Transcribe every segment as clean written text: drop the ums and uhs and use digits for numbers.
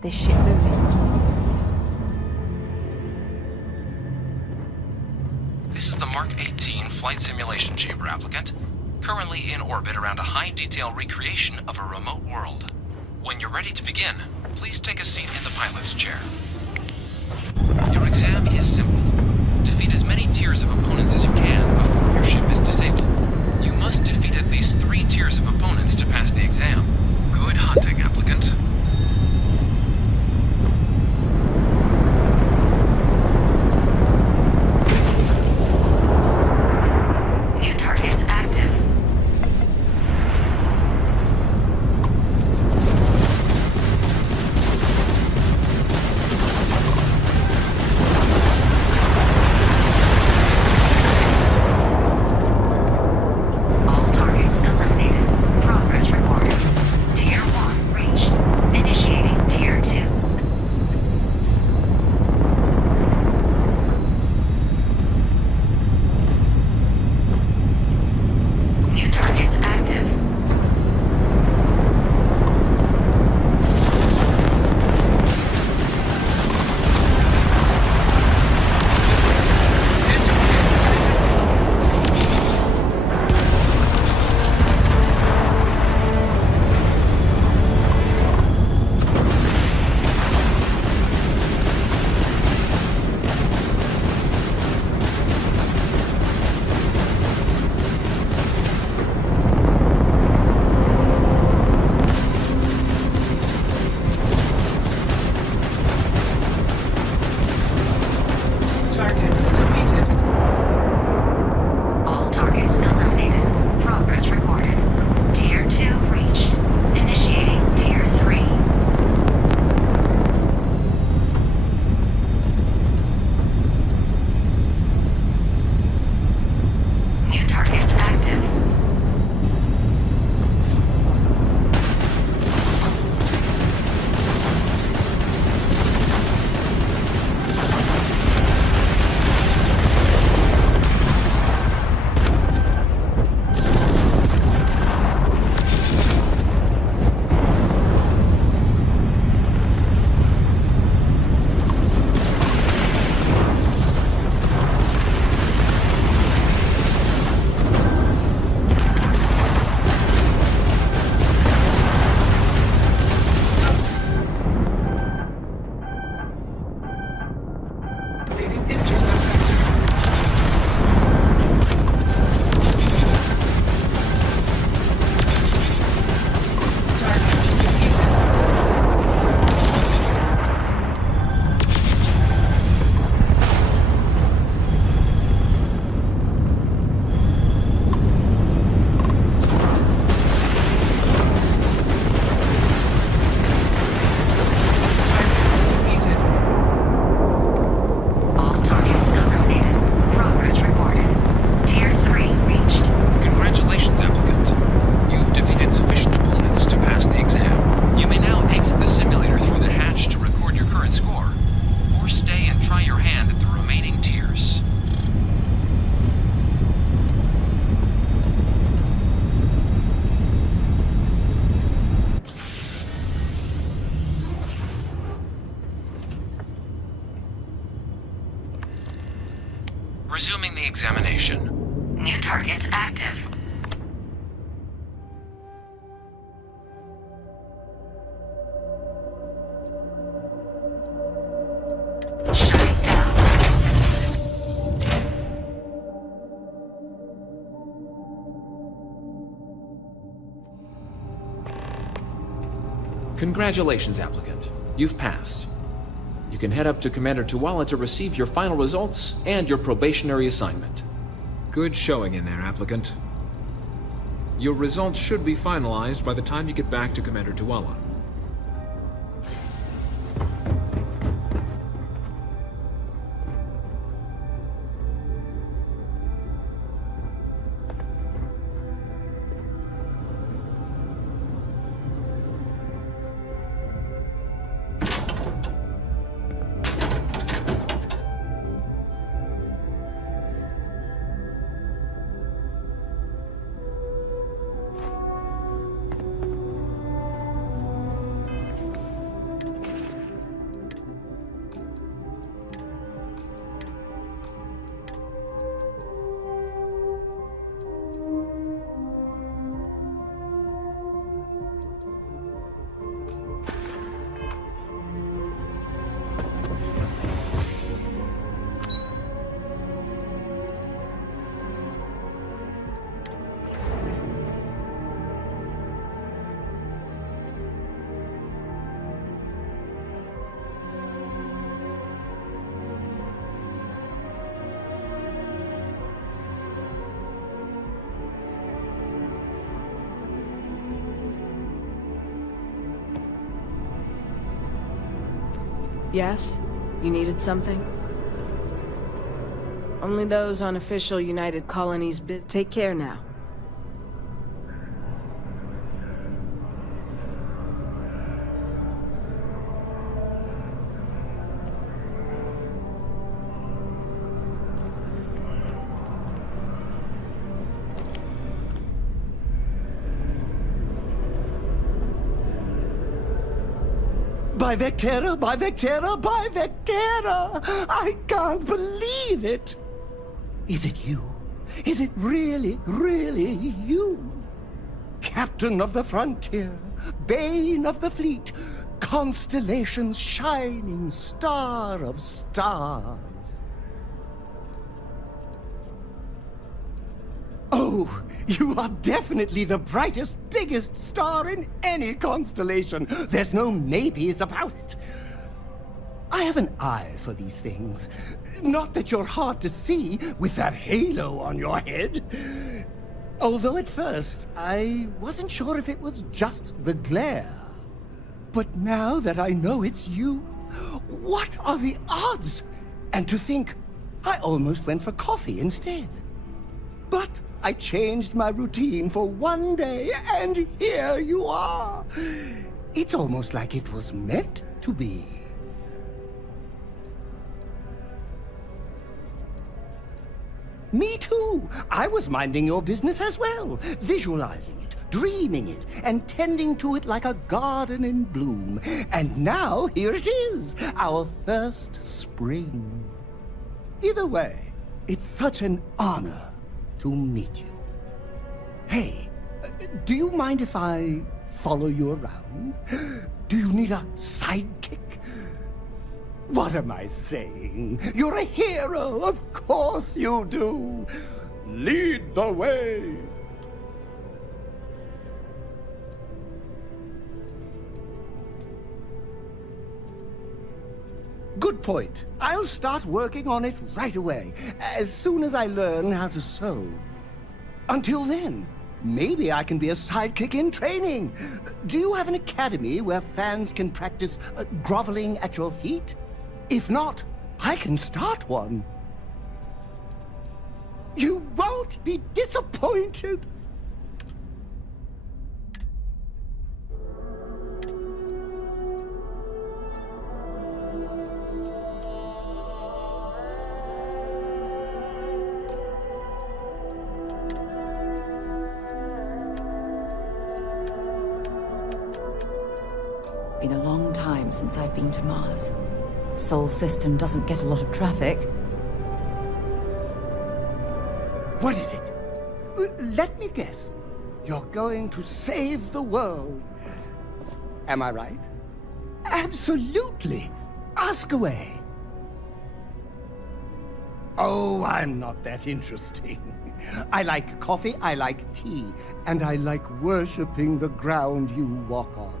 this ship moving? This is the Mark 18 Flight Simulation Chamber applicant, currently in orbit around a high-detail recreation of a remote world. When you're ready to begin, please take a seat in the pilot's chair. Your exam is simple. Defeat as many tiers of opponents as you can before your ship is disabled. You must defeat at least 3 tiers of opponents to pass the exam. Good hunting, applicant. New targets active. All targets eliminated. Progress recorded. Tier 1 reached. Initiating Tier 2. New targets active. Target defeated. All targets eliminated. Progress recorded. Tier 2 reached. Initiating Tier 3. New targets active. Leading intercept vectors. Target defeated. Target defeated. All targets eliminated. Progress recorded. Tier 3 reached. Congratulations, applicant. You've defeated sufficient opponents to pass the exam. You may now exit the simulator through the hatch to record your current score, or stay and try your hand at the remaining tiers. Resuming the examination. New targets active. Shutting down. Congratulations, applicant. You've passed. You can head up to Commander Tuwala to receive your final results and your probationary assignment. Good showing in there, applicant. Your results should be finalized by the time you get back to Commander Tuwala. Yes? You needed something? Only those on official United Colonies take care now. By Vectera, by Vectera, by Vectera! I can't believe it! Is it you? Is it really, really you? Captain of the frontier, bane of the fleet, constellation's shining star of stars. Oh, you are definitely the brightest, biggest star in any constellation. There's no maybes about it. I have an eye for these things. Not that you're hard to see with that halo on your head. Although at first, I wasn't sure if it was just the glare. But now that I know it's you, what are the odds? And to think, I almost went for coffee instead. But I changed my routine for one day, and here you are. It's almost like it was meant to be. Me too. I was minding your business as well, visualizing it, dreaming it, and tending to it like a garden in bloom. And now here it is, our first spring. Either way, it's such an honor to meet you. Hey, do you mind if I follow you around? Do you need a sidekick? What am I saying? You're a hero, of course you do. Lead the way. Good point. I'll start working on it right away, as soon as I learn how to sew. Until then, maybe I can be a sidekick in training. Do you have an academy where fans can practice groveling at your feet? If not, I can start one. You won't be disappointed. Been a long time since I've been to Mars. Sol system doesn't get a lot of traffic. What is it? Let me guess. You're going to save the world. Am I right? Absolutely. Ask away. Oh, I'm not that interesting. I like coffee, I like tea, and I like worshipping the ground you walk on.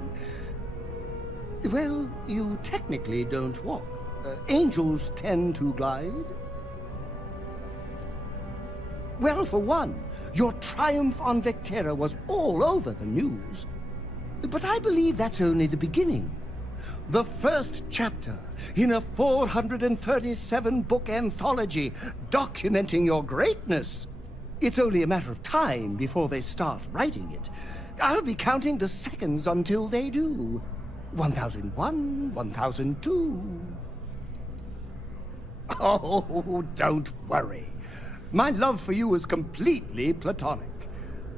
Well, you technically don't walk. Angels tend to glide. Well, for one, your triumph on Vectera was all over the news. But I believe that's only the beginning. The first chapter in a 437-book anthology documenting your greatness. It's only a matter of time before they start writing it. I'll be counting the seconds until they do. 1001, 1002. Oh, don't worry. My love for you is completely platonic.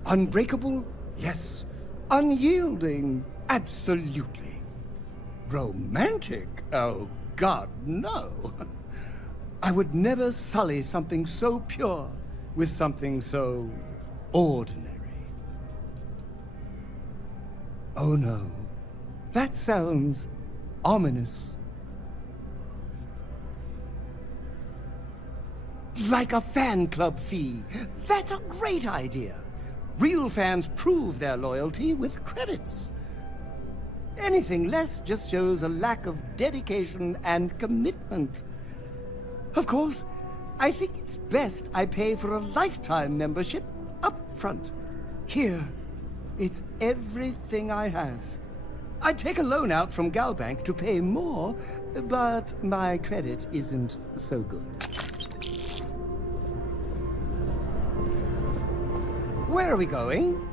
Unbreakable? Yes. Unyielding? Absolutely. Romantic? Oh, God, no. I would never sully something so pure with something so ordinary. Oh, no. That sounds ominous. Like a fan club fee. That's a great idea. Real fans prove their loyalty with credits. Anything less just shows a lack of dedication and commitment. Of course, I think it's best I pay for a lifetime membership up front. Here, it's everything I have. I'd take a loan out from Galbank to pay more, but my credit isn't so good. Where are we going?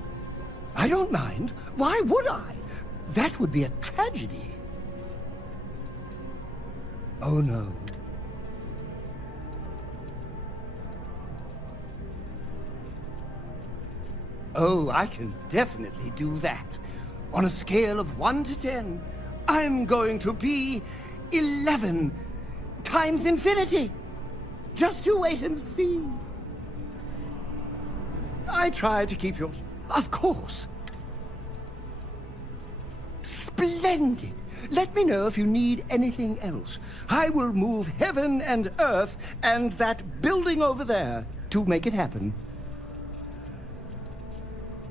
I don't mind. Why would I? That would be a tragedy. Oh no. Oh, I can definitely do that. On a scale of 1 to 10, I'm going to be 11 times infinity. Just you wait and see. I try to keep yours. Of course. Splendid. Let me know if you need anything else. I will move heaven and earth and that building over there to make it happen.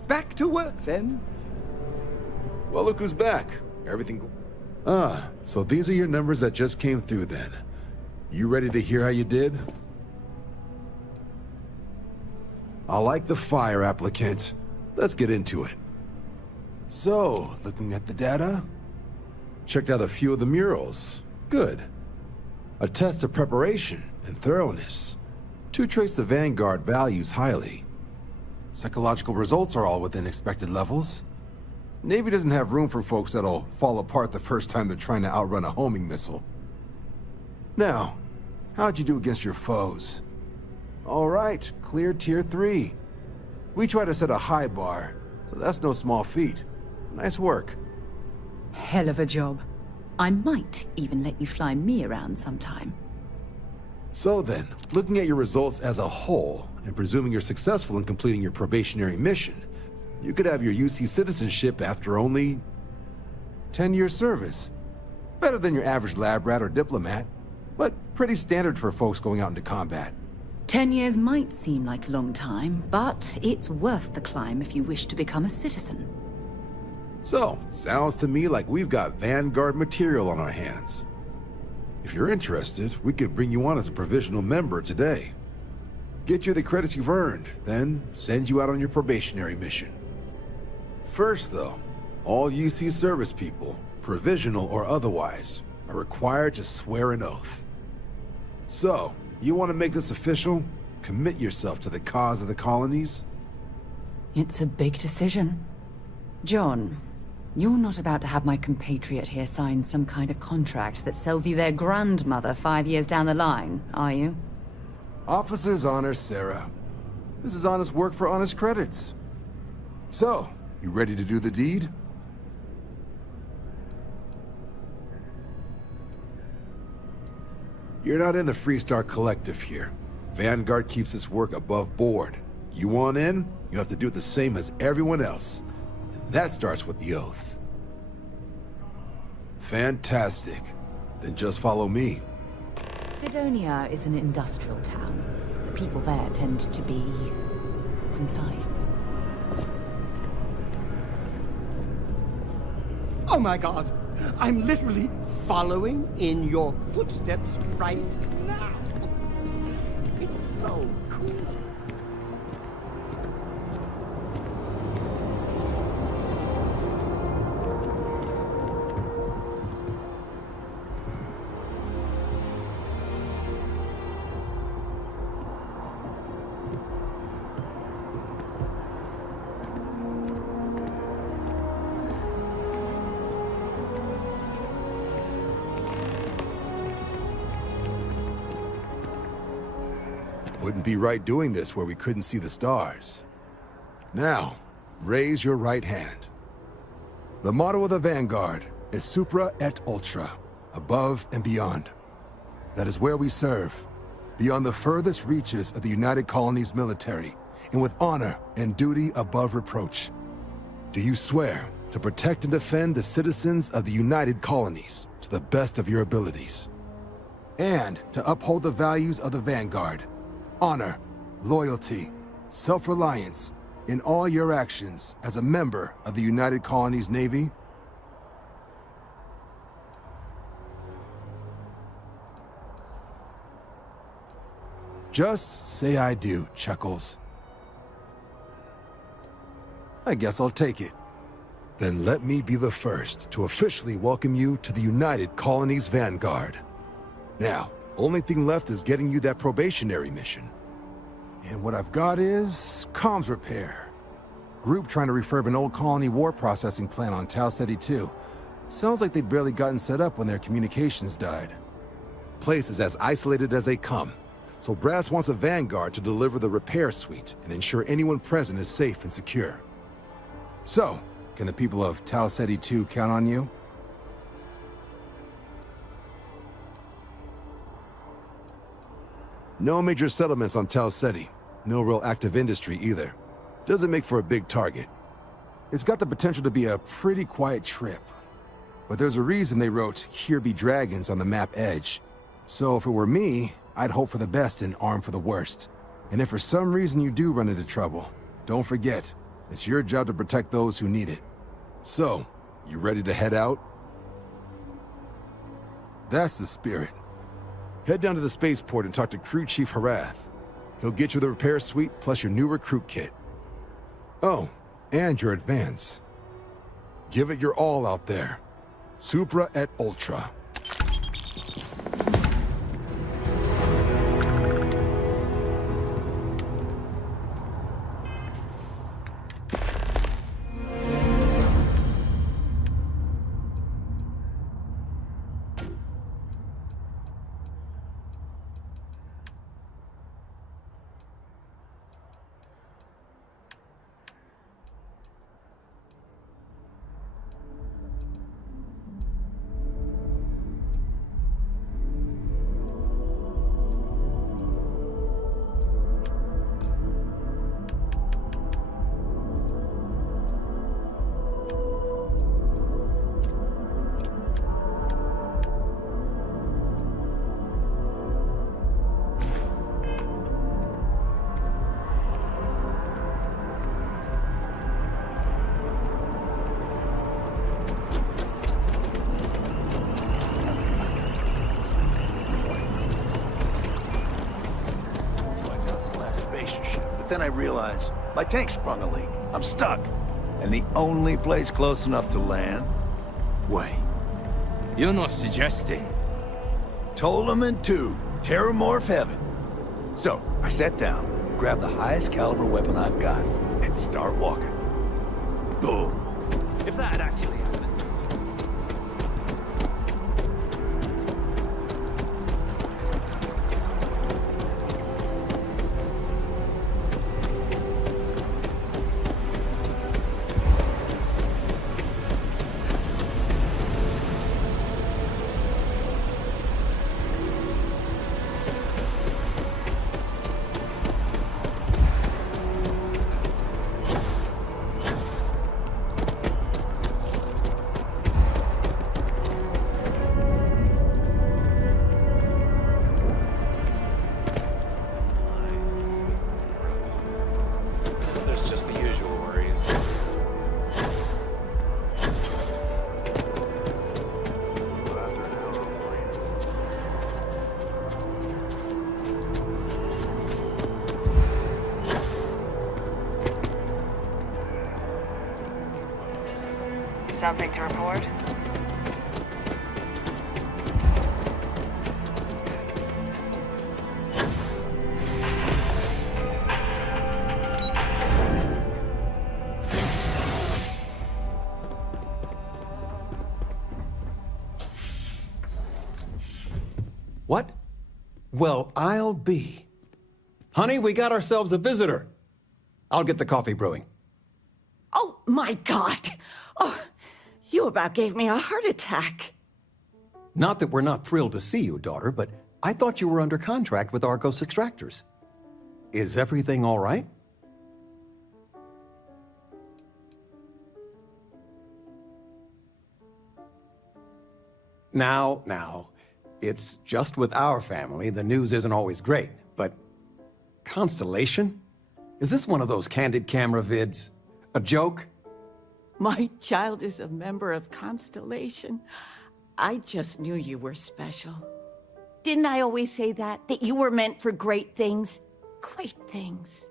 Back to work, then. Well, look who's back. Everything... Ah, so these are your numbers that just came through then. You ready to hear how you did? I like the fire, applicant. Let's get into it. So, looking at the data, checked out a few of the murals. Good. A test of preparation and thoroughness. To trace the Vanguard values highly. Psychological results are all within expected levels. Navy doesn't have room for folks that'll fall apart the first time they're trying to outrun a homing missile. Now, how'd you do against your foes? All right, clear tier 3. We try to set a high bar, so that's no small feat. Nice work. Hell of a job. I might even let you fly me around sometime. So then, looking at your results as a whole, and presuming you're successful in completing your probationary mission, you could have your UC citizenship after only 10 years service. Better than your average lab rat or diplomat, but pretty standard for folks going out into combat. 10 years might seem like a long time, but it's worth the climb if you wish to become a citizen. So, sounds to me like we've got Vanguard material on our hands. If you're interested, we could bring you on as a provisional member today. Get you the credits you've earned, then send you out on your probationary mission. First though, all UC service people, provisional or otherwise, are required to swear an oath. So, you want to make this official? Commit yourself to the cause of the colonies? It's a big decision. John, you're not about to have my compatriot here sign some kind of contract that sells you their grandmother 5 years down the line, are you? Officer's honor, Sarah. This is honest work for honest credits. So, you ready to do the deed? You're not in the Freestar Collective here. Vanguard keeps its work above board. You want in, you have to do it the same as everyone else. And that starts with the oath. Fantastic. Then just follow me. Sidonia is an industrial town. The people there tend to be concise. Oh my god! I'm literally following in your footsteps right now! It's so cool! Wouldn't be right doing this where we couldn't see the stars. Now, raise your right hand. The motto of the Vanguard is Supra et Ultra, above and beyond. That is where we serve, beyond the furthest reaches of the United Colonies military, and with honor and duty above reproach. Do you swear to protect and defend the citizens of the United Colonies to the best of your abilities? And to uphold the values of the Vanguard, honor, loyalty, self-reliance in all your actions as a member of the United Colonies Navy? Just say I do, Chuckles. I guess I'll take it. Then let me be the first to officially welcome you to the United Colonies Vanguard. Now, only thing left is getting you that probationary mission. And what I've got is comms repair. Group trying to refurb an old colony war processing plant on Tau Ceti 2. Sounds like they'd barely gotten set up when their communications died. Place is as isolated as they come, so Brass wants a Vanguard to deliver the repair suite and ensure anyone present is safe and secure. So, can the people of Tau Ceti 2 count on you? No major settlements on Tau Ceti. No real active industry either. Doesn't make for a big target. It's got the potential to be a pretty quiet trip. But there's a reason they wrote, "Here be dragons" on the map edge. So if it were me, I'd hope for the best and arm for the worst. And if for some reason you do run into trouble, don't forget, it's your job to protect those who need it. So, you ready to head out? That's the spirit. Head down to the spaceport and talk to Crew Chief Harath. He'll get you the repair suite plus your new recruit kit. Oh, and your advance. Give it your all out there. Supra et Ultra. But then I realized my tank sprung a leak. I'm stuck. And the only place close enough to land? Wait. You're not suggesting. Tolaman 2, Terramorph Heaven. So, I sat down, grabbed the highest caliber weapon I've got, and start walking. Boom. If that had actually happened. There's just the usual worries. Something to report? What? Well, I'll be. Honey, we got ourselves a visitor. I'll get the coffee brewing. Oh, my God. Oh, you about gave me a heart attack. Not that we're not thrilled to see you, daughter, but I thought you were under contract with Argos Extractors. Is everything all right? Now, it's just with our family. The news isn't always great, but Constellation? Is this one of those candid camera vids? A joke? My child is a member of Constellation. I just knew you were special. Didn't I always say that? That you were meant for great things? Great things.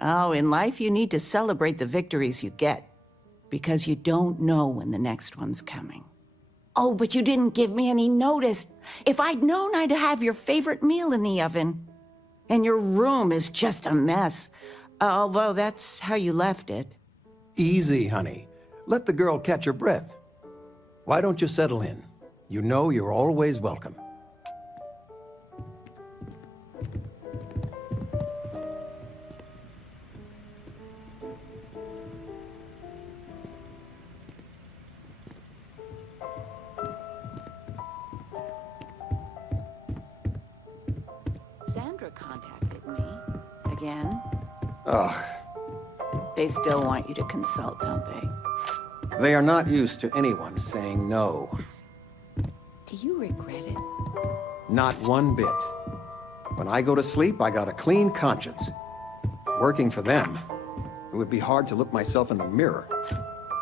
Oh, in life you need to celebrate the victories you get, because you don't know when the next one's coming. Oh, but you didn't give me any notice. If I'd known I'd have your favorite meal in the oven. And your room is just a mess. Although that's how you left it. Easy, honey. Let the girl catch her breath. Why don't you settle in? You know you're always welcome. Sandra contacted me. Again. Ugh. They still want you to consult, don't they? They are not used to anyone saying no. Do you regret it? Not one bit. When I go to sleep, I got a clean conscience. Working for them, it would be hard to look myself in the mirror.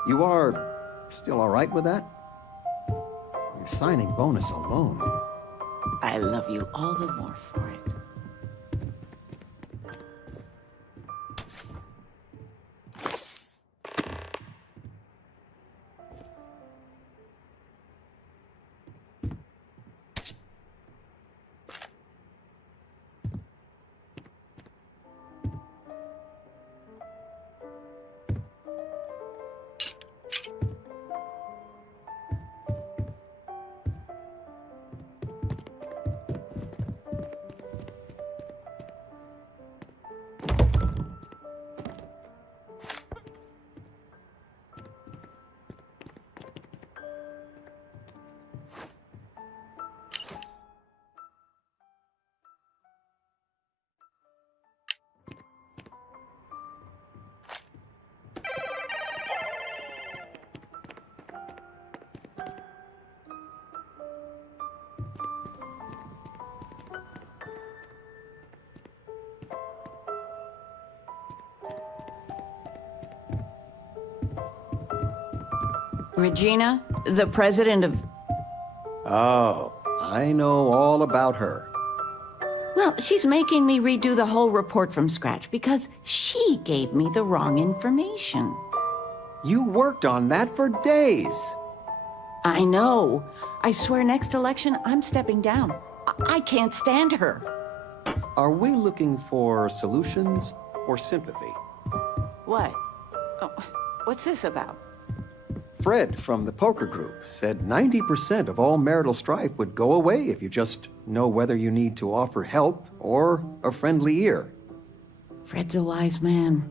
You are still all right with that? The signing bonus alone. I love you all the more for it. Regina, the president of... Oh, I know all about her. Well, she's making me redo the whole report from scratch because she gave me the wrong information. You worked on that for days. I know. I swear next election, I'm stepping down. I can't stand her. Are we looking for solutions or sympathy? What? Oh, what's this about? Fred from the poker group said 90% of all marital strife would go away if you just know whether you need to offer help or a friendly ear. Fred's a wise man.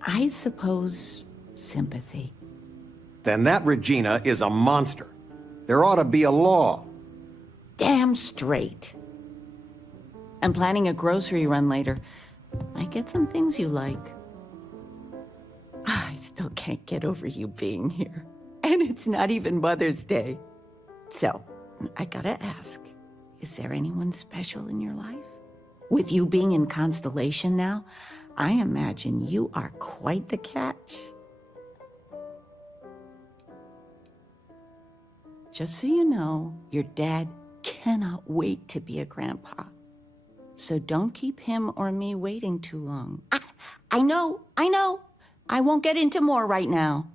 I suppose sympathy. Then that Regina is a monster. There ought to be a law. Damn straight. I'm planning a grocery run later. Might get some things you like. I still can't get over you being here. And it's not even Mother's Day. So, I gotta ask, is there anyone special in your life? With you being in Constellation now, I imagine you are quite the catch. Just so you know, your dad cannot wait to be a grandpa. So don't keep him or me waiting too long. I know. I won't get into more right now.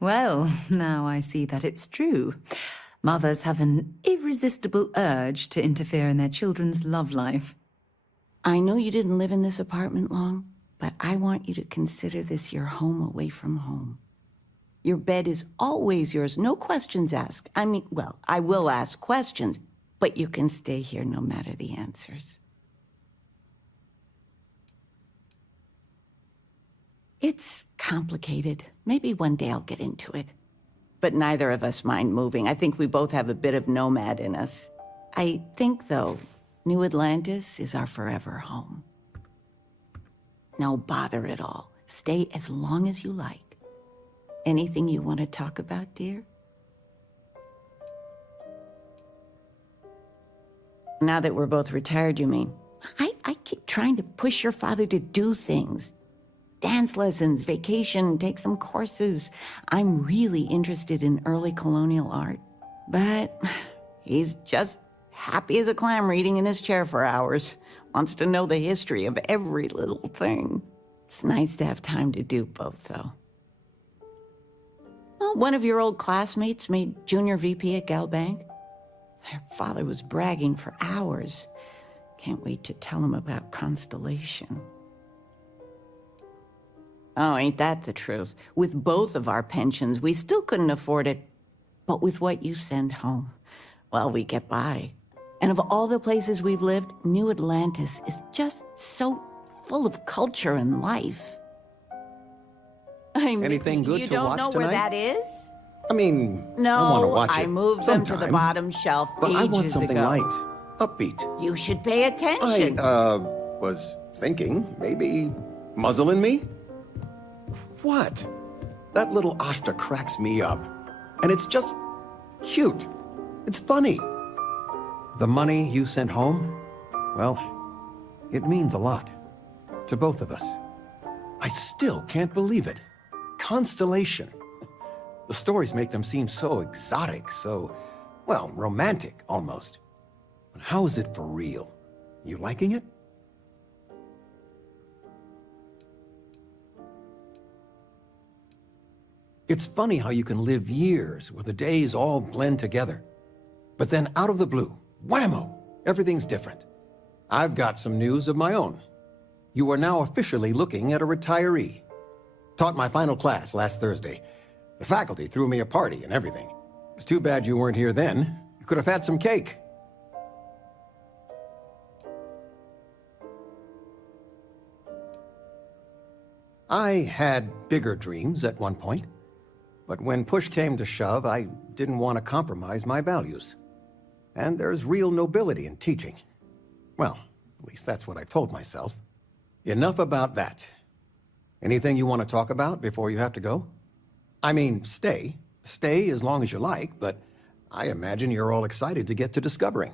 Well, now I see that it's true. Mothers have an irresistible urge to interfere in their children's love life. I know you didn't live in this apartment long, but I want you to consider this your home away from home. Your bed is always yours, no questions asked. I mean, well, I will ask questions, but you can stay here no matter the answers. It's complicated. Maybe one day I'll get into it. But neither of us mind moving. I think we both have a bit of nomad in us. I think, though, New Atlantis is our forever home. No bother at all. Stay as long as you like. Anything you want to talk about, dear? Now that we're both retired, you mean? I keep trying to push your father to do things. Dance lessons, vacation, take some courses. I'm really interested in early colonial art. But he's just happy as a clam reading in his chair for hours. Wants to know the history of every little thing. It's nice to have time to do both, though. Well, one of your old classmates made junior VP at Galbank. Their father was bragging for hours. Can't wait to tell him about Constellation. Oh, ain't that the truth? With both of our pensions, we still couldn't afford it. But with what you send home, well, we get by. And of all the places we've lived, New Atlantis is just so full of culture and life. I mean, Anything good you to don't watch know tonight? where that is? I mean, No, I want to watch it I moved them to the sometime, bottom shelf but I want ages something ago. light, upbeat. You should pay attention. Was thinking, maybe Muzzle and Me? What? That little Ashta cracks me up. And it's just cute. It's funny. The money you sent home? Well, it means a lot. To both of us. I still can't believe it. Constellation. The stories make them seem so exotic, so, well, romantic, almost. But how is it for real? You liking it? It's funny how you can live years where the days all blend together. But then out of the blue, whammo, everything's different. I've got some news of my own. You are now officially looking at a retiree. Taught my final class last Thursday. The faculty threw me a party and everything. It's too bad you weren't here then. You could have had some cake. I had bigger dreams at one point. But when push came to shove, I didn't want to compromise my values. And there's real nobility in teaching. Well, at least that's what I told myself. Enough about that. Anything you want to talk about before you have to go? I mean, stay. Stay as long as you like, but I imagine you're all excited to get to discovering.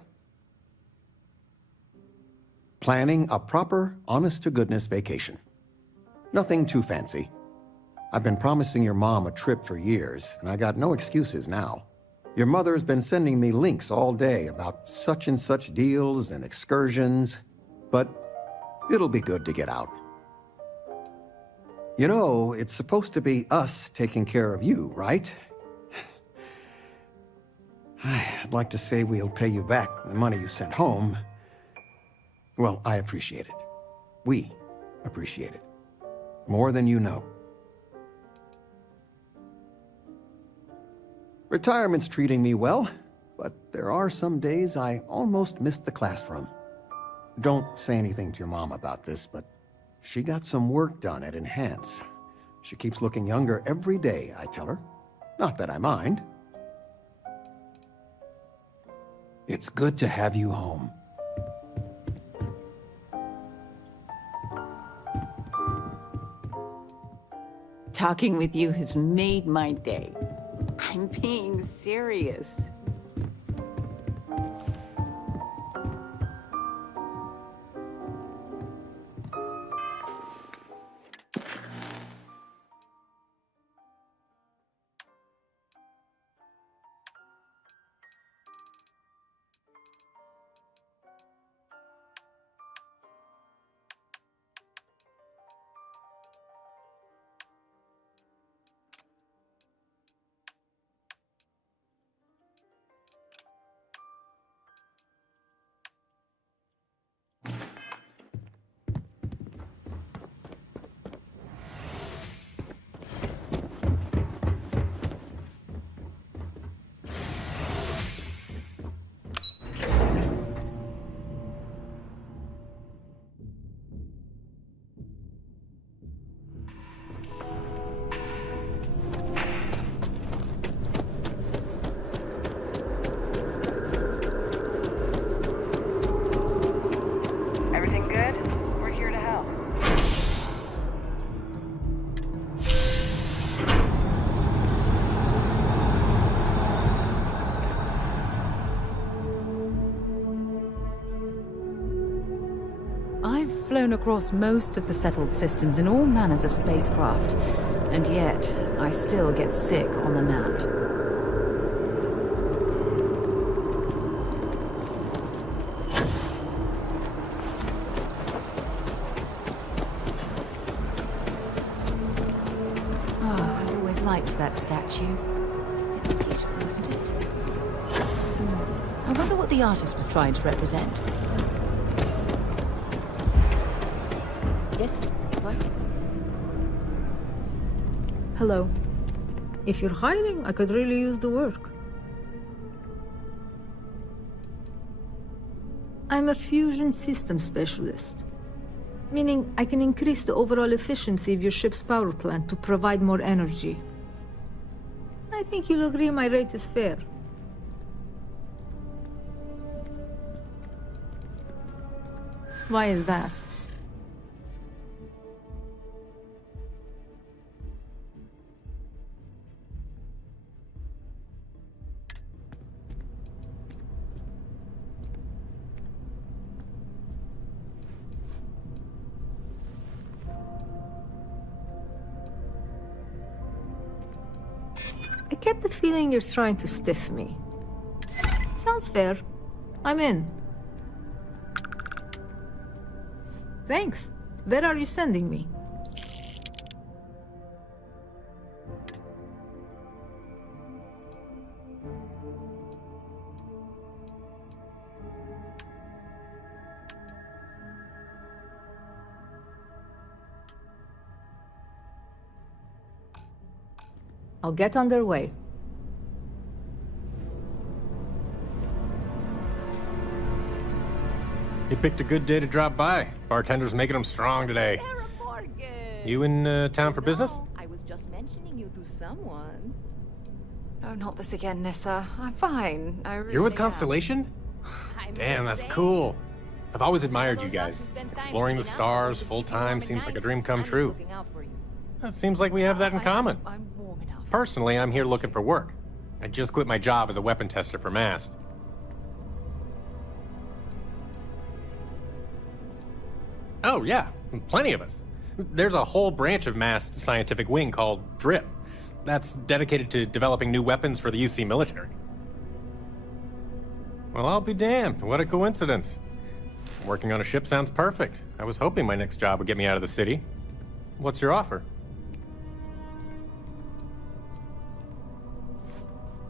Planning a proper, honest-to-goodness vacation. Nothing too fancy. I've been promising your mom a trip for years, and I got no excuses now. Your mother's been sending me links all day about such and such deals and excursions, but it'll be good to get out. You know, it's supposed to be us taking care of you, right? I'd like to say we'll pay you back the money you sent home. Well, I appreciate it. We appreciate it. More than you know. Retirement's treating me well, but there are some days I almost missed the class from. Don't say anything to your mom about this, but she got some work done at Enhance. She keeps looking younger every day, I tell her. Not that I mind. It's good to have you home. Talking with you has made my day. I'm being serious. Everything good? We're here to help. I've flown across most of the settled systems in all manners of spacecraft, and yet I still get sick on the gnat. statue. It's beautiful, isn't it? I wonder what the artist was trying to represent. Yes? What? Hello. If you're hiring, I could really use the work. I'm a fusion system specialist, meaning I can increase the overall efficiency of your ship's power plant to provide more energy. I think you'll agree my rate is fair. Why is that? I get the feeling you're trying to stiff me. Sounds fair. I'm in. Thanks. Where are you sending me? I'll get underway. You picked a good day to drop by. Bartender's making them strong today. You in town for business? I was just mentioning you to someone. Oh, not this again, Nissa. I'm fine. I really You're with am. Constellation? Damn, that's cool. I've always admired you guys. Exploring the stars full-time seems like a dream come true. It seems like we have that in common. I'm warm enough. Personally, I'm here looking for work. I just quit my job as a weapon tester for MAST. Oh, yeah. Plenty of us. There's a whole branch of MAST scientific wing called DRIP. That's dedicated to developing new weapons for the UC military. Well, I'll be damned. What a coincidence. Working on a ship sounds perfect. I was hoping my next job would get me out of the city. What's your offer?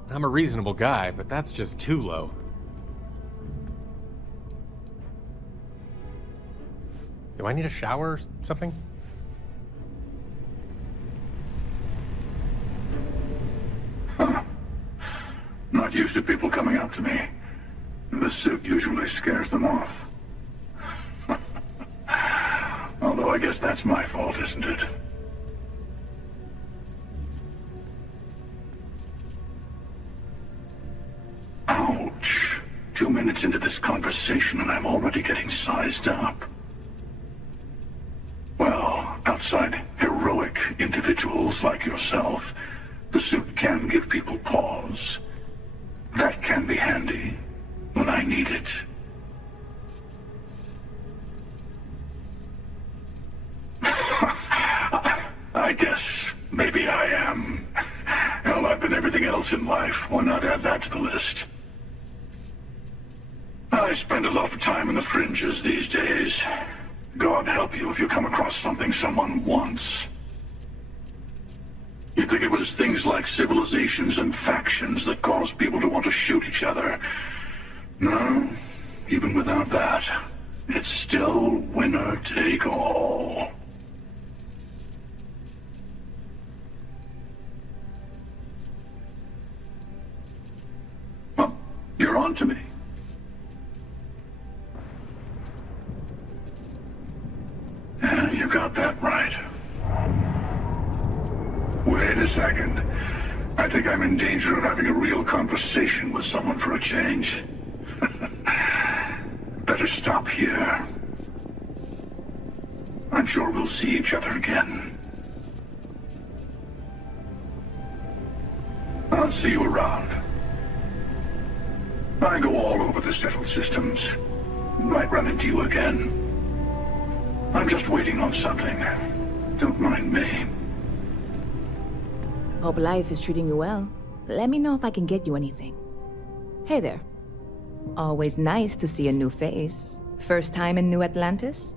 I'm a reasonable guy, but that's just too low. Do I need a shower or something? Huh. Not used to people coming up to me. The suit usually scares them off. Although I guess that's my fault, isn't it? Ouch. 2 minutes into this conversation and I'm already getting sized up. Well, outside heroic individuals like yourself, the suit can give people pause. That can be handy when I need it. I guess maybe I am. Hell, I've been everything else in life. Why not add that to the list? I spend a lot of time in the fringes these days. God help you if you come across something someone wants. You'd think it was things like civilizations and factions that cause people to want to shoot each other. No, even without that, it's still winner take all. Well, you're on to me. Yeah, you got that right. Wait a second. I think I'm in danger of having a real conversation with someone for a change. Better stop here. I'm sure we'll see each other again. I'll see you around. I go all over the settled systems. Might run into you again. I'm just waiting on something. Don't mind me. Hope life is treating you well. Let me know if I can get you anything. Hey there. Always nice to see a new face. First time in New Atlantis?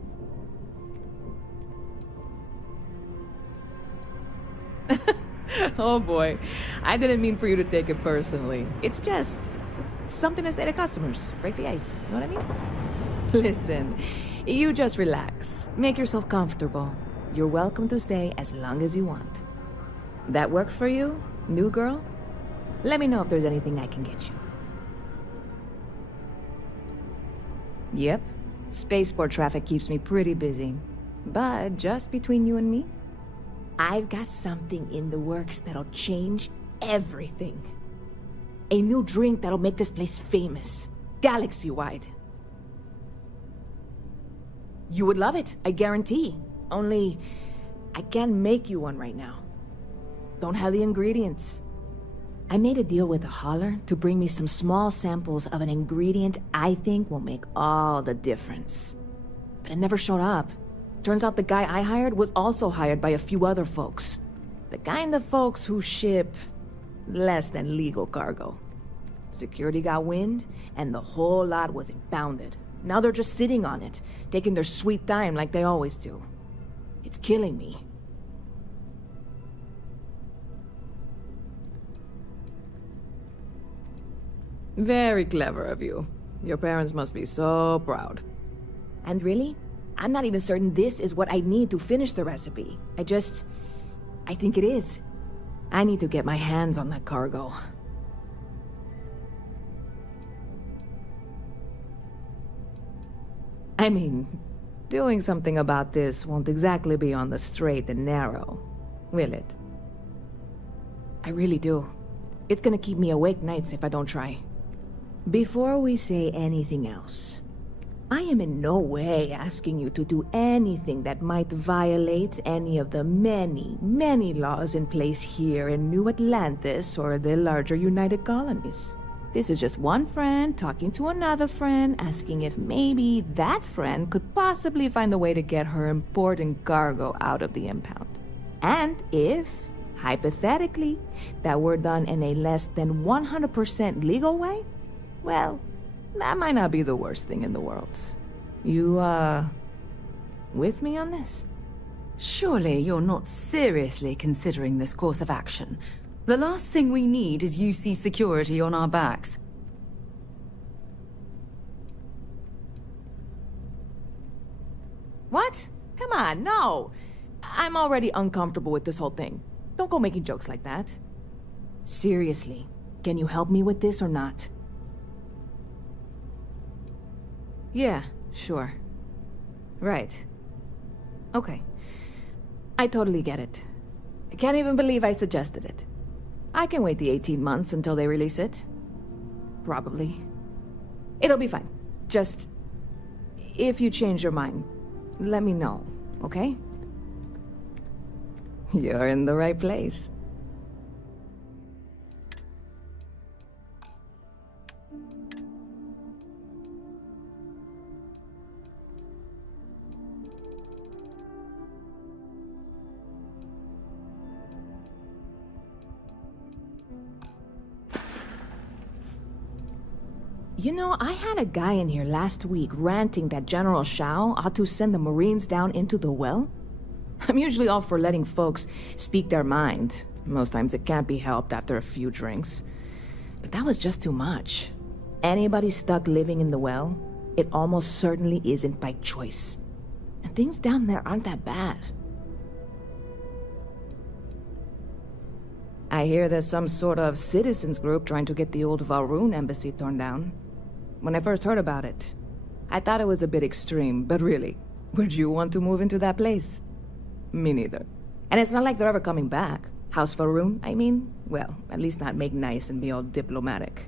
Oh boy, I didn't mean for you to take it personally. It's just something to say to customers. Break the ice, you know what I mean? Listen, you just relax. Make yourself comfortable. You're welcome to stay as long as you want. That work for you, new girl? Let me know if there's anything I can get you. Yep, spaceport traffic keeps me pretty busy. But just between you and me, I've got something in the works that'll change everything. A new drink that'll make this place famous, galaxy-wide. You would love it, I guarantee. Only, I can't make you one right now. Don't have the ingredients. I made a deal with a hauler to bring me some small samples of an ingredient I think will make all the difference. But it never showed up. Turns out the guy I hired was also hired by a few other folks. The kind of folks who ship less than legal cargo. Security got wind, and the whole lot was impounded. Now they're just sitting on it, taking their sweet time like they always do. It's killing me. Very clever of you. Your parents must be so proud. And really, I'm not even certain this is what I need to finish the recipe. I think it is. I need to get my hands on that cargo. I mean, doing something about this won't exactly be on the straight and narrow, will it? I really do. It's gonna keep me awake nights if I don't try. Before we say anything else, I am in no way asking you to do anything that might violate any of the many, many laws in place here in New Atlantis or the larger United Colonies. This is just one friend talking to another friend, asking if maybe that friend could possibly find a way to get her important cargo out of the impound. And if, hypothetically, that were done in a less than 100% legal way, well, that might not be the worst thing in the world. You, with me on this? Surely you're not seriously considering this course of action. The last thing we need is UC security on our backs. What? Come on, no! I'm already uncomfortable with this whole thing. Don't go making jokes like that. Seriously, can you help me with this or not? Yeah, sure. Right. Okay. I totally get it. I can't even believe I suggested it. I can wait the 18 months until they release it. Probably. It'll be fine. Just, if you change your mind, let me know, okay? You're in the right place. You know, I had a guy in here last week ranting that General Shao ought to send the Marines down into the well. I'm usually all for letting folks speak their mind. Most times it can't be helped after a few drinks. But that was just too much. Anybody stuck living in the well, it almost certainly isn't by choice. And things down there aren't that bad. I hear there's some sort of citizens group trying to get the old Valroon embassy torn down. When I first heard about it, I thought it was a bit extreme, but really, would you want to move into that place? Me neither. And it's not like they're ever coming back. House Valroon, I mean? Well, at least not make nice and be all diplomatic.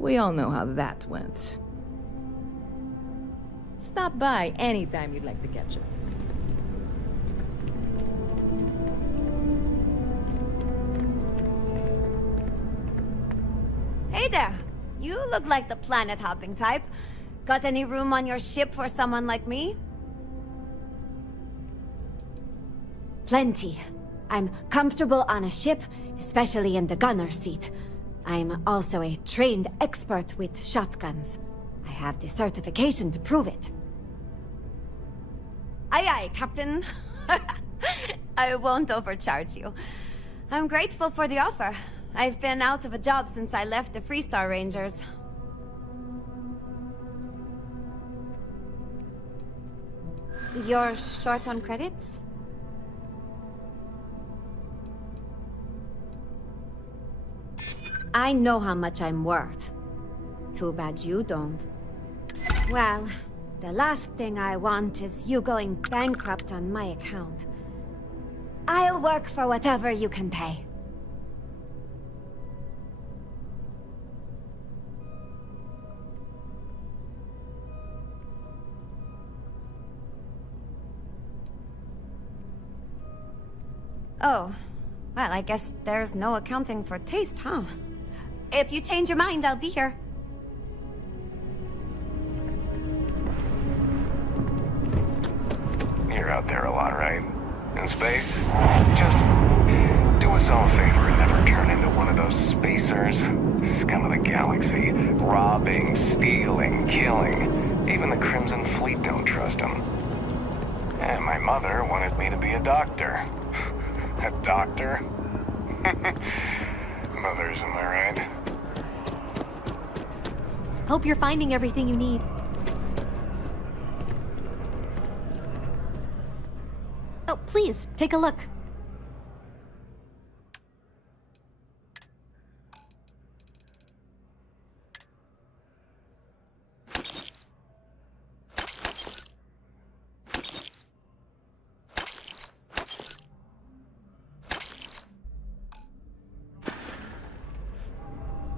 We all know how that went. Stop by anytime you'd like to catch up. Hey there! You look like the planet-hopping type. Got any room on your ship for someone like me? Plenty. I'm comfortable on a ship, especially in the gunner seat. I'm also a trained expert with shotguns. I have the certification to prove it. Aye aye, Captain. I won't overcharge you. I'm grateful for the offer. I've been out of a job since I left the Freestar Rangers. You're short on credits? I know how much I'm worth. Too bad you don't. Well, the last thing I want is you going bankrupt on my account. I'll work for whatever you can pay. Oh, well, I guess there's no accounting for taste, huh? If you change your mind, I'll be here. You're out there a lot, right? In space? Just do us all a favor and never turn into one of those spacers. Scum of the galaxy. Robbing, stealing, killing. Even the Crimson Fleet don't trust them. And my mother wanted me to be a doctor. A doctor? Mothers, am I right? Hope you're finding everything you need. Oh, please, take a look.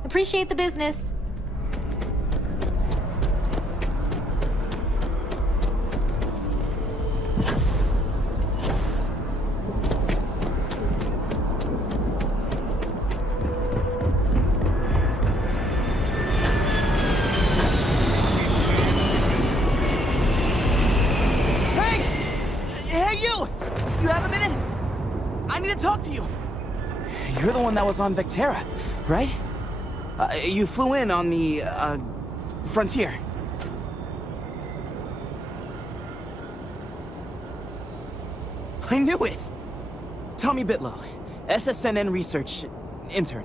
Appreciate the business. You're the one that was on Vectera, right? You flew in on the, Frontier. I knew it! Tommy Bitlow, SSNN research intern.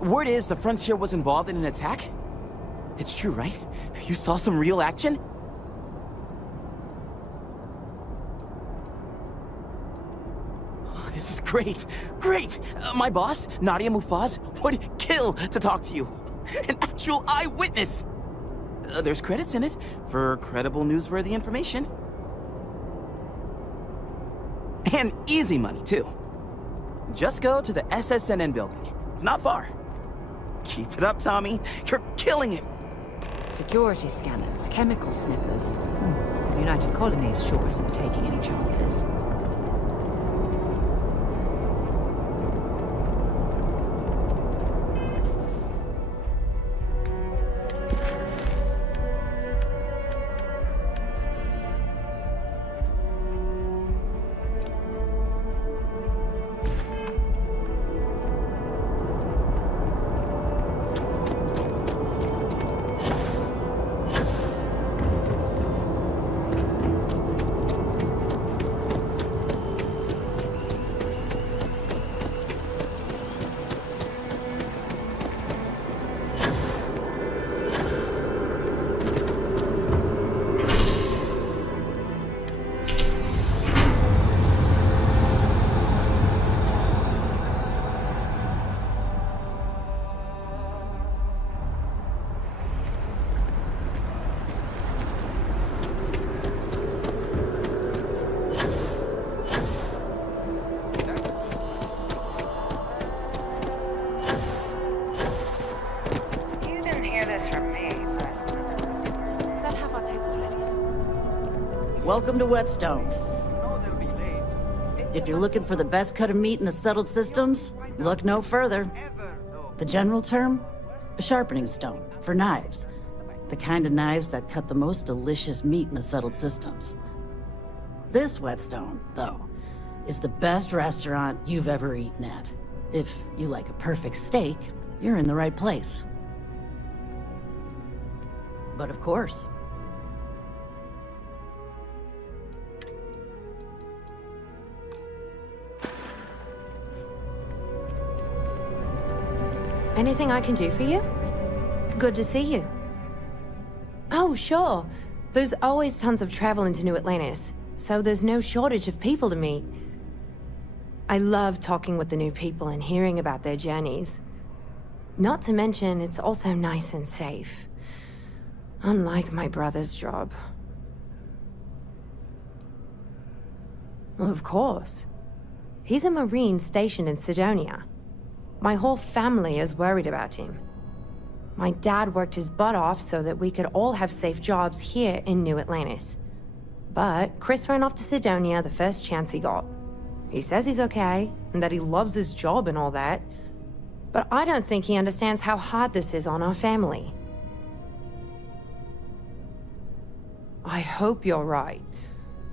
Word is the Frontier was involved in an attack? It's true, right? You saw some real action? This is great! Great! My boss, Nadia Mufaz, would kill to talk to you. An actual eyewitness! There's credits in it for credible, newsworthy information. And easy money, too. Just go to the SSNN building. It's not far. Keep it up, Tommy. You're killing it! Security scanners, chemical sniffers. The United Colonies sure isn't taking any chances. Welcome to Whetstone. If you're looking for the best cut of meat in the settled systems, look no further. The general term? A sharpening stone for knives. The kind of knives that cut the most delicious meat in the settled systems. This Whetstone, though, is the best restaurant you've ever eaten at. If you like a perfect steak, you're in the right place. But of course, Anything I can do for you? Good to see you. Oh, sure. There's always tons of travel into New Atlantis, so there's no shortage of people to meet. I love talking with the new people and hearing about their journeys. Not to mention, it's also nice and safe. Unlike my brother's job. Well, of course. He's a Marine stationed in Sidonia. My whole family is worried about him. My dad worked his butt off so that we could all have safe jobs here in New Atlantis. But Chris ran off to Sidonia the first chance he got. He says he's okay, and that he loves his job and all that. But I don't think he understands how hard this is on our family. I hope you're right.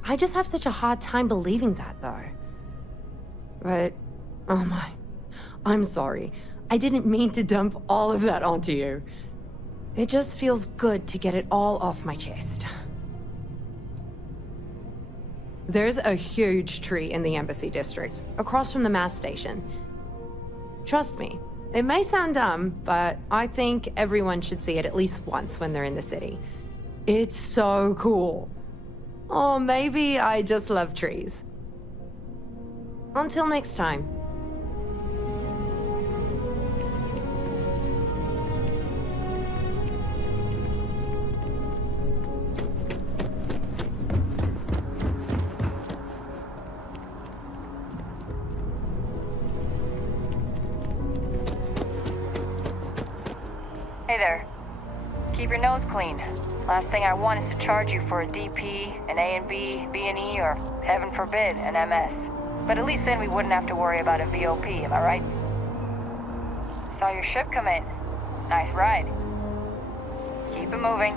I just have such a hard time believing that, though. But, oh my, I'm sorry. I didn't mean to dump all of that onto you. It just feels good to get it all off my chest. There's a huge tree in the Embassy District, across from the mass station. Trust me, it may sound dumb, but I think everyone should see it at least once when they're in the city. It's so cool. Or maybe I just love trees. Until next time. Hey there. Keep your nose clean. Last thing I want is to charge you for a DP, an A&B, B&E, or, heaven forbid, an MS. But at least then we wouldn't have to worry about a VOP, am I right? Saw your ship come in. Nice ride. Keep it moving.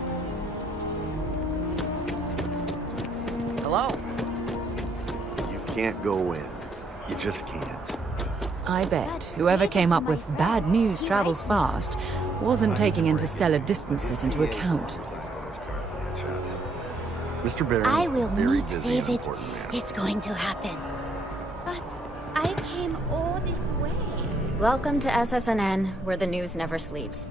Hello? You can't go in. You just can't. I bet whoever came up with bad news travels fast wasn't taking interstellar distances into account. Mr. Barron I is will very meet busy and David. important man. It's going to happen. But I came all this way. Welcome to SSNN, where the news never sleeps.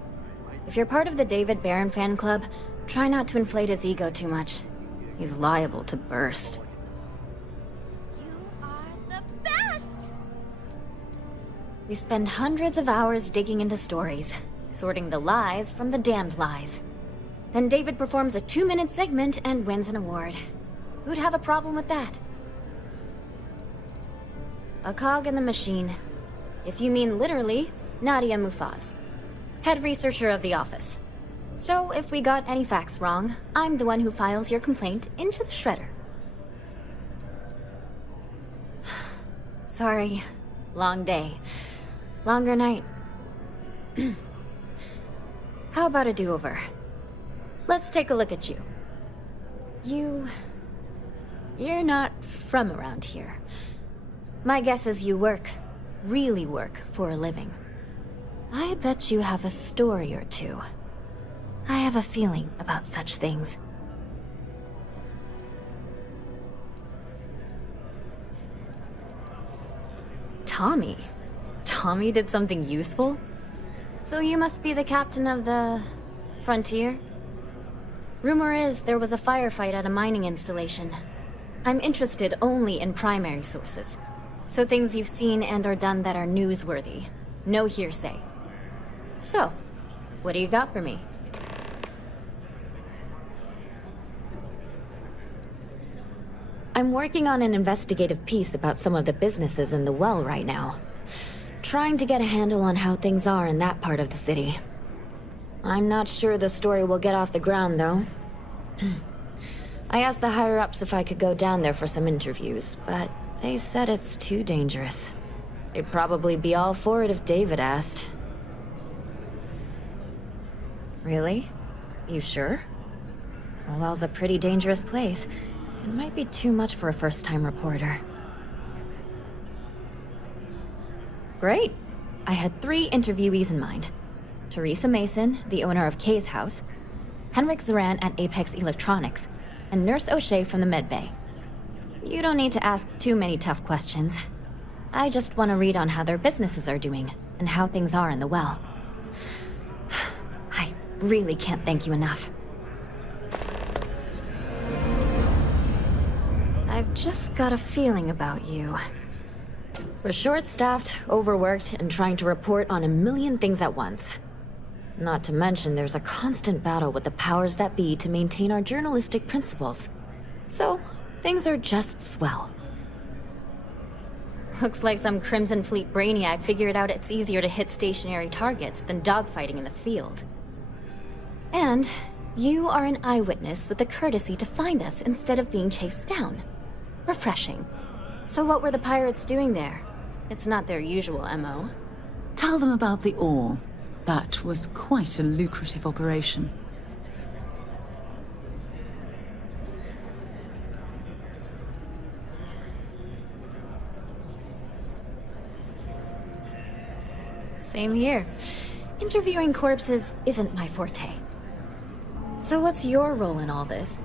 If you're part of the David Barron fan club, try not to inflate his ego too much. He's liable to burst. We spend hundreds of hours digging into stories, sorting the lies from the damned lies. Then David performs a 2-minute segment and wins an award. Who'd have a problem with that? A cog in the machine. If you mean literally, Nadia Mufaz, head researcher of the office. So if we got any facts wrong, I'm the one who files your complaint into the shredder. Sorry. Long day. Longer night. How about a do-over? Let's take a look at you. You're not from around here. My guess is you really work for a living. I bet you have a story or two. I have a feeling about such things. Tommy? Tommy did something useful? So you must be the captain of the... Frontier? Rumor is there was a firefight at a mining installation. I'm interested only in primary sources. So things you've seen and or done that are newsworthy. No hearsay. So, what do you got for me? I'm working on an investigative piece about some of the businesses in the well right now. Trying to get a handle on how things are in that part of the city. I'm not sure the story will get off the ground, though. I asked the higher-ups if I could go down there for some interviews, but they said it's too dangerous. They'd probably be all for it if David asked. Really? You sure? The well's a pretty dangerous place. It might be too much for a first-time reporter. Great. I had 3 interviewees in mind. Teresa Mason, the owner of Kay's house, Henrik Zoran at Apex Electronics, and Nurse O'Shea from the medbay. You don't need to ask too many tough questions. I just want to read on how their businesses are doing, and how things are in the well. really can't thank you enough. I've just got a feeling about you. We're short-staffed, overworked, and trying to report on a million things at once. Not to mention, there's a constant battle with the powers that be to maintain our journalistic principles. So, things are just swell. Looks like some Crimson Fleet brainiac figured out it's easier to hit stationary targets than dogfighting in the field. And you are an eyewitness with the courtesy to find us instead of being chased down. Refreshing. So what were the pirates doing there? It's not their usual MO. Tell them about the ore. That was quite a lucrative operation. Same here. Interviewing corpses isn't my forte. So what's your role in all this?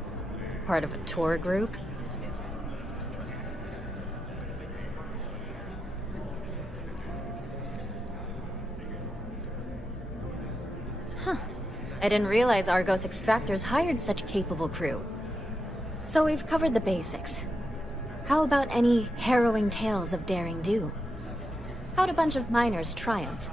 Part of a tour group? Huh. I didn't realize Argos extractors hired such capable crew. So we've covered the basics. How about any harrowing tales of daring do? How'd a bunch of miners triumph?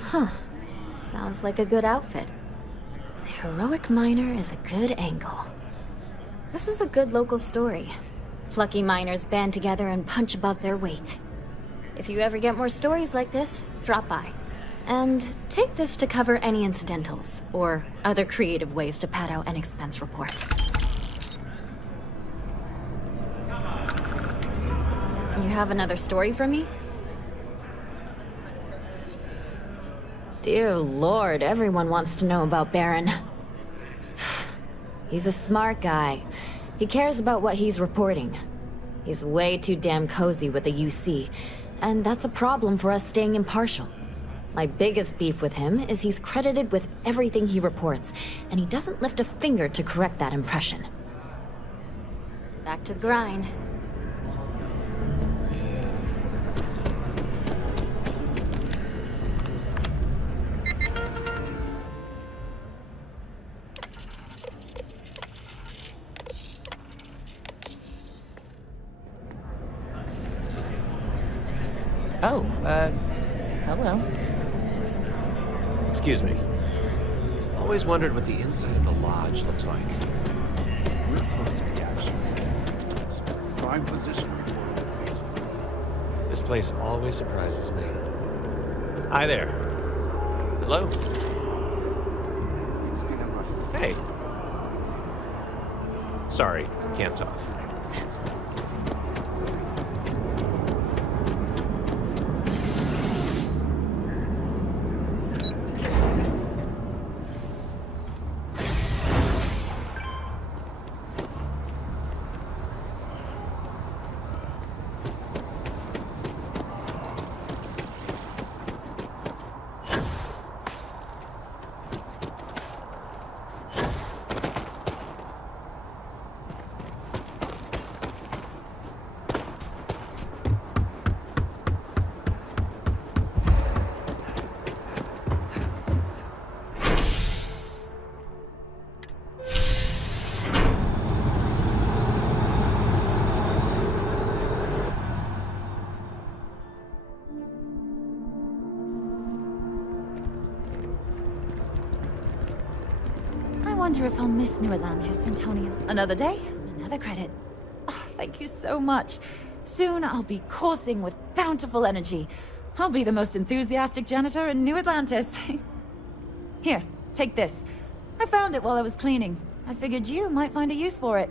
Huh. Sounds like a good outfit. The heroic miner is a good angle. This is a good local story. Plucky miners band together and punch above their weight. If you ever get more stories like this, drop by. And take this to cover any incidentals, or other creative ways to pad out an expense report. You have another story for me? Dear Lord, everyone wants to know about Baron. He's a smart guy. He cares about what he's reporting. He's way too damn cozy with the UC, and that's a problem for us staying impartial. My biggest beef with him is he's credited with everything he reports, and he doesn't lift a finger to correct that impression. Back to the grind. Oh, hello. Excuse me. Always wondered what the inside of the lodge looks like. We're close to the action. Prime position reported. This place always surprises me. Hi there. Hello? Hey. Sorry, can't talk. I wonder if I'll miss New Atlantis when Tony... Another day, another credit. Oh, thank you so much. Soon I'll be coursing with bountiful energy. I'll be the most enthusiastic janitor in New Atlantis. Here, take this. I found it while I was cleaning. I figured you might find a use for it.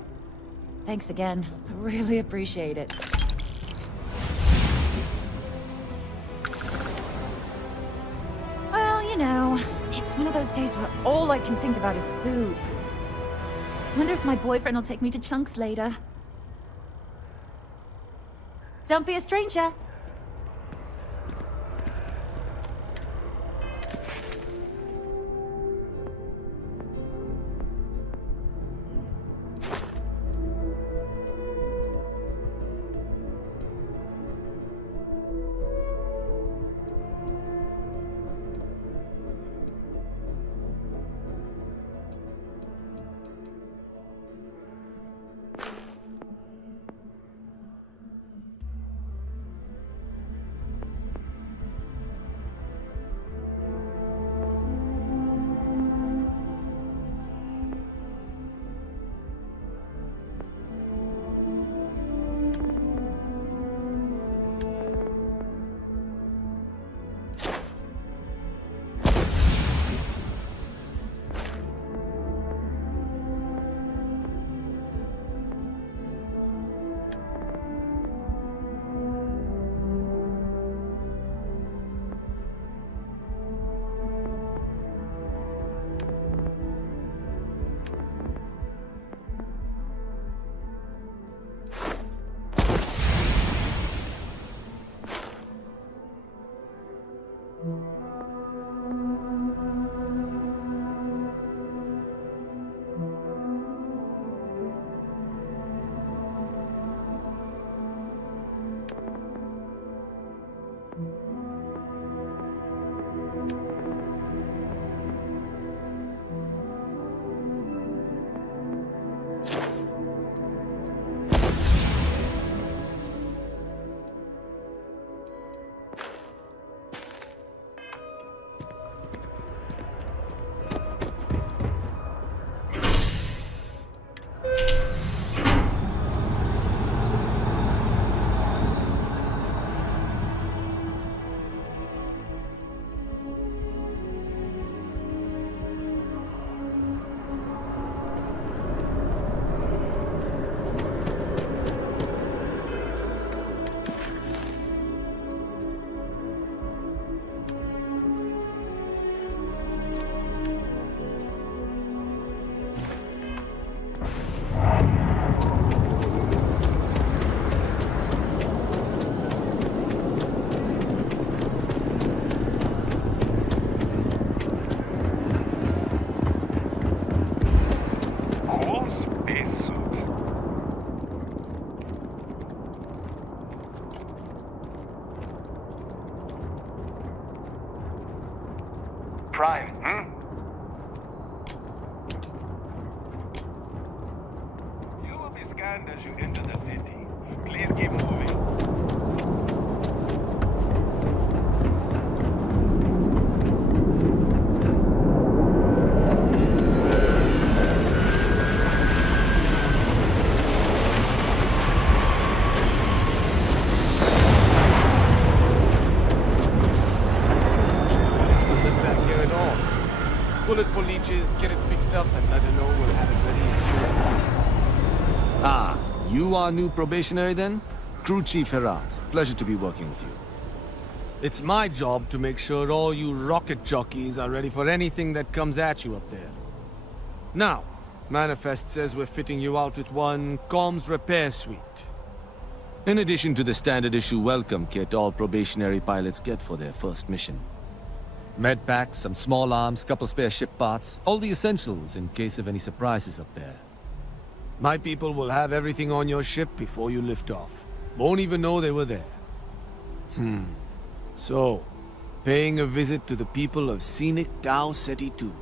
Thanks again. I really appreciate it. Well, you know, it's one of those days where all I can think about is food. Wonder if my boyfriend will take me to Chunks later. Don't be a stranger. hand as you enter the city. Please keep moving. Bullet for leeches, get it fixed up, and let her know we'll have it ready as soon as we can. Ah, you are new probationary then? Crew Chief Herat. Pleasure to be working with you. It's my job to make sure all you rocket jockeys are ready for anything that comes at you up there. Now, Manifest says we're fitting you out with one comms repair suite. In addition to the standard issue welcome kit all probationary pilots get for their first mission. Med packs, some small arms, couple spare ship parts, all the essentials in case of any surprises up there. My people will have everything on your ship before you lift off. Won't even know they were there. So, paying a visit to the people of scenic Tau Ceti 2.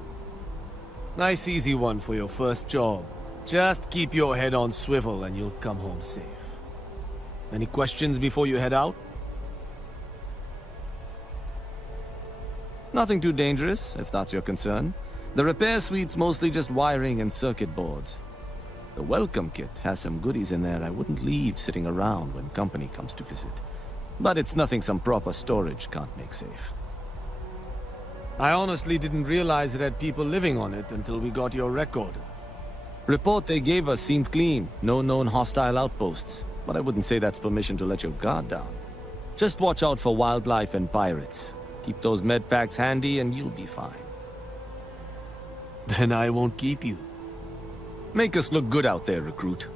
Nice easy one for your first job. Just keep your head on swivel and you'll come home safe. Any questions before you head out? Nothing too dangerous, if that's your concern. The repair suite's mostly just wiring and circuit boards. The welcome kit has some goodies in there I wouldn't leave sitting around when company comes to visit. But it's nothing some proper storage can't make safe. I honestly didn't realize it had people living on it until we got your record. Report they gave us seemed clean. No known hostile outposts. But I wouldn't say that's permission to let your guard down. Just watch out for wildlife and pirates. Keep those med packs handy and you'll be fine. Then I won't keep you. Make us look good out there, recruit.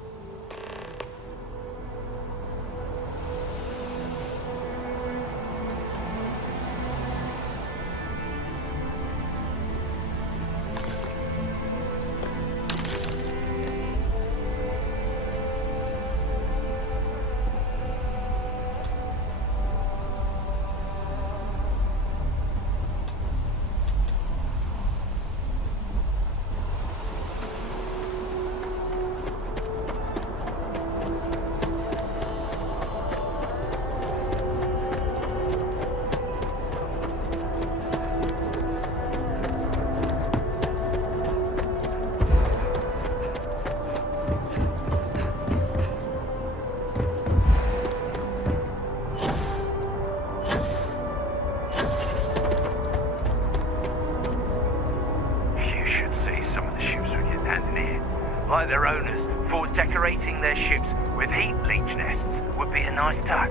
Like their owners, for decorating their ships with heat leech nests would be a nice touch.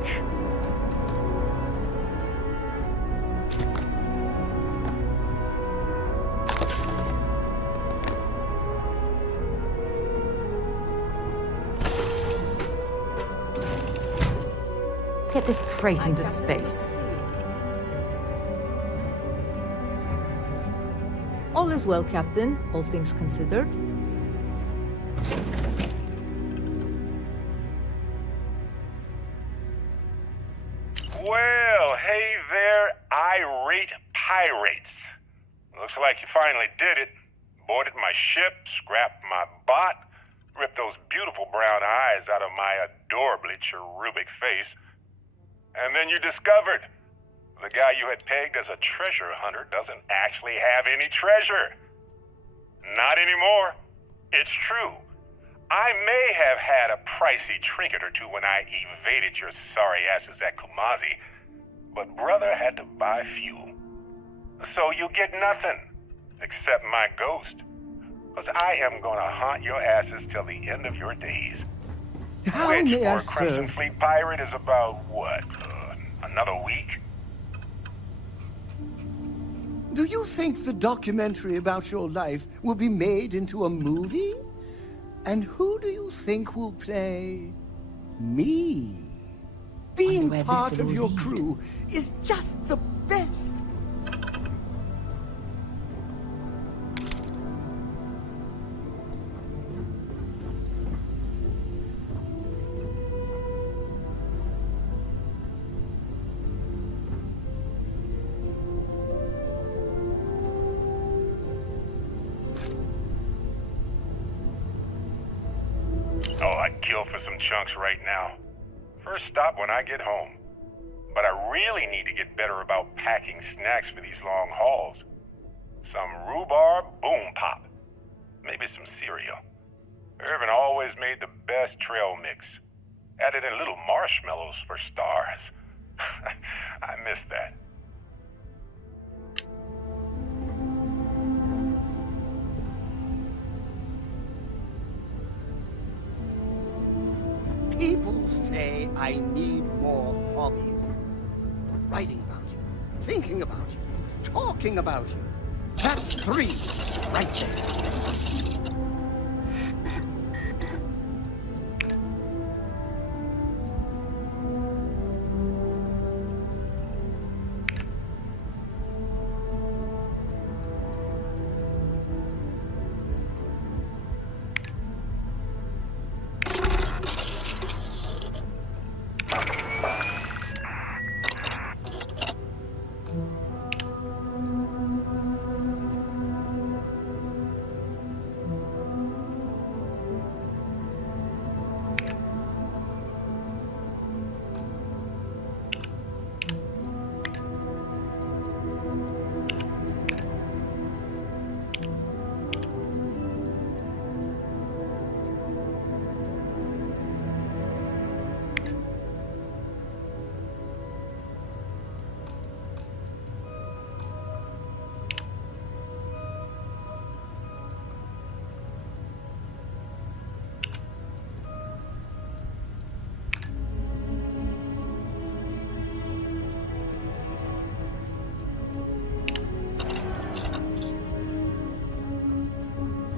Get this crate into space. All is well, Captain, all things considered. Well, hey there, irate pirates. Looks like you finally did it. Boarded my ship, scrapped my bot, ripped those beautiful brown eyes out of my adorably cherubic face. And then you discovered the guy you had pegged as a treasure hunter doesn't actually have any treasure. Not anymore. It's true. I may have had a pricey trinket or two when I evaded your sorry asses at Kumazi, but brother had to buy fuel. So you get nothing, except my ghost. Because I am gonna haunt your asses till the end of your days. How Which, may I for a Crimson serve? Fleet pirate, is about, what, another week? Do you think the documentary about your life will be made into a movie? And who do you think will play me? Being where this part will of your lead. crew is just the best. Oh, I'd kill for some chunks right now. First stop when I get home. But I really need to get better about packing snacks for these long hauls. Some rhubarb boom pop. Maybe some cereal. Irvin always made the best trail mix. Added in little marshmallows for stars. I miss that. People say I need more hobbies. Writing about you, thinking about you, talking about you. That's 3 right there.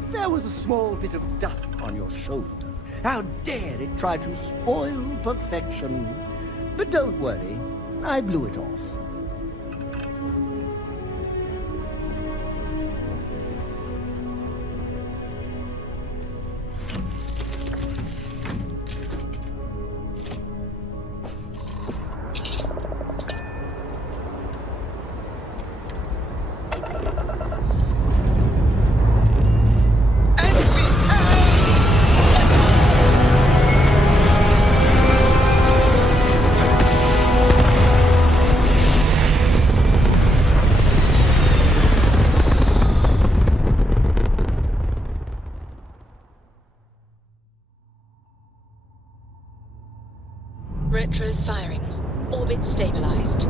There was a small bit of dust on your shoulder. How dare it try to spoil perfection? But don't worry, I blew it off. Retros firing. Orbit stabilized.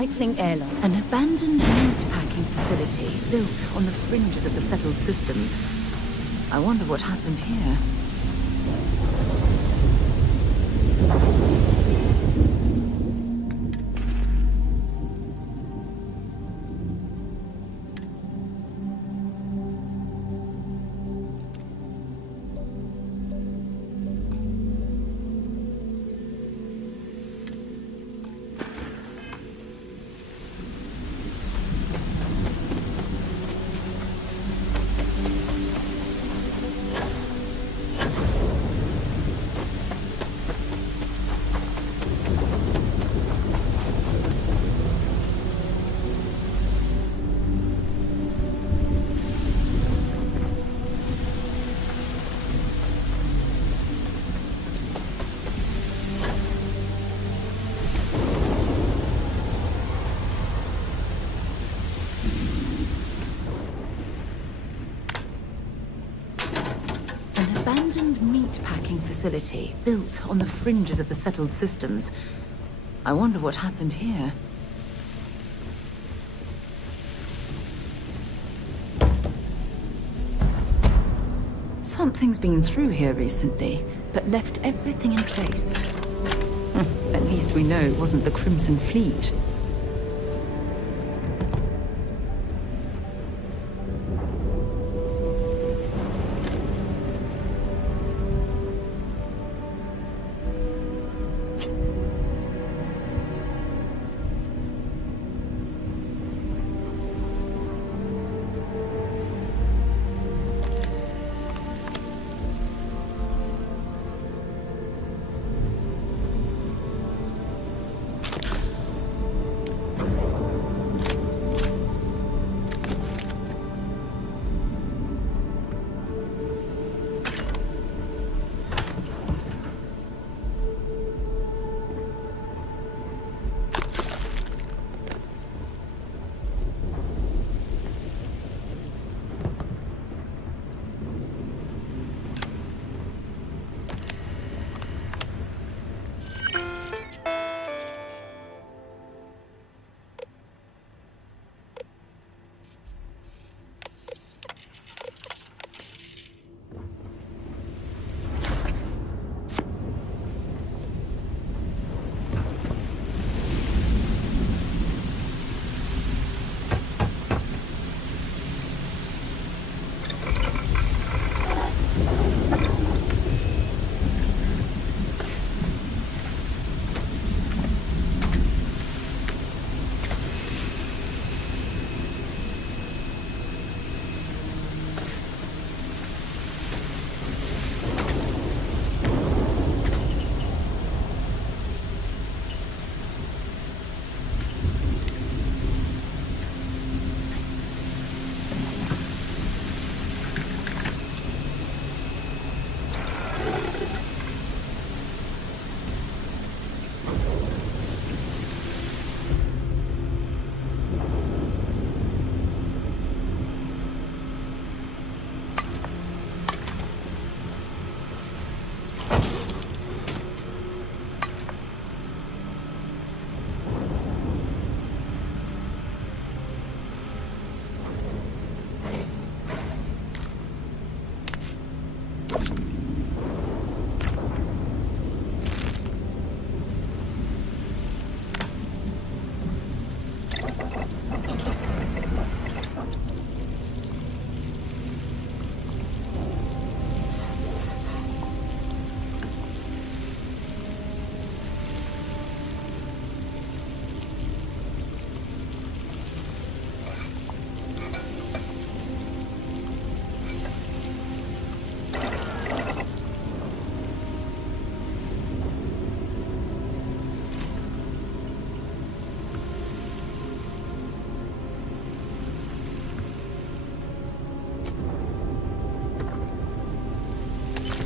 recycling airlock. An abandoned meat-packing facility built on the fringes of the settled systems. I wonder what happened here. Abandoned meat-packing facility built on the fringes of the settled systems. I wonder what happened here. Something's been through here recently, but left everything in place. At least we know it wasn't the Crimson Fleet.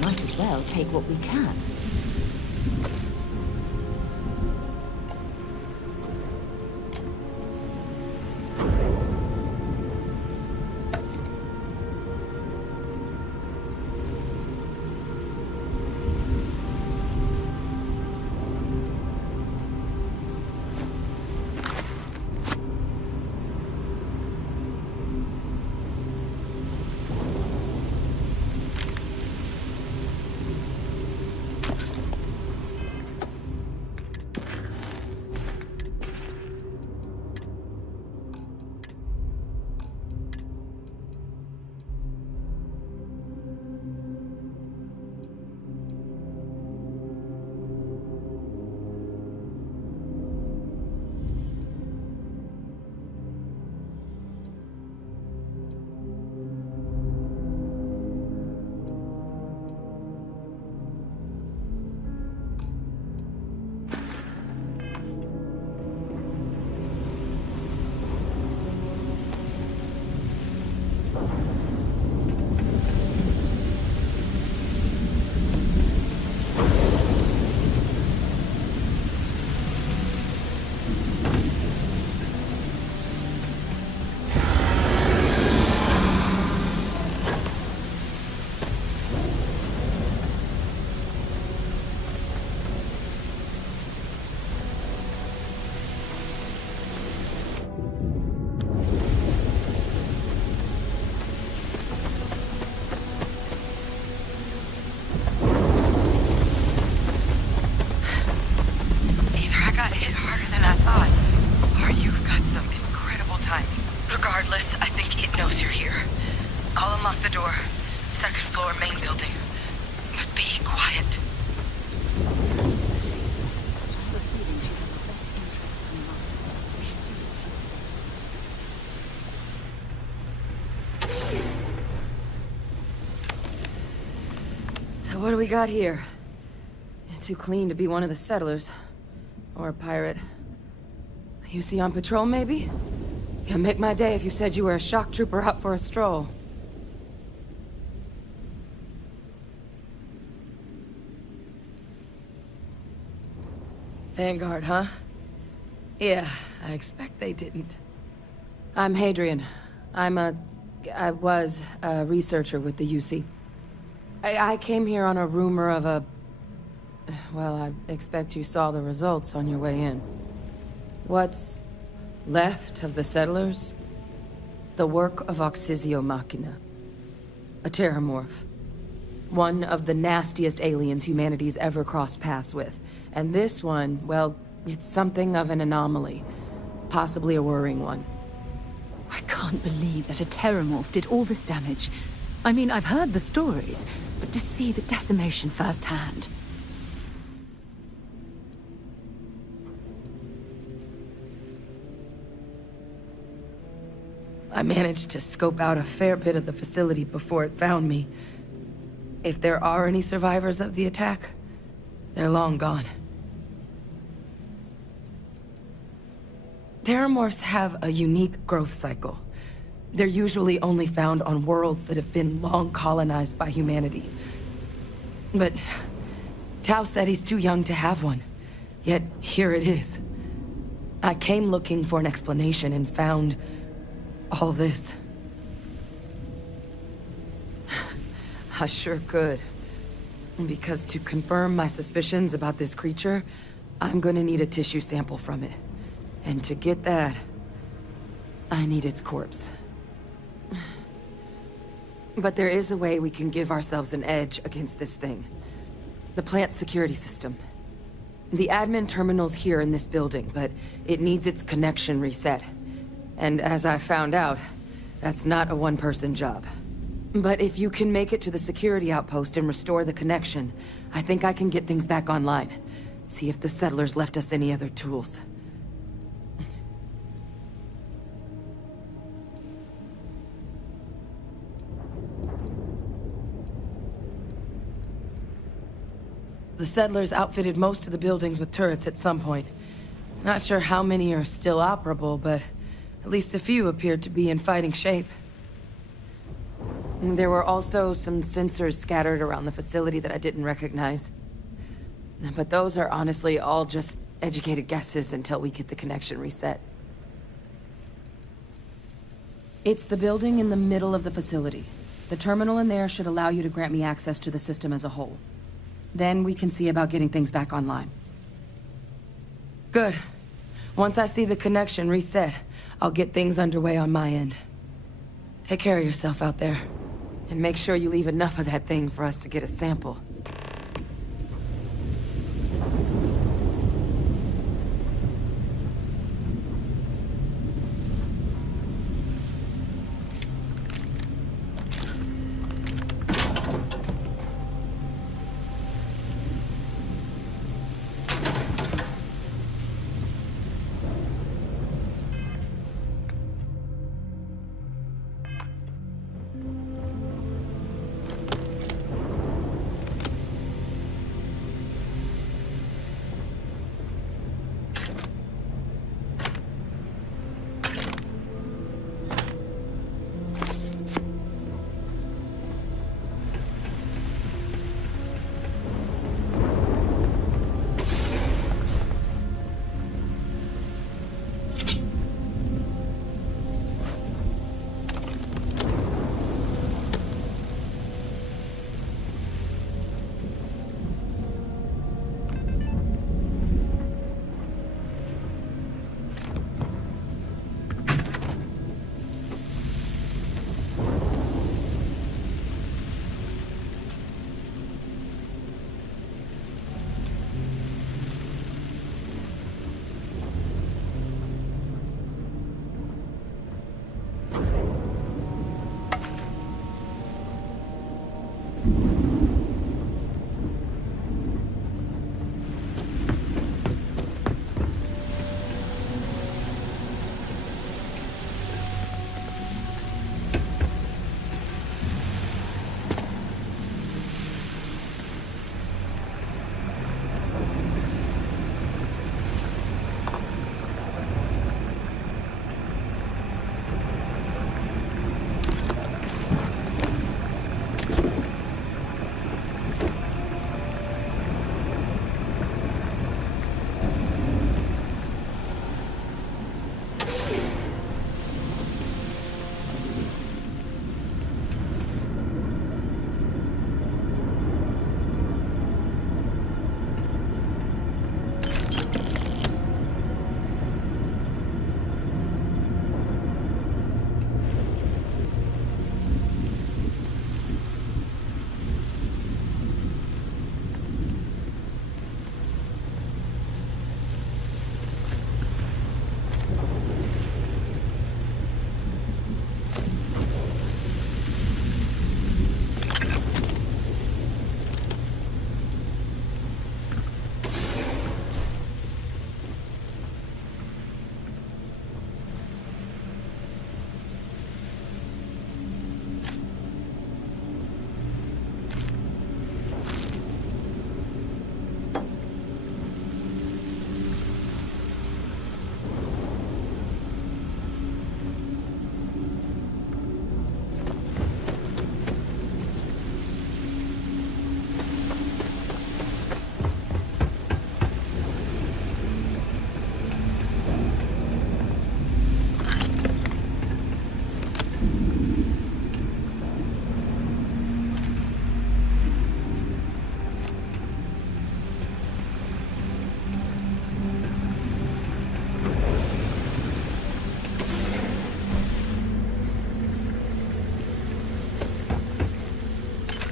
Might as well take what we can. Regardless, I think it knows you're here. I'll unlock the door. Second floor, main building. But be quiet. So what do we got here? Too clean to be one of the settlers. Or a pirate. You see on patrol, maybe? Yeah, make my day if you said you were a shock trooper out for a stroll. Vanguard, huh? Yeah, I expect they didn't. I'm Hadrian. I was a researcher with the UC. I came here on a rumor of a... Well, I expect you saw the results on your way in. What's left of the settlers? The work of Oxysio Machina. A terramorph. One of the nastiest aliens humanity's ever crossed paths with. And this one, well, it's something of an anomaly. Possibly a worrying one. I can't believe that a terramorph did all this damage. I mean, I've heard the stories, but to see the decimation firsthand... I managed to scope out a fair bit of the facility before it found me. If there are any survivors of the attack, they're long gone. Terramorphs have a unique growth cycle. They're usually only found on worlds that have been long colonized by humanity. But Tao said he's too young to have one. Yet here it is. I came looking for an explanation and found all this. I sure could. Because to confirm my suspicions about this creature, I'm gonna need a tissue sample from it. And to get that, I need its corpse. But there is a way we can give ourselves an edge against this thing. The plant's security system. The admin terminal's here in this building, but it needs its connection reset. And as I found out, that's not a one-person job. But if you can make it to the security outpost and restore the connection, I think I can get things back online. See if the settlers left us any other tools. The settlers outfitted most of the buildings with turrets at some point. Not sure how many are still operable, but at least a few appeared to be in fighting shape. There were also some sensors scattered around the facility that I didn't recognize. But those are honestly all just educated guesses until we get the connection reset. It's the building in the middle of the facility. The terminal in there should allow you to grant me access to the system as a whole. Then we can see about getting things back online. Good. Once I see the connection reset, I'll get things underway on my end. Take care of yourself out there. And make sure you leave enough of that thing for us to get a sample.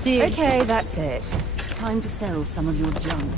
See you. Okay, that's it. Time to sell some of your junk.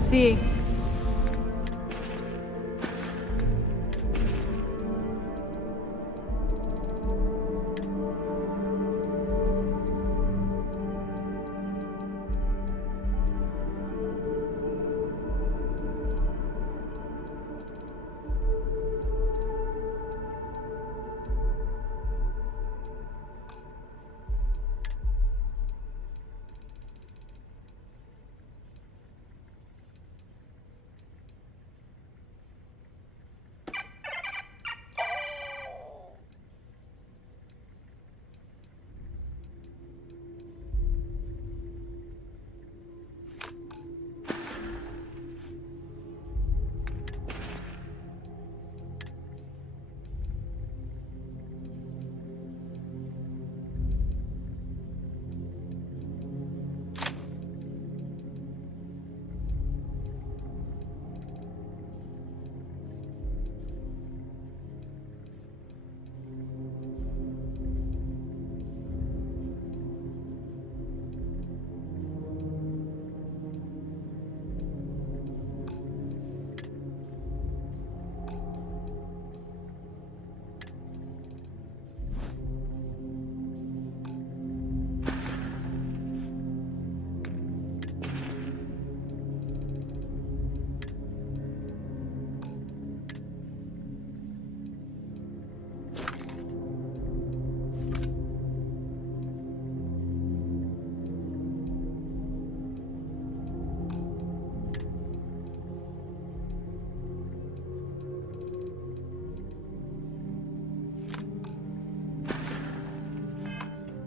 See.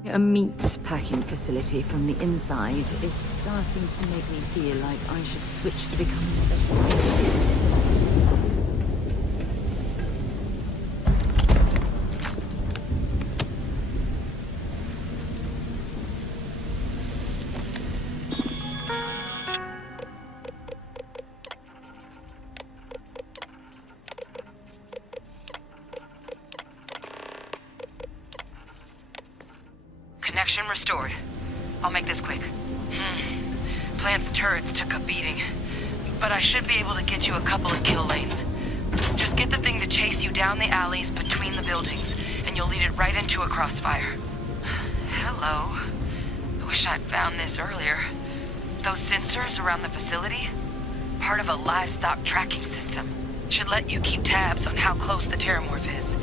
A meat packing facility from the inside is starting to make me feel like I should switch to becoming a vegetarian. Connection restored. I'll make this quick. Plant's turrets took a beating, but I should be able to get you a couple of kill lanes. Just get the thing to chase you down the alleys between the buildings, and you'll lead it right into a crossfire. Hello. I wish I'd found this earlier. Those sensors around the facility? Part of a livestock tracking system. Should let you keep tabs on how close the Terramorph is.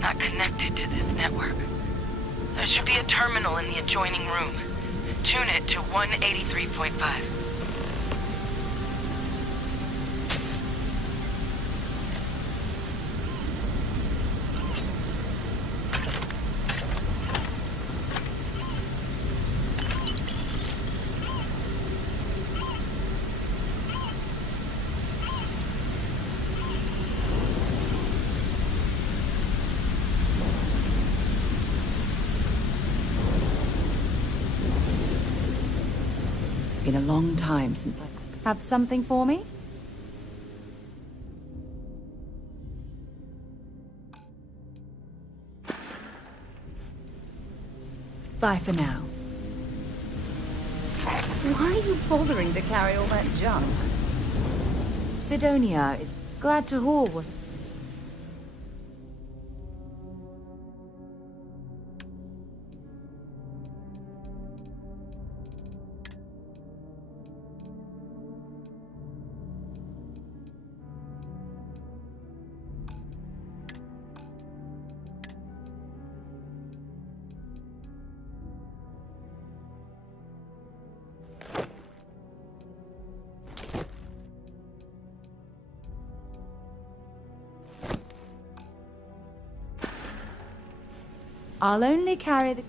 Not connected to this network. There should be a terminal in the adjoining room. Tune it to 183.5. Been a long time since I... Have something for me? Bye for now. Why are you bothering to carry all that junk? Sidonia is glad to haul what... I'll only carry the...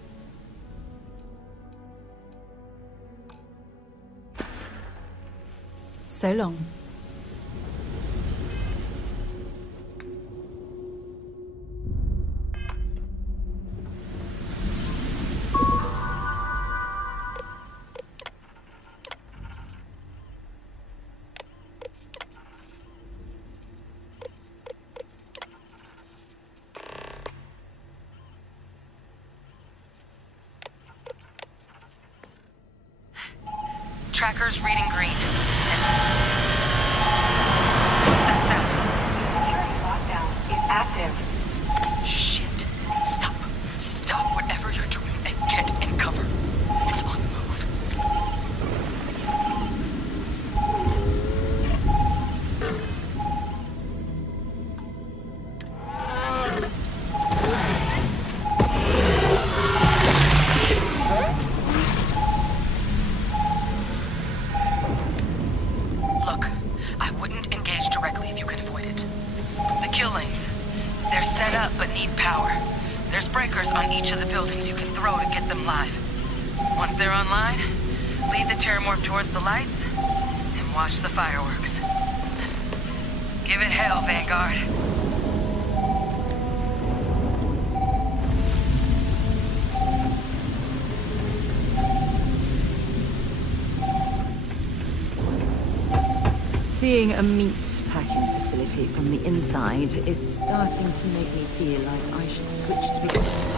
So long. Tracker's reading green. What's that sound? The security lockdown is active. Shit. Stop. Stop whatever you're doing and get in cover. It's on the move. Look, I wouldn't engage directly if you can avoid it. The kill lanes. They're set up but need power. There's breakers on each of the buildings you can throw to get them live. Once they're online, lead the Terramorph towards the lights and watch the fireworks. Give it hell, Vanguard. Seeing a meat packing facility from the inside is starting to make me feel like I should switch to the...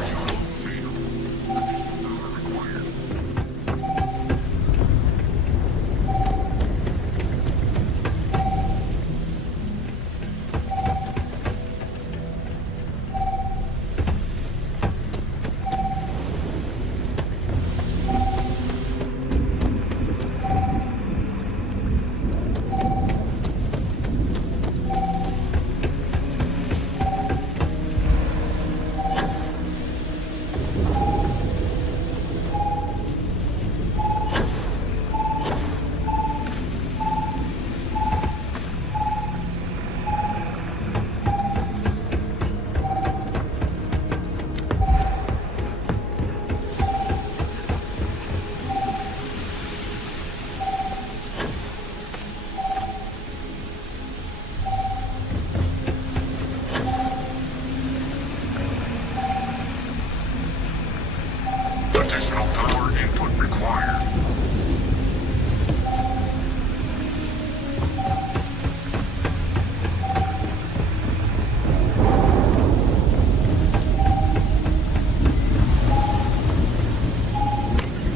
Additional power input required.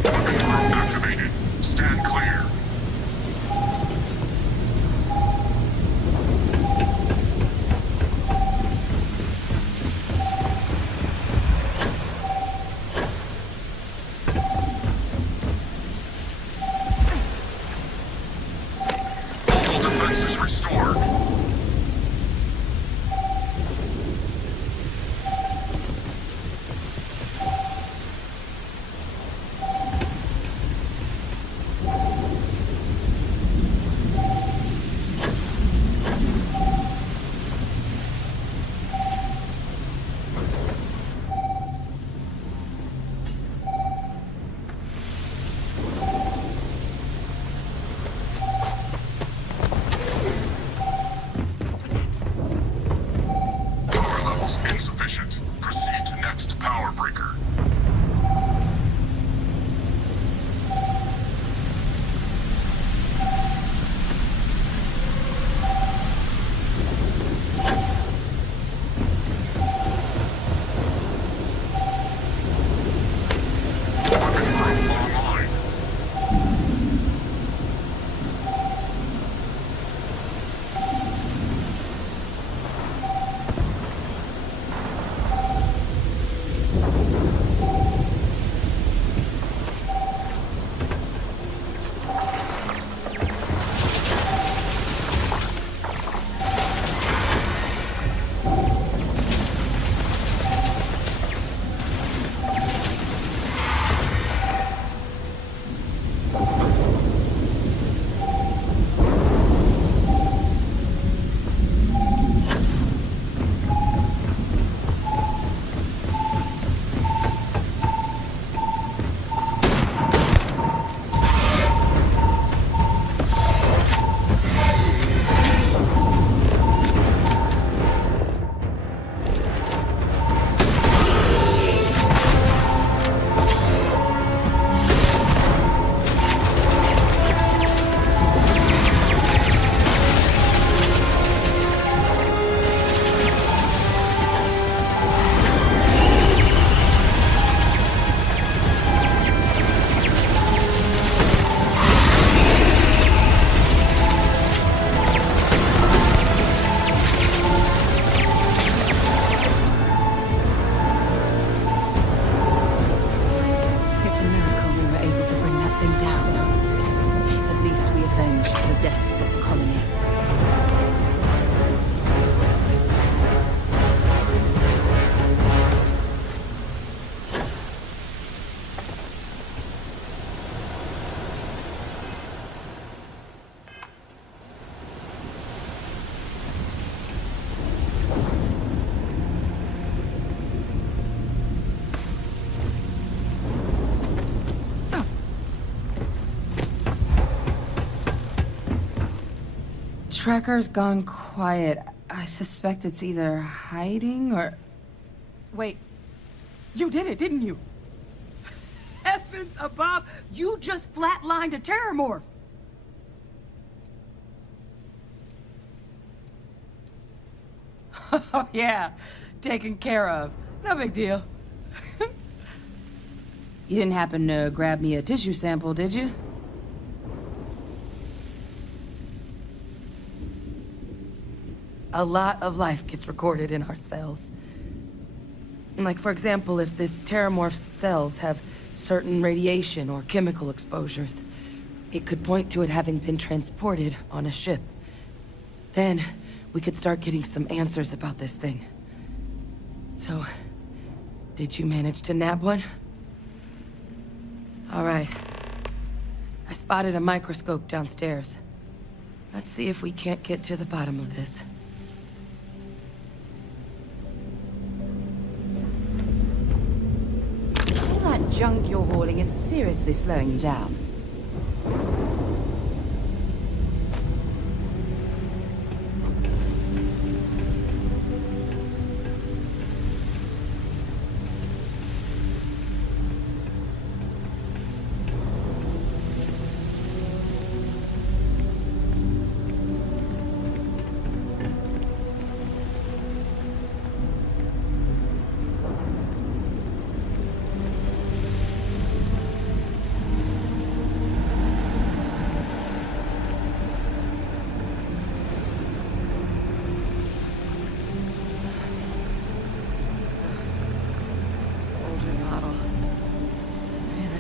Alarm activated. Stand clear. All defenses restored. revenge for the deaths of the colony. Tracker's gone quiet. I suspect it's either hiding or... Wait. You did it, didn't you? Heavens above! You just flatlined a terramorph! Oh yeah, taken care of. No big deal. You didn't happen to grab me a tissue sample, did you? A lot of life gets recorded in our cells. Like, for example, if this terramorph's cells have certain radiation or chemical exposures, it could point to it having been transported on a ship. Then, we could start getting some answers about this thing. So, did you manage to nab one? All right. I spotted a microscope downstairs. Let's see if we can't get to the bottom of this. All that junk you're hauling is seriously slowing you down.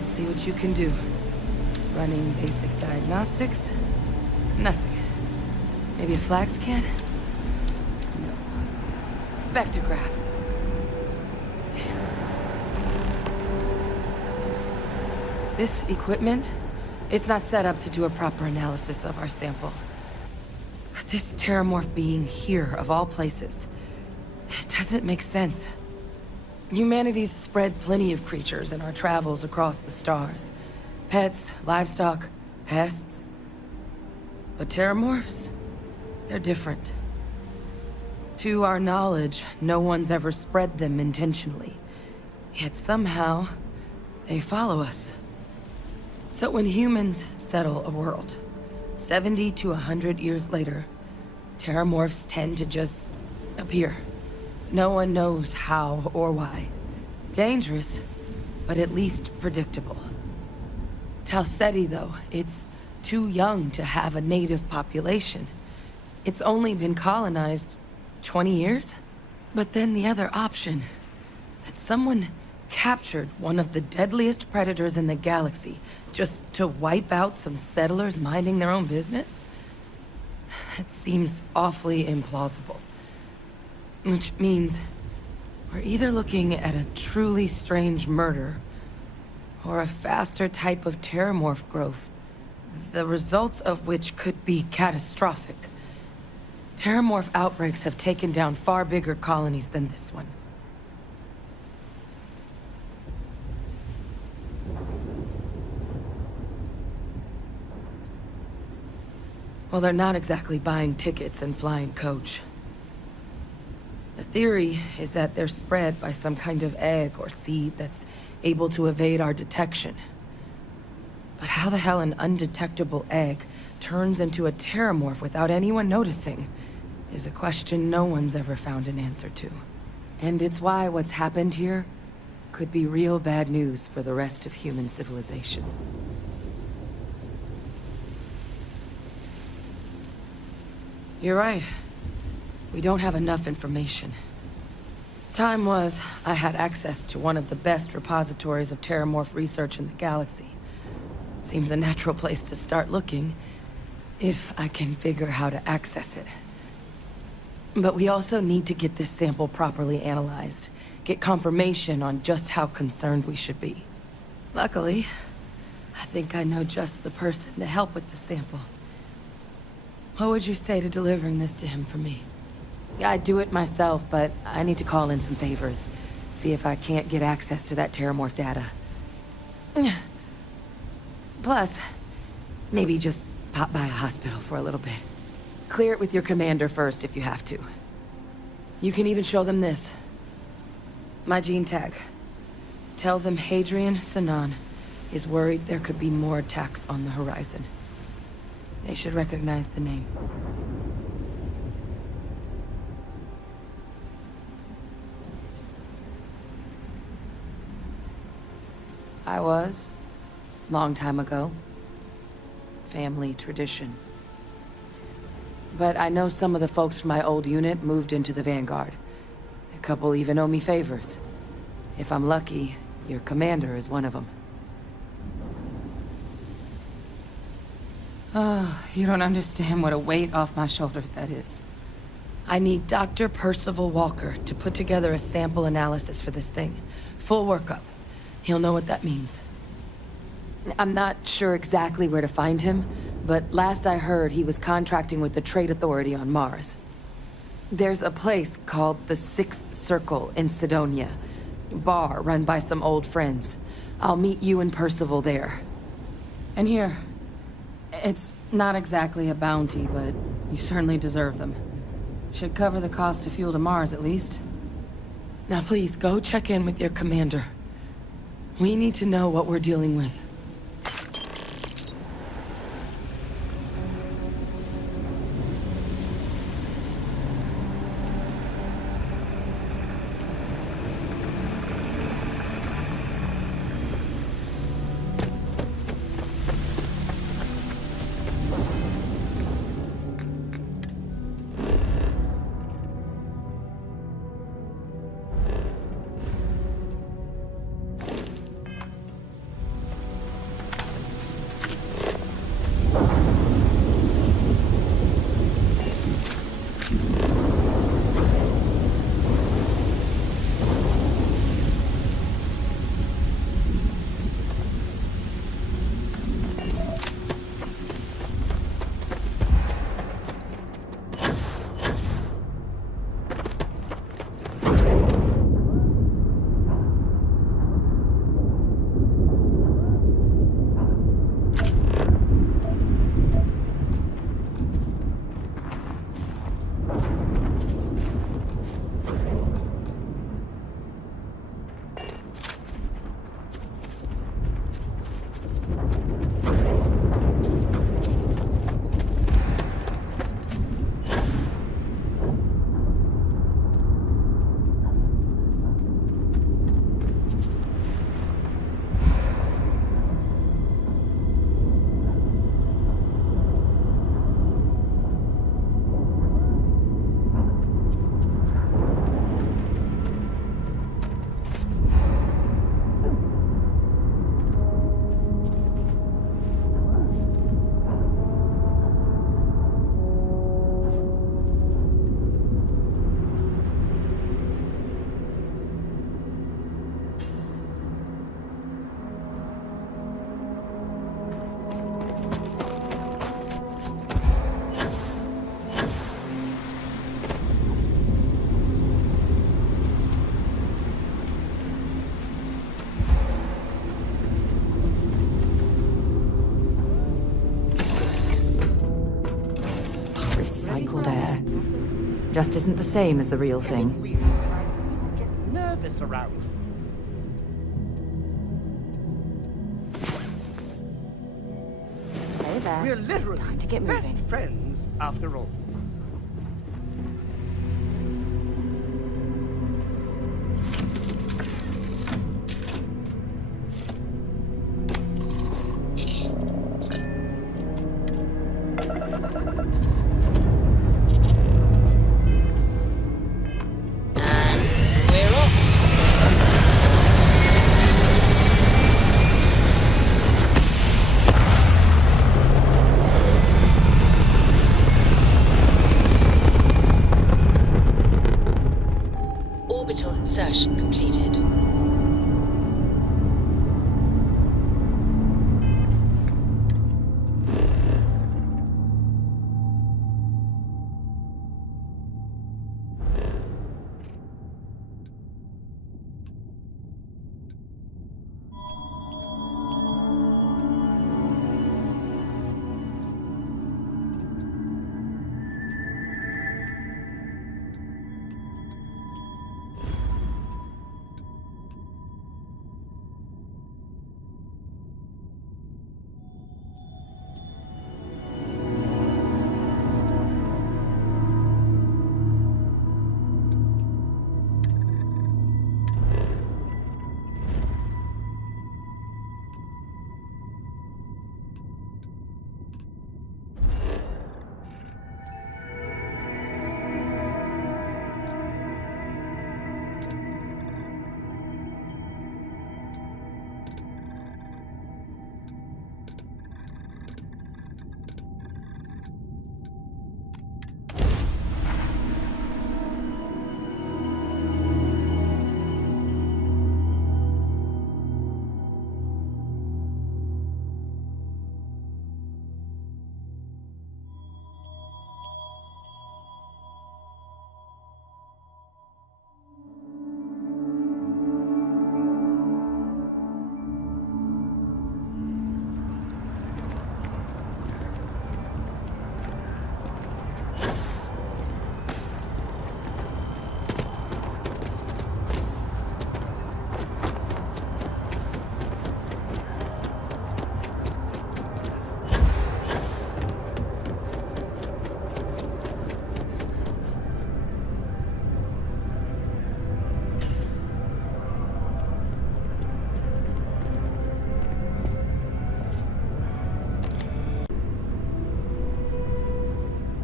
See what you can do. Running basic diagnostics? Nothing. Maybe a flax can? No. Spectrograph. Damn. This equipment, it's not set up to do a proper analysis of our sample. But this terramorph being here, of all places, it doesn't make sense. Humanity's spread plenty of creatures in our travels across the stars. Pets, livestock, pests. But terramorphs? They're different. To our knowledge, no one's ever spread them intentionally. Yet somehow, they follow us. So when humans settle a world, 70 to 100 years later, terramorphs tend to just appear. No one knows how or why. Dangerous, but at least predictable. Tau Ceti, though, it's too young to have a native population. It's only been colonized 20 years? But then the other option, that someone captured one of the deadliest predators in the galaxy just to wipe out some settlers minding their own business? That seems awfully implausible. Which means we're either looking at a truly strange murder or a faster type of terramorph growth, the results of which could be catastrophic. Terramorph outbreaks have taken down far bigger colonies than this one. Well, they're not exactly buying tickets and flying coach. The theory is that they're spread by some kind of egg or seed that's able to evade our detection. But how the hell an undetectable egg turns into a terramorph without anyone noticing is a question no one's ever found an answer to. And it's why what's happened here could be real bad news for the rest of human civilization. You're right. We don't have enough information. Time was, I had access to one of the best repositories of terramorph research in the galaxy. Seems a natural place to start looking, If I can figure how to access it. But we also need to get this sample properly analyzed. Get confirmation on just how concerned we should be. Luckily, I think I know just the person to help with the sample. What would you say to delivering this to him for me? I'd do it myself, but I need to call in some favors. See if I can't get access to that Terramorph data. Plus, maybe just pop by a hospital for a little bit. Clear it with your commander first if you have to. You can even show them this. My gene tag. Tell them Hadrian Sanan is worried there could be more attacks on the horizon. They should recognize the name. I was. Long time ago. Family tradition. But I know some of the folks from my old unit moved into the Vanguard. A couple even owe me favors. If I'm lucky, your commander is one of them. Oh, you don't understand what a weight off my shoulders that is. I need Dr. Percival Walker to put together a sample analysis for this thing. Full workup. He'll know what that means. I'm not sure exactly where to find him, but last I heard he was contracting with the Trade Authority on Mars. There's a place called the Sixth Circle in Sidonia. Bar run by some old friends. I'll meet you and Percival there. And here. It's not exactly a bounty, but you certainly deserve them. Should cover the cost of fuel to Mars, at least. Now please, go check in with your commander. We need to know what we're dealing with. Recycled air. Just isn't the same as the real thing. I still get nervous around. Hey there. We're literally Time to get moving. best friends after all.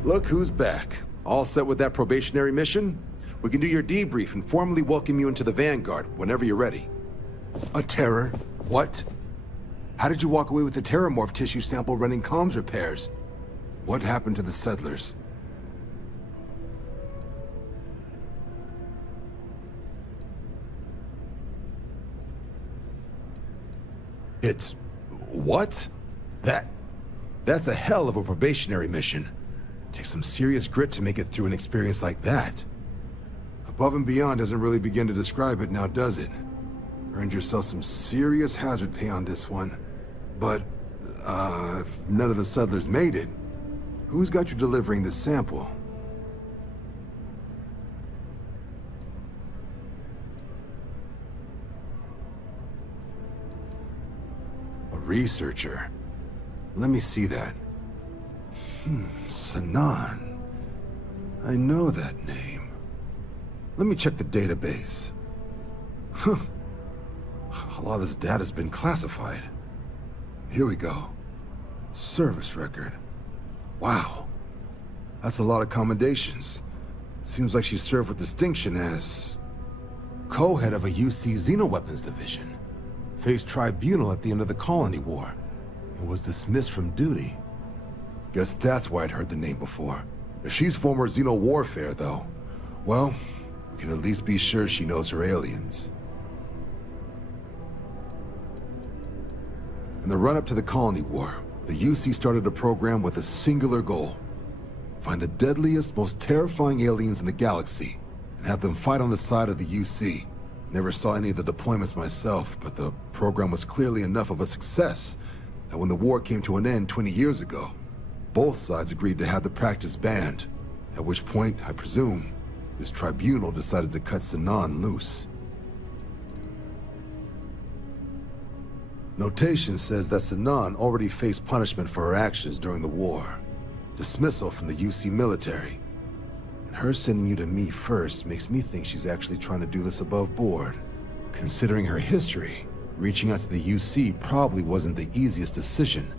Look who's back. All set with that probationary mission? We can do your debrief and formally welcome you into the Vanguard whenever you're ready. A terror? What? How did you walk away with the terramorph tissue sample running comms repairs? What happened to the settlers? It's... what? That's a hell of a probationary mission. Takes some serious grit to make it through an experience like that. Above and beyond doesn't really begin to describe it now, does it? Earned yourself some serious hazard pay on this one. But, if none of the settlers made it, who's got you delivering the sample? A researcher. Let me see that. Sanan. I know that name. Let me check the database. Huh. A lot of this data's been classified. Here we go. Service record. Wow. That's a lot of commendations. Seems like she served with distinction as... co-head of a UC Xenoweapons division. Faced tribunal at the end of the Colony War. And was dismissed from duty. Guess that's why I'd heard the name before. If she's former Xeno warfare, though, well, we can at least be sure she knows her aliens. In the run-up to the Colony War, the UC started a program with a singular goal. Find the deadliest, most terrifying aliens in the galaxy, and have them fight on the side of the UC. Never saw any of the deployments myself, but the program was clearly enough of a success that when the war came to an end 20 years ago, both sides agreed to have the practice banned, at which point, I presume, this tribunal decided to cut Sanan loose. Notation says that Sanan already faced punishment for her actions during the war. Dismissal from the UC military. And her sending you to me first makes me think she's actually trying to do this above board. Considering her history, reaching out to the UC probably wasn't the easiest decision.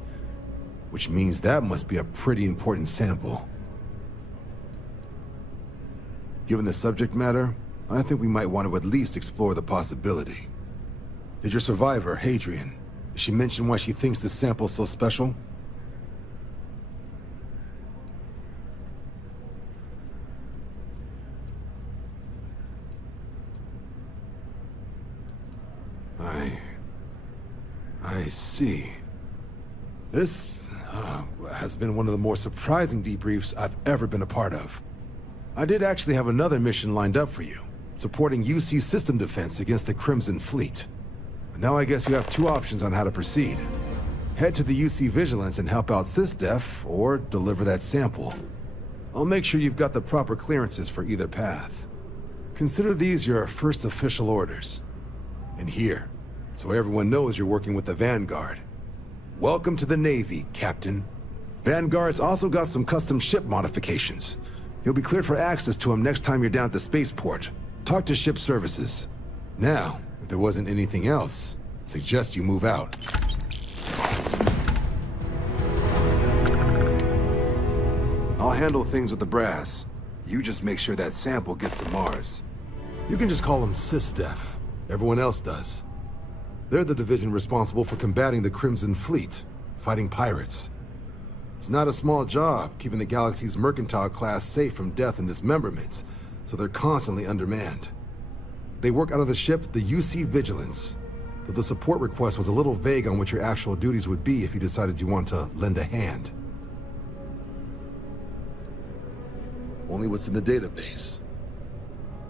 Which means that must be a pretty important sample. Given the subject matter, I think we might want to at least explore the possibility. Did your survivor, Hadrian, did she mention why she thinks this sample's so special? I see. This has been one of the more surprising debriefs I've ever been a part of. I did actually have another mission lined up for you, supporting UC system defense against the Crimson Fleet. But now I guess you have two options on how to proceed. Head to the UC Vigilance and help out SysDef, or deliver that sample. I'll make sure you've got the proper clearances for either path. Consider these your first official orders. And here, so everyone knows you're working with the Vanguard. Welcome to the Navy, Captain. Vanguard's also got some custom ship modifications. You'll be cleared for access to them next time you're down at the spaceport. Talk to ship services. Now, if there wasn't anything else, I suggest you move out. I'll handle things with the brass. You just make sure that sample gets to Mars. You can just call them SysDef. Everyone else does. They're the division responsible for combating the Crimson Fleet, fighting pirates. It's not a small job, keeping the galaxy's mercantile class safe from death and dismemberment, so they're constantly undermanned. They work out of the ship, the UC Vigilance, though the support request was a little vague on what your actual duties would be if you decided you want to lend a hand. Only what's in the database.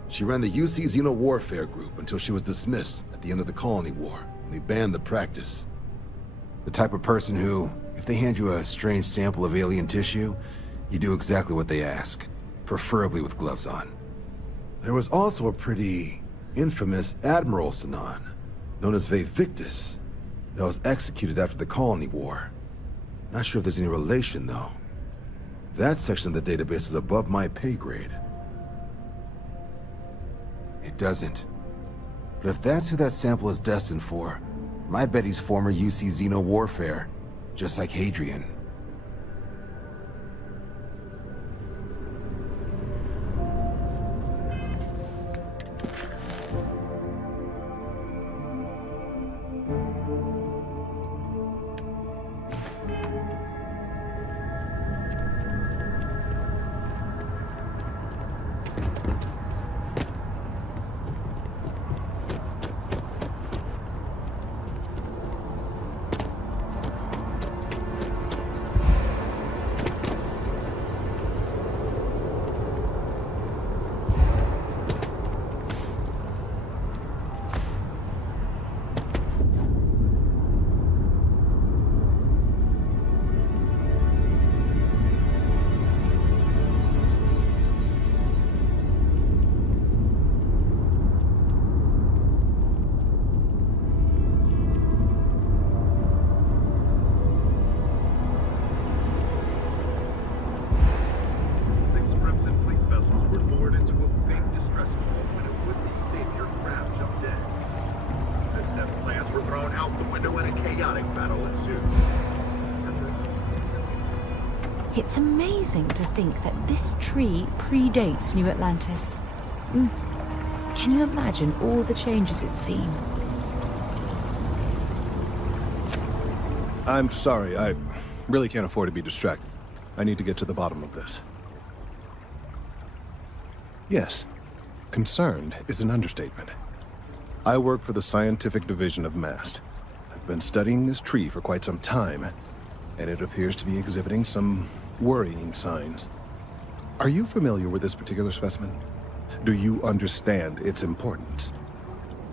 She ran the UC Xeno Warfare Group until she was dismissed at the end of the Colony War, and they banned the practice. The type of person who, if they hand you a strange sample of alien tissue, you do exactly what they ask, preferably with gloves on. There was also a pretty infamous Admiral Sanan, known as Victus, that was executed after the Colony War. Not sure if there's any relation, though. That section of the database is above my pay grade. It doesn't. But if that's who that sample is destined for, my bet he's former UC Xeno Warfare, just like Hadrian. It's amazing to think that this tree predates New Atlantis. Can you imagine all the changes it's seen? I'm sorry, I really can't afford to be distracted. I need to get to the bottom of this. Yes, concerned is an understatement. I work for the scientific division of MAST. I've been studying this tree for quite some time, and it appears to be exhibiting some worrying signs. Are you familiar with this particular specimen? Do you understand its importance?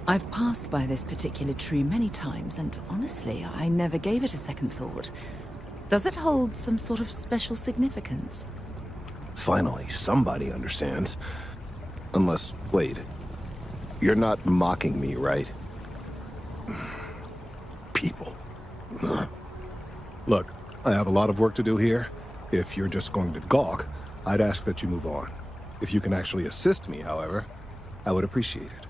I've passed by this particular tree many times, and honestly, I never gave it a second thought. Does it hold some sort of special significance? Finally, somebody understands. Unless, wait, you're not mocking me, right? People. Look, I have a lot of work to do here. If you're just going to gawk, I'd ask that you move on. If you can actually assist me, however, I would appreciate it.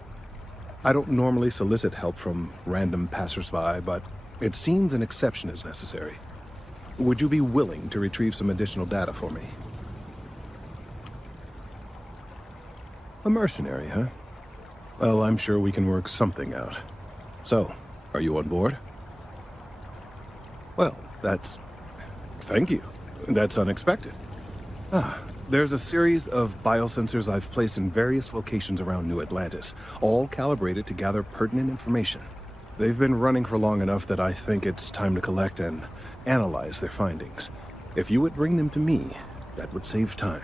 I don't normally solicit help from random passersby, but it seems an exception is necessary. Would you be willing to retrieve some additional data for me? A mercenary, huh? Well, I'm sure we can work something out. So, are you on board? Well, thank you. That's unexpected. There's a series of biosensors I've placed in various locations around New Atlantis, all calibrated to gather pertinent information. They've been running for long enough that I think it's time to collect and analyze their findings. If you would bring them to me, that would save time.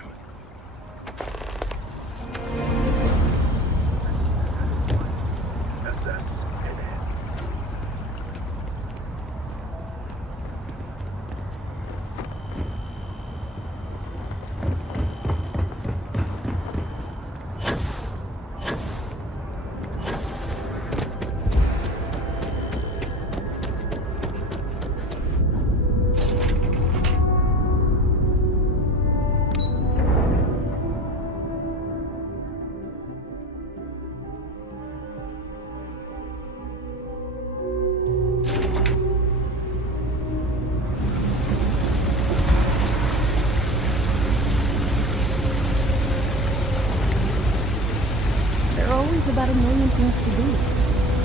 About a million things to do,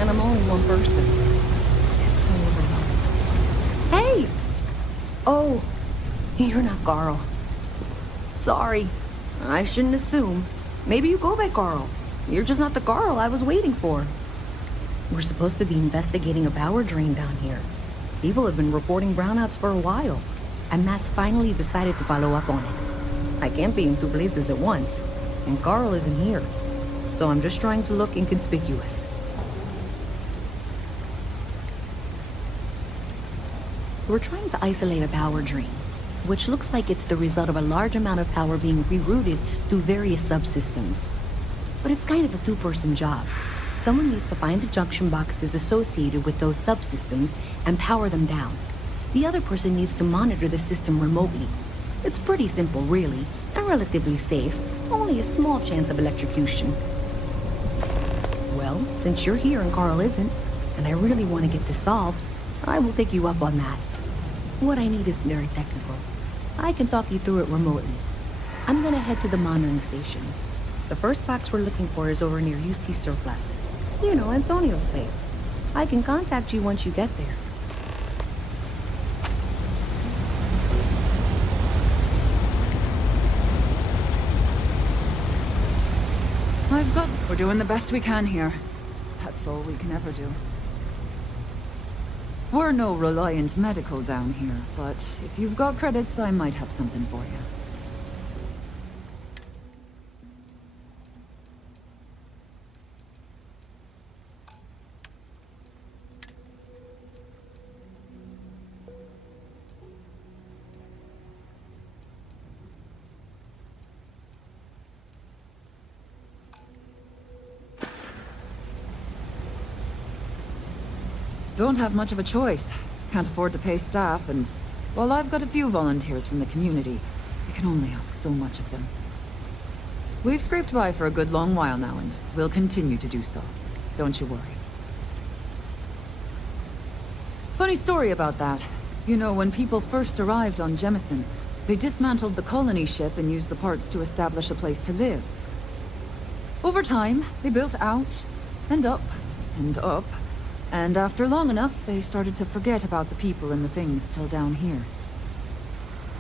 and I'm only one person. It's so overwhelming. Hey! Oh, you're not Carl. Sorry, I shouldn't assume. Maybe you go by Carl. You're just not the Carl I was waiting for. We're supposed to be investigating a power drain down here. People have been reporting brownouts for a while, and Mass finally decided to follow up on it. I can't be in two places at once, and Carl isn't here. So I'm just trying to look inconspicuous. We're trying to isolate a power drain, which looks like it's the result of a large amount of power being rerouted through various subsystems. But it's kind of a two-person job. Someone needs to find the junction boxes associated with those subsystems and power them down. The other person needs to monitor the system remotely. It's pretty simple, really, and relatively safe. Only a small chance of electrocution. Well, since you're here and Carl isn't, and I really want to get this solved, I will take you up on that. What I need is very technical. I can talk you through it remotely. I'm gonna head to the monitoring station. The first box we're looking for is over near UC Surplus. You know, Antonio's place. I can contact you once you get there. We're doing the best we can here. That's all we can ever do. We're no Reliant Medical down here, but if you've got credits, I might have something for you. Don't have much of a choice. Can't afford to pay staff, and while I've got a few volunteers from the community, I can only ask so much of them. We've scraped by for a good long while now, and we'll continue to do so. Don't you worry. Funny story about that. You know, when people first arrived on Jemison, they dismantled the colony ship and used the parts to establish a place to live. Over time, they built out, and up, and up. And after long enough, they started to forget about the people and the things still down here.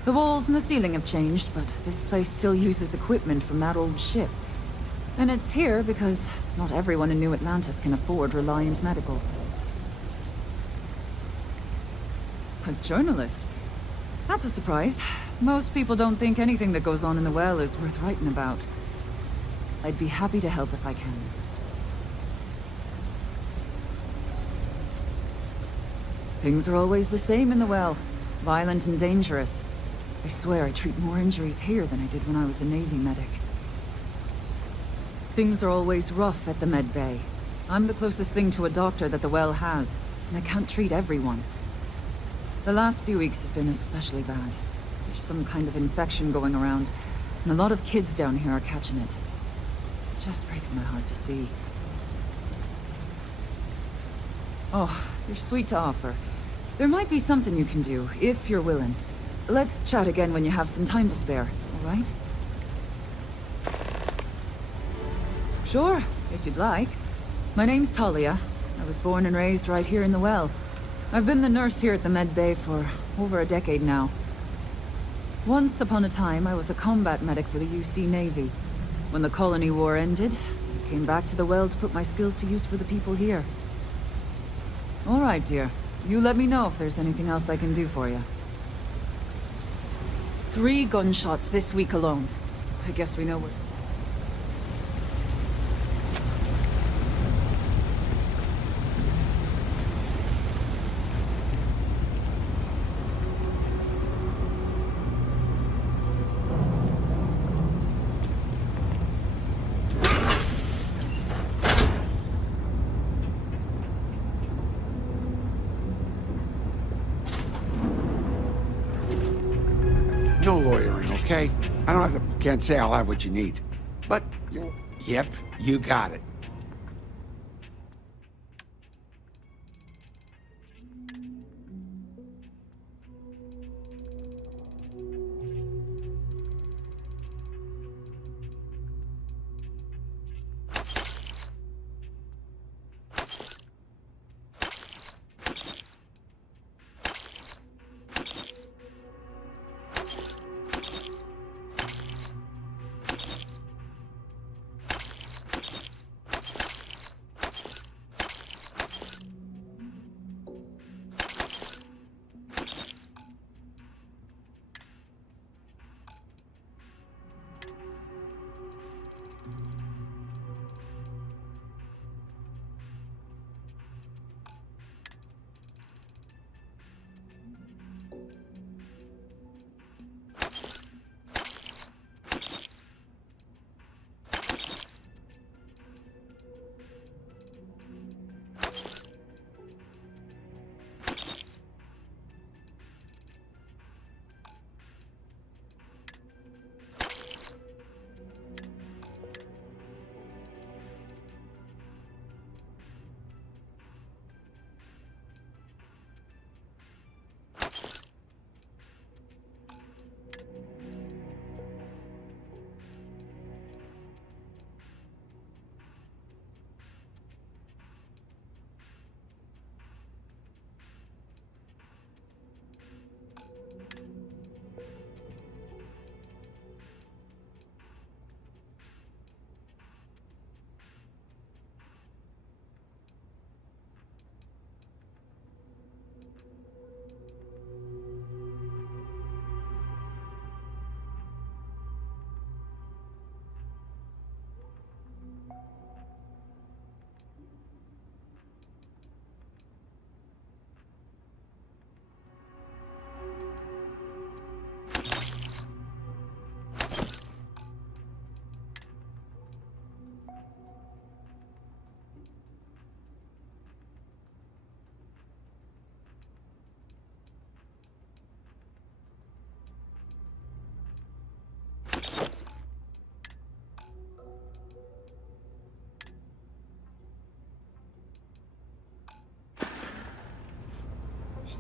The walls and the ceiling have changed, but this place still uses equipment from that old ship. And it's here because not everyone in New Atlantis can afford Reliant Medical. A journalist? That's a surprise. Most people don't think anything that goes on in the well is worth writing about. I'd be happy to help if I can. Things are always the same in the well. Violent and dangerous. I swear I treat more injuries here than I did when I was a Navy medic. Things are always rough at the med bay. I'm the closest thing to a doctor that the well has, and I can't treat everyone. The last few weeks have been especially bad. There's some kind of infection going around, and a lot of kids down here are catching it. It just breaks my heart to see. Oh, you're sweet to offer. There might be something you can do, if you're willing. Let's chat again when you have some time to spare, all right? Sure, if you'd like. My name's Talia. I was born and raised right here in the well. I've been the nurse here at the med bay for over a decade now. Once upon a time, I was a combat medic for the UC Navy. When the colony war ended, I came back to the well to put my skills to use for the people here. All right, dear. You let me know if there's anything else I can do for you. 3 gunshots this week alone. I guess we know where... No loitering, okay? I don't have to, can't say I'll have what you need. But, yep, you got it.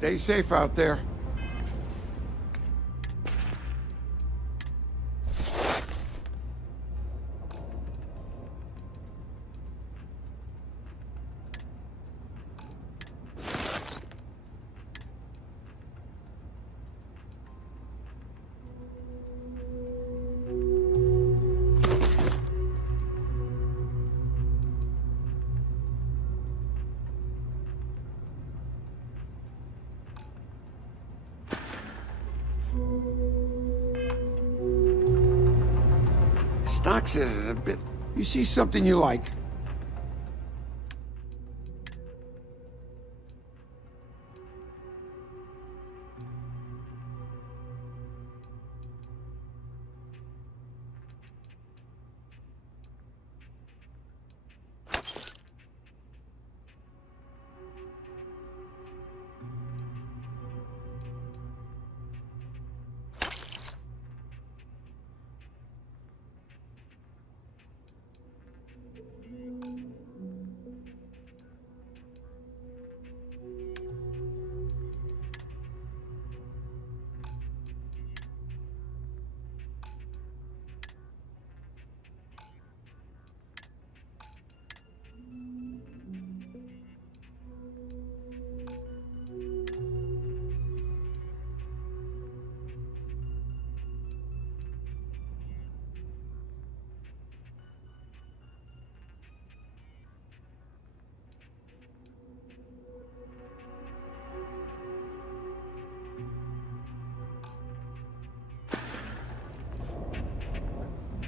Stay safe out there. Stock's a bit... You see something you like?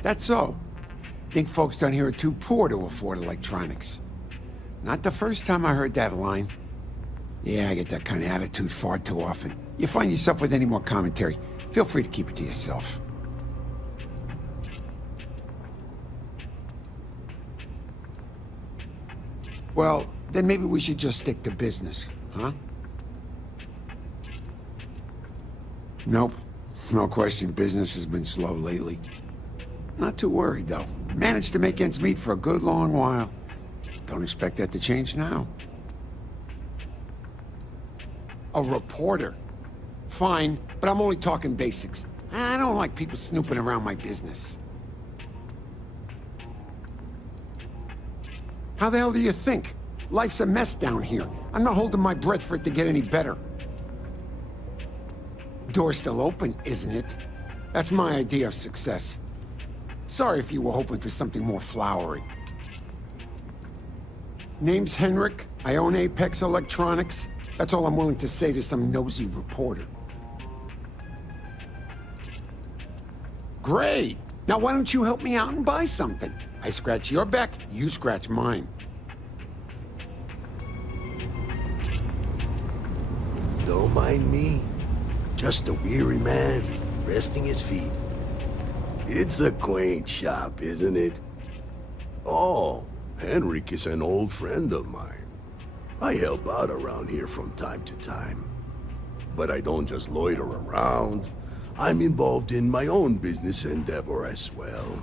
That's so. Think folks down here are too poor to afford electronics. Not the first time I heard that line. Yeah, I get that kind of attitude far too often. You find yourself with any more commentary, feel free to keep it to yourself. Well, then maybe we should just stick to business, huh? Nope. No question, business has been slow lately. Not too worried, though. Managed to make ends meet for a good long while. Don't expect that to change now. A reporter. Fine, but I'm only talking basics. I don't like people snooping around my business. How the hell do you think? Life's a mess down here. I'm not holding my breath for it to get any better. Door's still open, isn't it? That's my idea of success. Sorry if you were hoping for something more flowery. Name's Henrik. I own Apex Electronics. That's all I'm willing to say to some nosy reporter. Great! Now why don't you help me out and buy something? I scratch your back, you scratch mine. Don't mind me. Just a weary man, resting his feet. It's a quaint shop, isn't it? Oh, Henrik is an old friend of mine. I help out around here from time to time. But I don't just loiter around. I'm involved in my own business endeavor as well.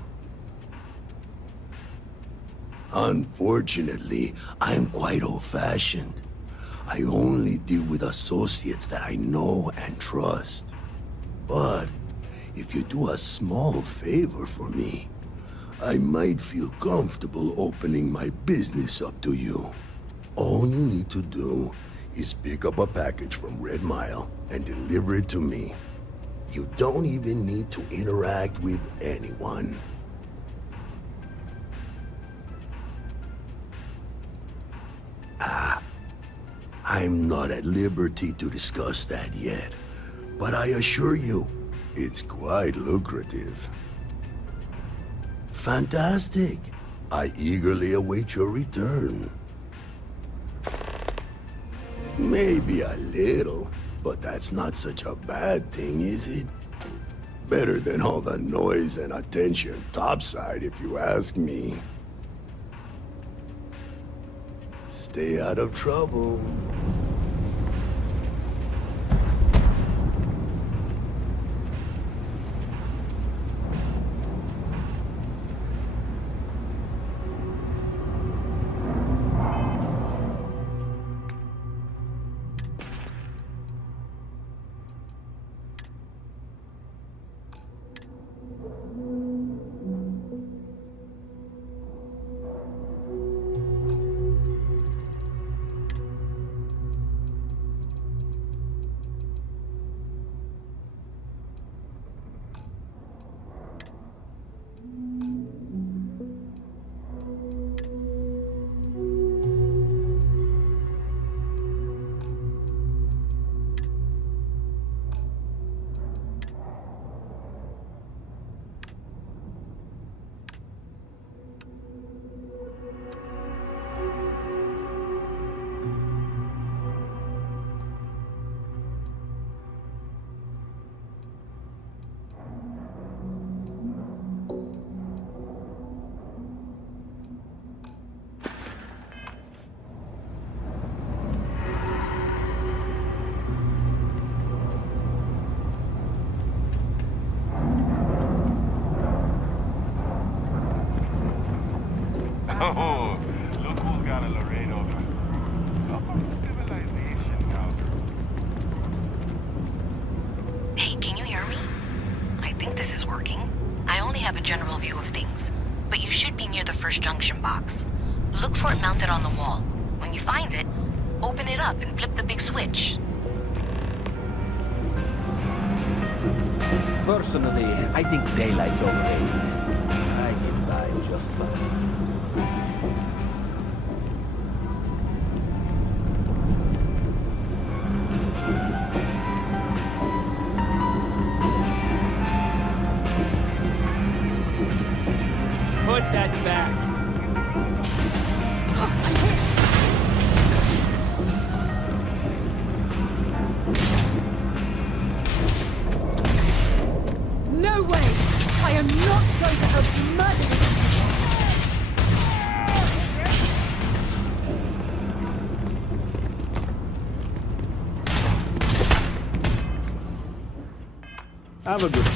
Unfortunately, I'm quite old-fashioned. I only deal with associates that I know and trust. But if you do a small favor for me, I might feel comfortable opening my business up to you. All you need to do is pick up a package from Red Mile and deliver it to me. You don't even need to interact with anyone. I'm not at liberty to discuss that yet, but I assure you, it's quite lucrative. Fantastic. I eagerly await your return. Maybe a little, but that's not such a bad thing, is it? Better than all the noise and attention topside, if you ask me. Stay out of trouble. Oh, look who's got a Laredo gun. Welcome to civilization, cowgirl. Hey, can you hear me? I think this is working. I only have a general view of things, but you should be near the first junction box. Look for it mounted on the wall. When you find it, open it up and flip the big switch. Personally, I think daylight's overrated. I get by just fine. Put that back. No way! I am not going to help you murder me! Have a good one.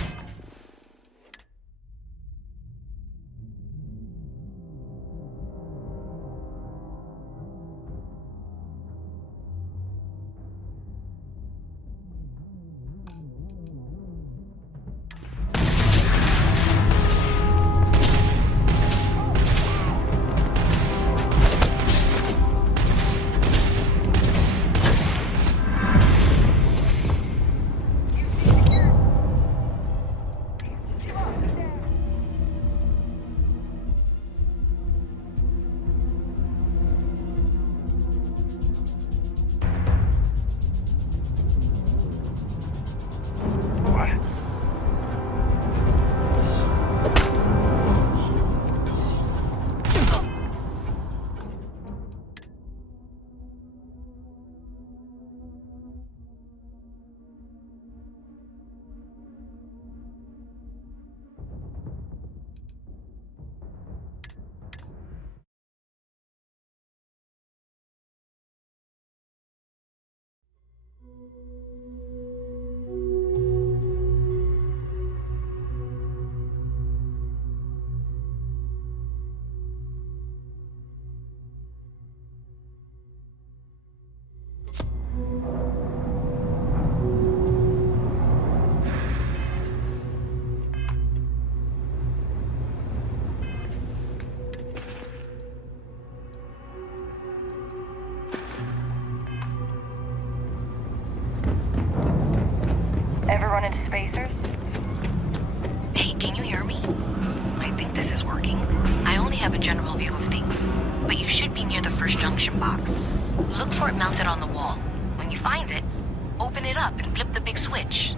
Ever run into spacers? Hey, can you hear me? I think this is working. I only have a general view of things, but you should be near the first junction box. Look for it mounted on the wall. When you find it, open it up and flip the big switch.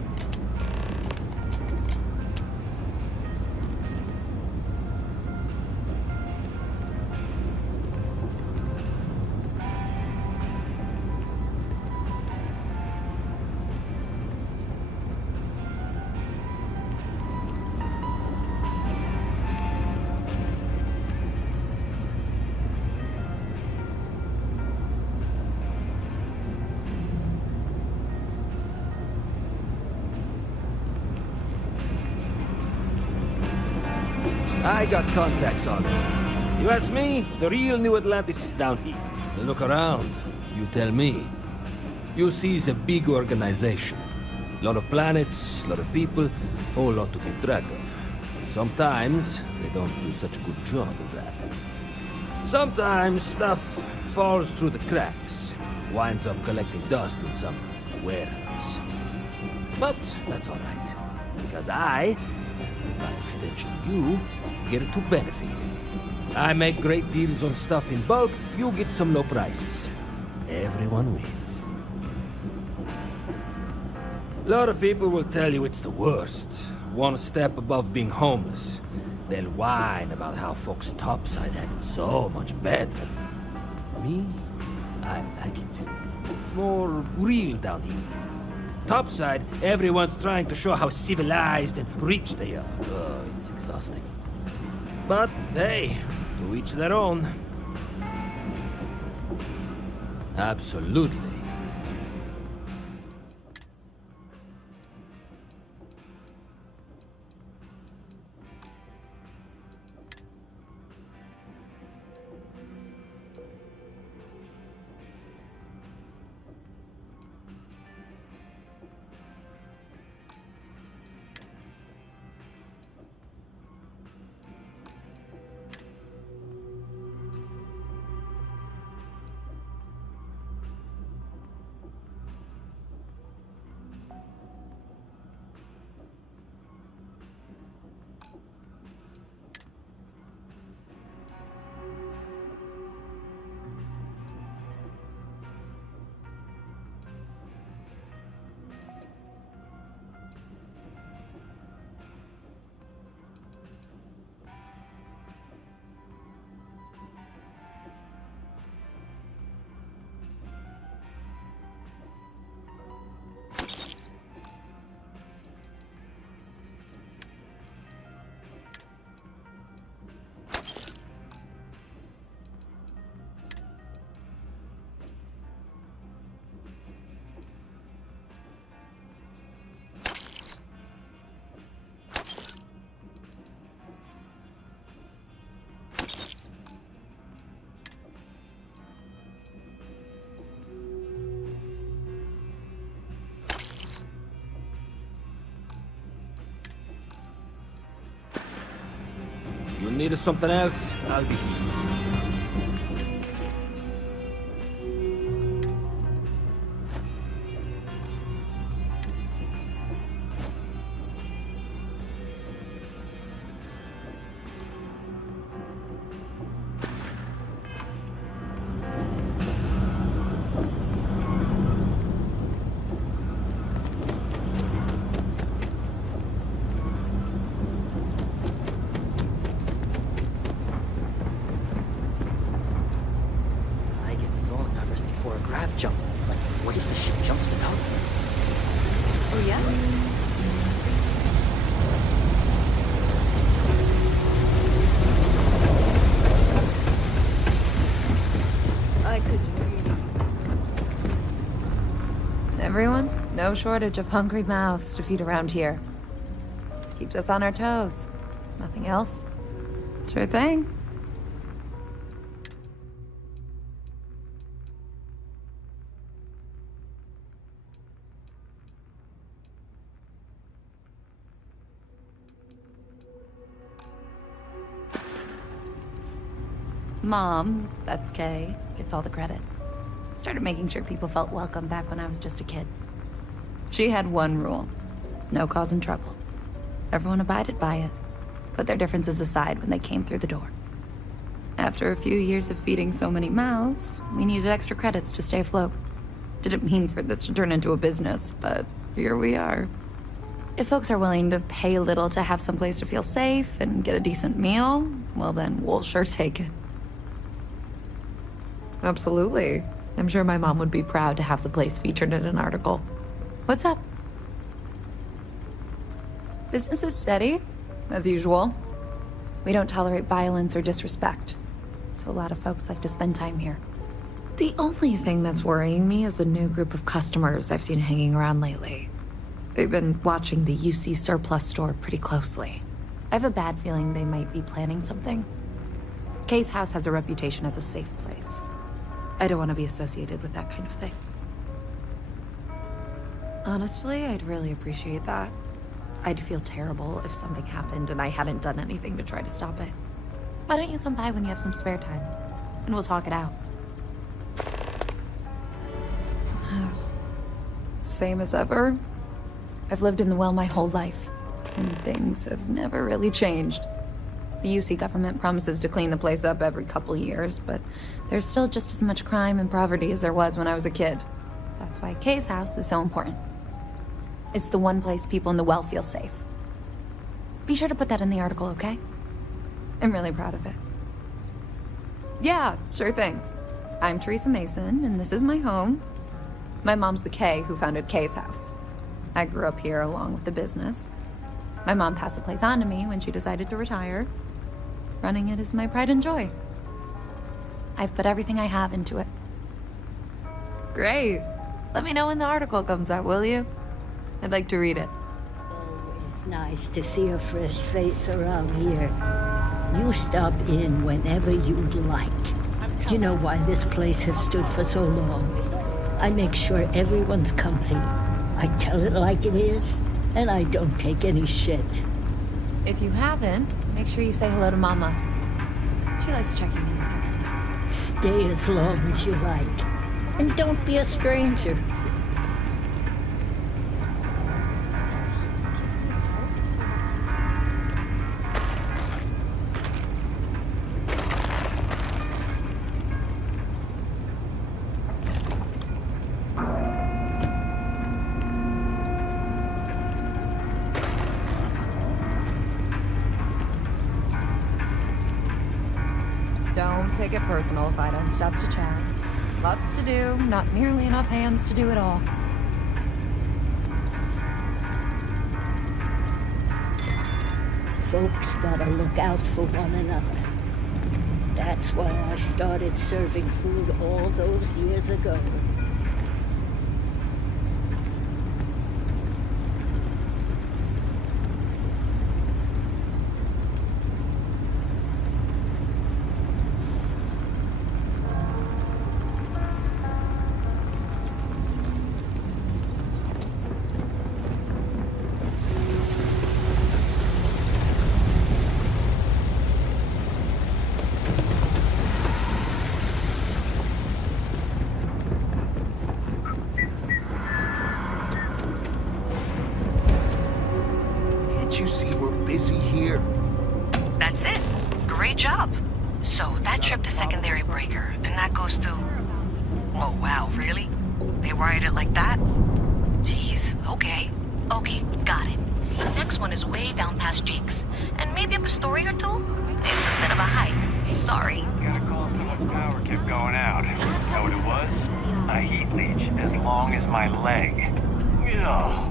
I got contacts all over. You ask me, the real New Atlantis is down here. Look around. You tell me. UC is a big organization. Lot of planets, lot of people, whole lot to keep track of. Sometimes they don't do such a good job of that. Sometimes stuff falls through the cracks, winds up collecting dust in some warehouse. But that's all right, because I, and by extension you, get to benefit. I make great deals on stuff in bulk, you get some low prices. Everyone wins. A lot of people will tell you it's the worst. One step above being homeless. They'll whine about how folks topside have it so much better. Me, I like it. It's more real down here. Topside, everyone's trying to show how civilized and rich they are. Oh, it's exhausting. But hey, to each their own. Absolutely. You need something else? I'll be here. Before a grav jump. But what if the ship jumps without me? Oh, yeah? I could really... Everyone's no shortage of hungry mouths to feed around here. Keeps us on our toes. Nothing else? Sure thing. Mom, that's Kay, gets all the credit. Started making sure people felt welcome back when I was just a kid. She had one rule: no causing trouble. Everyone abided by it, put their differences aside when they came through the door. After a few years of feeding so many mouths, we needed extra credits to stay afloat. Didn't mean for this to turn into a business, but here we are. If folks are willing to pay a little to have someplace to feel safe and get a decent meal, well then, we'll sure take it. Absolutely. I'm sure my mom would be proud to have the place featured in an article. What's up? Business is steady, as usual. We don't tolerate violence or disrespect, so a lot of folks like to spend time here. The only thing that's worrying me is a new group of customers I've seen hanging around lately. They've been watching the UC surplus store pretty closely. I have a bad feeling they might be planning something. Kay's house has a reputation as a safe place. I don't want to be associated with that kind of thing. Honestly, I'd really appreciate that. I'd feel terrible if something happened and I hadn't done anything to try to stop it. Why don't you come by when you have some spare time? And we'll talk it out. Same as ever. I've lived in the well my whole life, and things have never really changed. The UC government promises to clean the place up every couple years, but there's still just as much crime and poverty as there was when I was a kid. That's why Kay's house is so important. It's the one place people in the well feel safe. Be sure to put that in the article, okay? I'm really proud of it. Yeah, sure thing. I'm Teresa Mason, and this is my home. My mom's the Kay who founded Kay's house. I grew up here along with the business. My mom passed the place on to me when she decided to retire. Running it is my pride and joy. I've put everything I have into it. Great. Let me know when the article comes out, will you? I'd like to read it. Always nice to see a fresh face around here. You stop in whenever you'd like. You know why this place has stood for so long? I make sure everyone's comfy. I tell it like it is, and I don't take any shit. If you haven't, make sure you say hello to Mama. She likes checking in with everyone. Stay as long as you like. And don't be a stranger. Don't take it personal if I don't stop to chat. Lots to do, not nearly enough hands to do it all. Folks gotta look out for one another. That's why I started serving food all those years ago. busy here? That's it. Great job. So that trip to secondary breaker, and that goes to... Oh, wow, really? They wired it like that? Jeez, okay. Okay, got it. Next one is way down past Jake's, and maybe up a story or two? It's a bit of a hike. Sorry. Gotta call someone's power kept going out. Know what it was? A heat leech as long as my leg. Ugh.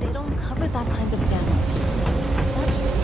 They don't cover that kind of damage. Is that true?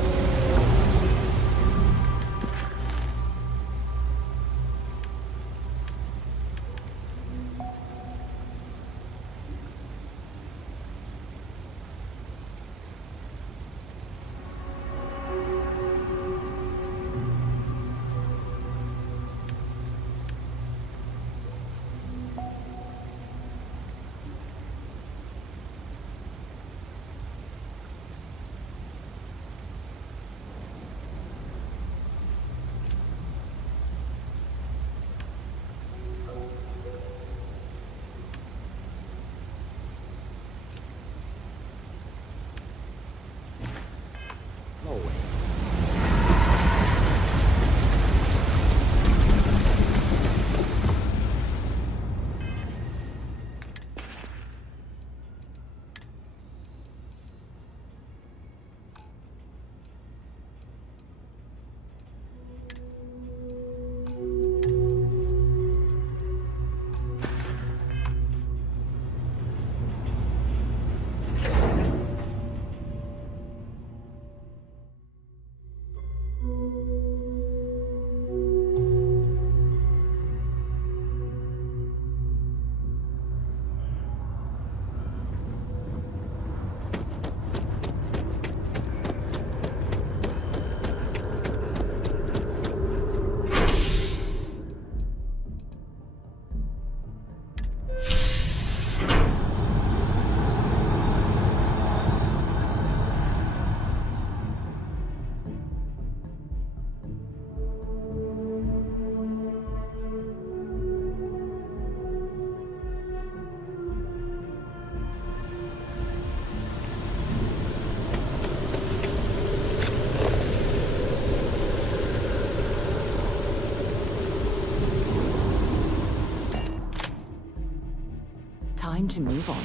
Time to move on.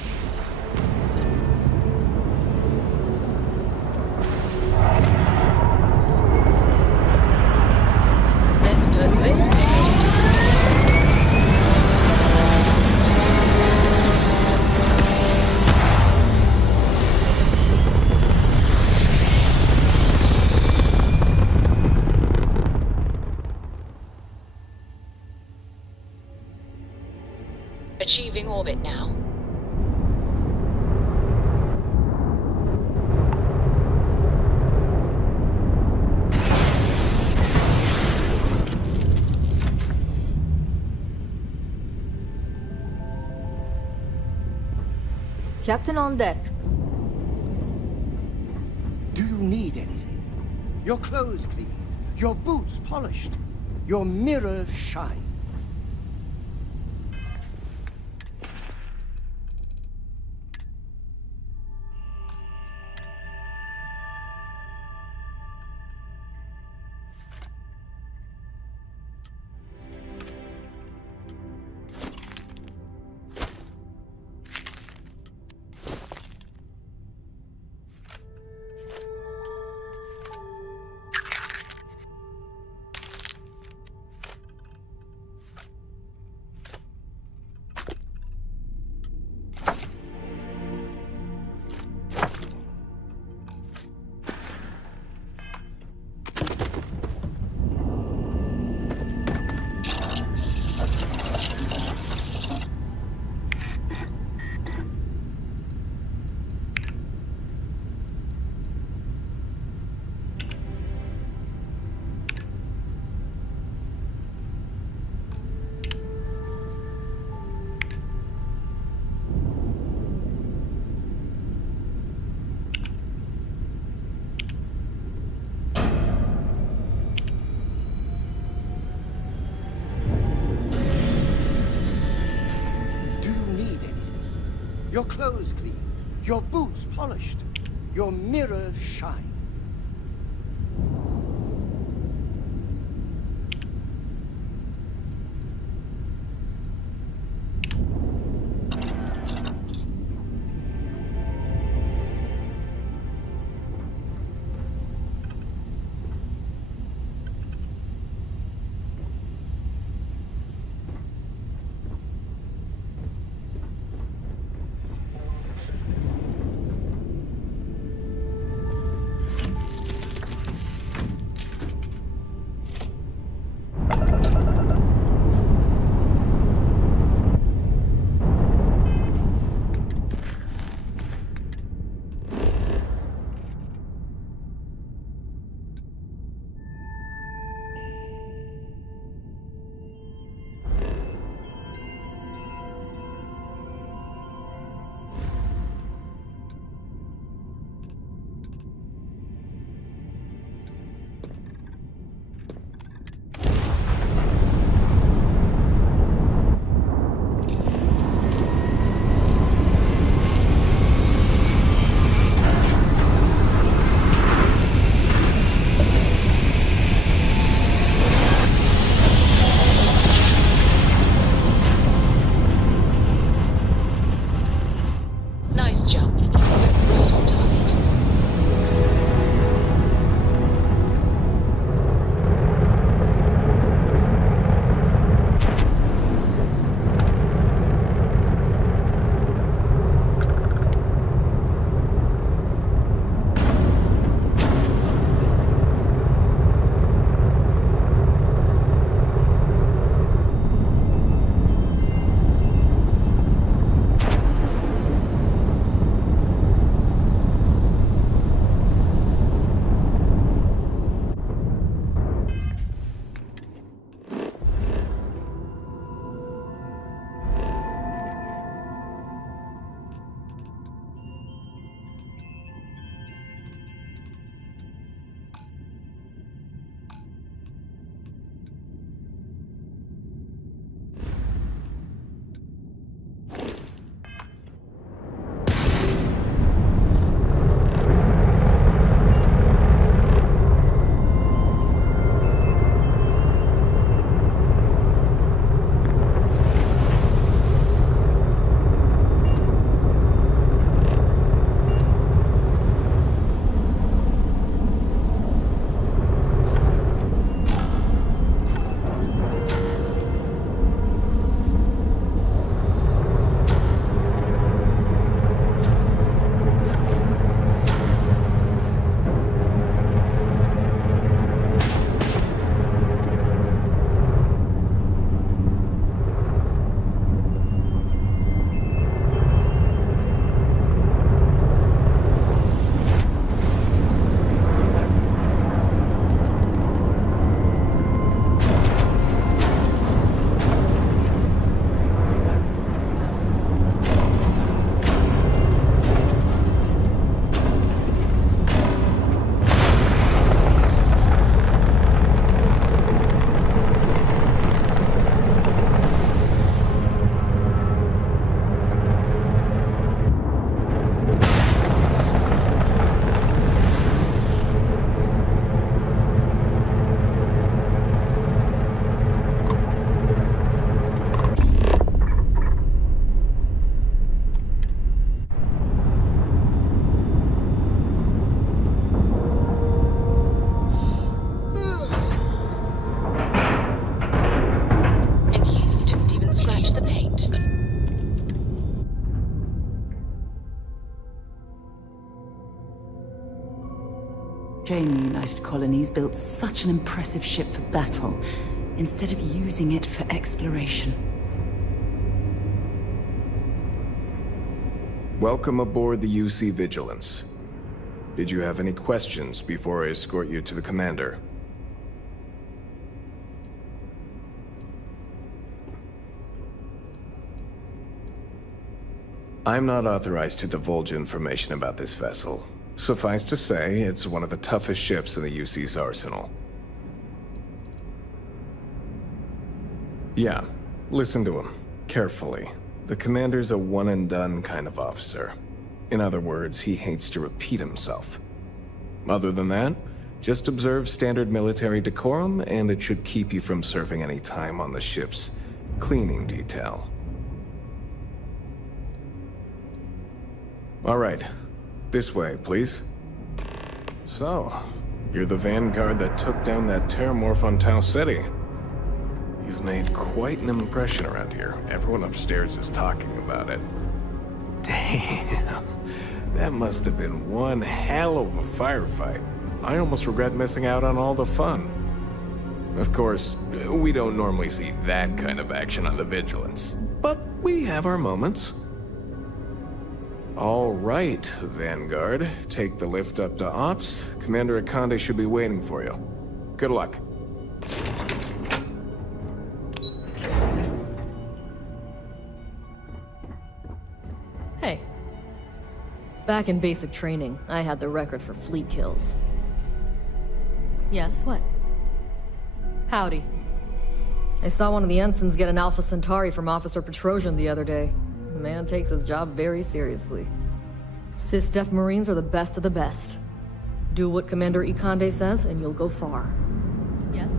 Let's put this moment to space. Achieving orbit now. Captain on deck. Do you need anything? Your clothes cleaned, your boots polished, your mirror shined. your clothes cleaned, your boots polished, your mirror shined. Nice jump. Right on target. Shame the United Colonies built such an impressive ship for battle, instead of using it for exploration. Welcome aboard the UC Vigilance. Did you have any questions before I escort you to the commander? I'm not authorized to divulge information about this vessel. Suffice to say, it's one of the toughest ships in the UC's arsenal. Yeah, listen to him, carefully. The commander's a one-and-done kind of officer. In other words, he hates to repeat himself. Other than that, just observe standard military decorum, and it should keep you from serving any time on the ship's cleaning detail. All right. This way, please. So, you're the vanguard that took down that terramorph on Tau City. You've made quite an impression around here. Everyone upstairs is talking about it. Damn. That must have been one hell of a firefight. I almost regret missing out on all the fun. Of course, we don't normally see that kind of action on the Vigilance, but we have our moments. All right, Vanguard. Take the lift up to Ops. Commander Akande should be waiting for you. Good luck. Hey. Back in basic training, I had the record for fleet kills. Yes, what? Howdy. I saw one of the ensigns get an Alpha Centauri from Officer Petrosian the other day. The man takes his job very seriously. SysDef Marines are the best of the best. Do what Commander Ikande says, and you'll go far. Yes?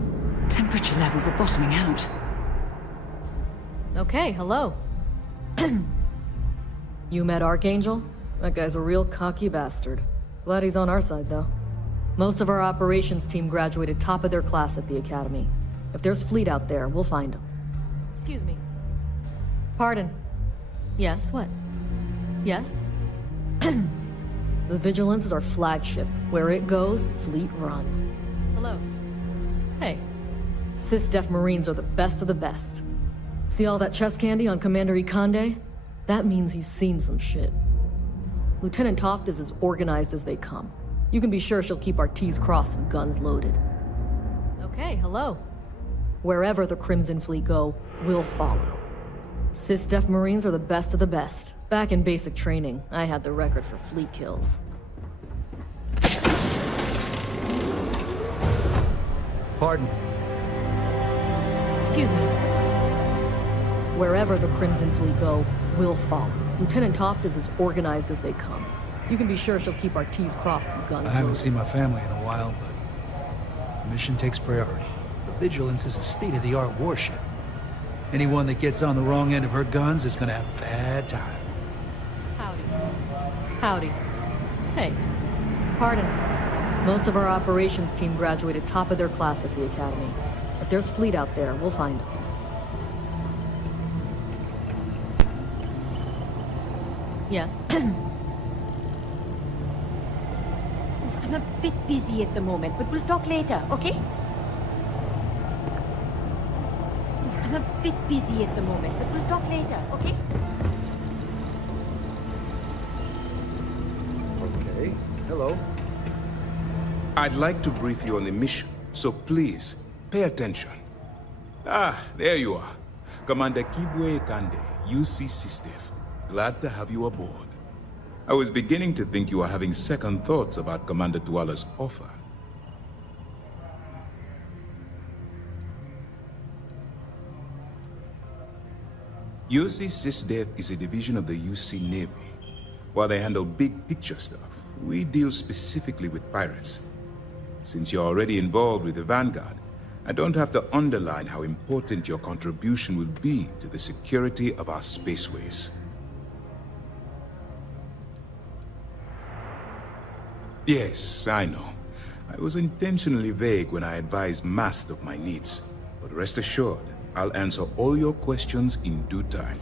Temperature levels are bottoming out. Okay, hello. You met Archangel? That guy's a real cocky bastard. Glad he's on our side, though. Most of our operations team graduated top of their class at the Academy. If there's fleet out there, we'll find them. Excuse me. Pardon. Yes, what? Yes? The Vigilance is our flagship. Where it goes, fleet run. Hello. Hey. SysDef Marines are the best of the best. See all that chest candy on Commander Ikande? That means he's seen some shit. Lieutenant Toft is as organized as they come. You can be sure she'll keep our T's crossed and guns loaded. Okay, hello. Wherever the Crimson Fleet go, we'll follow. SysDef Marines are the best of the best. Back in basic training, I had the record for fleet kills. Pardon? Excuse me. Wherever the Crimson Fleet go, we'll follow. Lieutenant Toft is as organized as they come. You can be sure she'll keep our T's crossed and guns I haven't loaded. seen my family in a while, but the mission takes priority. The Vigilance is a state-of-the-art warship. Anyone that gets on the wrong end of her guns is gonna have a bad time. Howdy. Howdy. Hey. Pardon. Most of our operations team graduated top of their class at the Academy. If there's fleet out there, we'll find them. Yes. I'm a bit busy at the moment, but we'll talk later, okay? I'm a bit busy at the moment, but we'll talk later, okay? Okay, hello. I'd like to brief you on the mission, so please, pay attention. Ah, there you are. Commander Kibwe Kande, UC SysDef. Glad to have you aboard. I was beginning to think you were having second thoughts about Commander Tuala's offer. UC SysDef is a division of the UC Navy. While they handle big picture stuff, we deal specifically with pirates. Since you're already involved with the Vanguard, I don't have to underline how important your contribution will be to the security of our spaceways. Yes, I know. I was intentionally vague when I advised Mast of my needs, but rest assured, I'll answer all your questions in due time.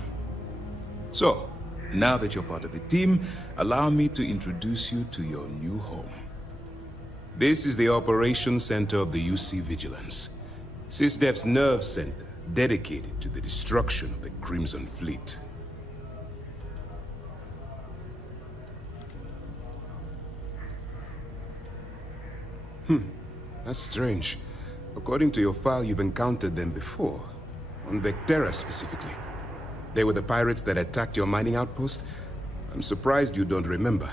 So, now that you're part of the team, allow me to introduce you to your new home. This is the Operations Center of the UC Vigilance, SysDef's nerve center dedicated to the destruction of the Crimson Fleet. That's strange. According to your file, you've encountered them before. On Vectera specifically. They were the pirates that attacked your mining outpost? I'm surprised you don't remember.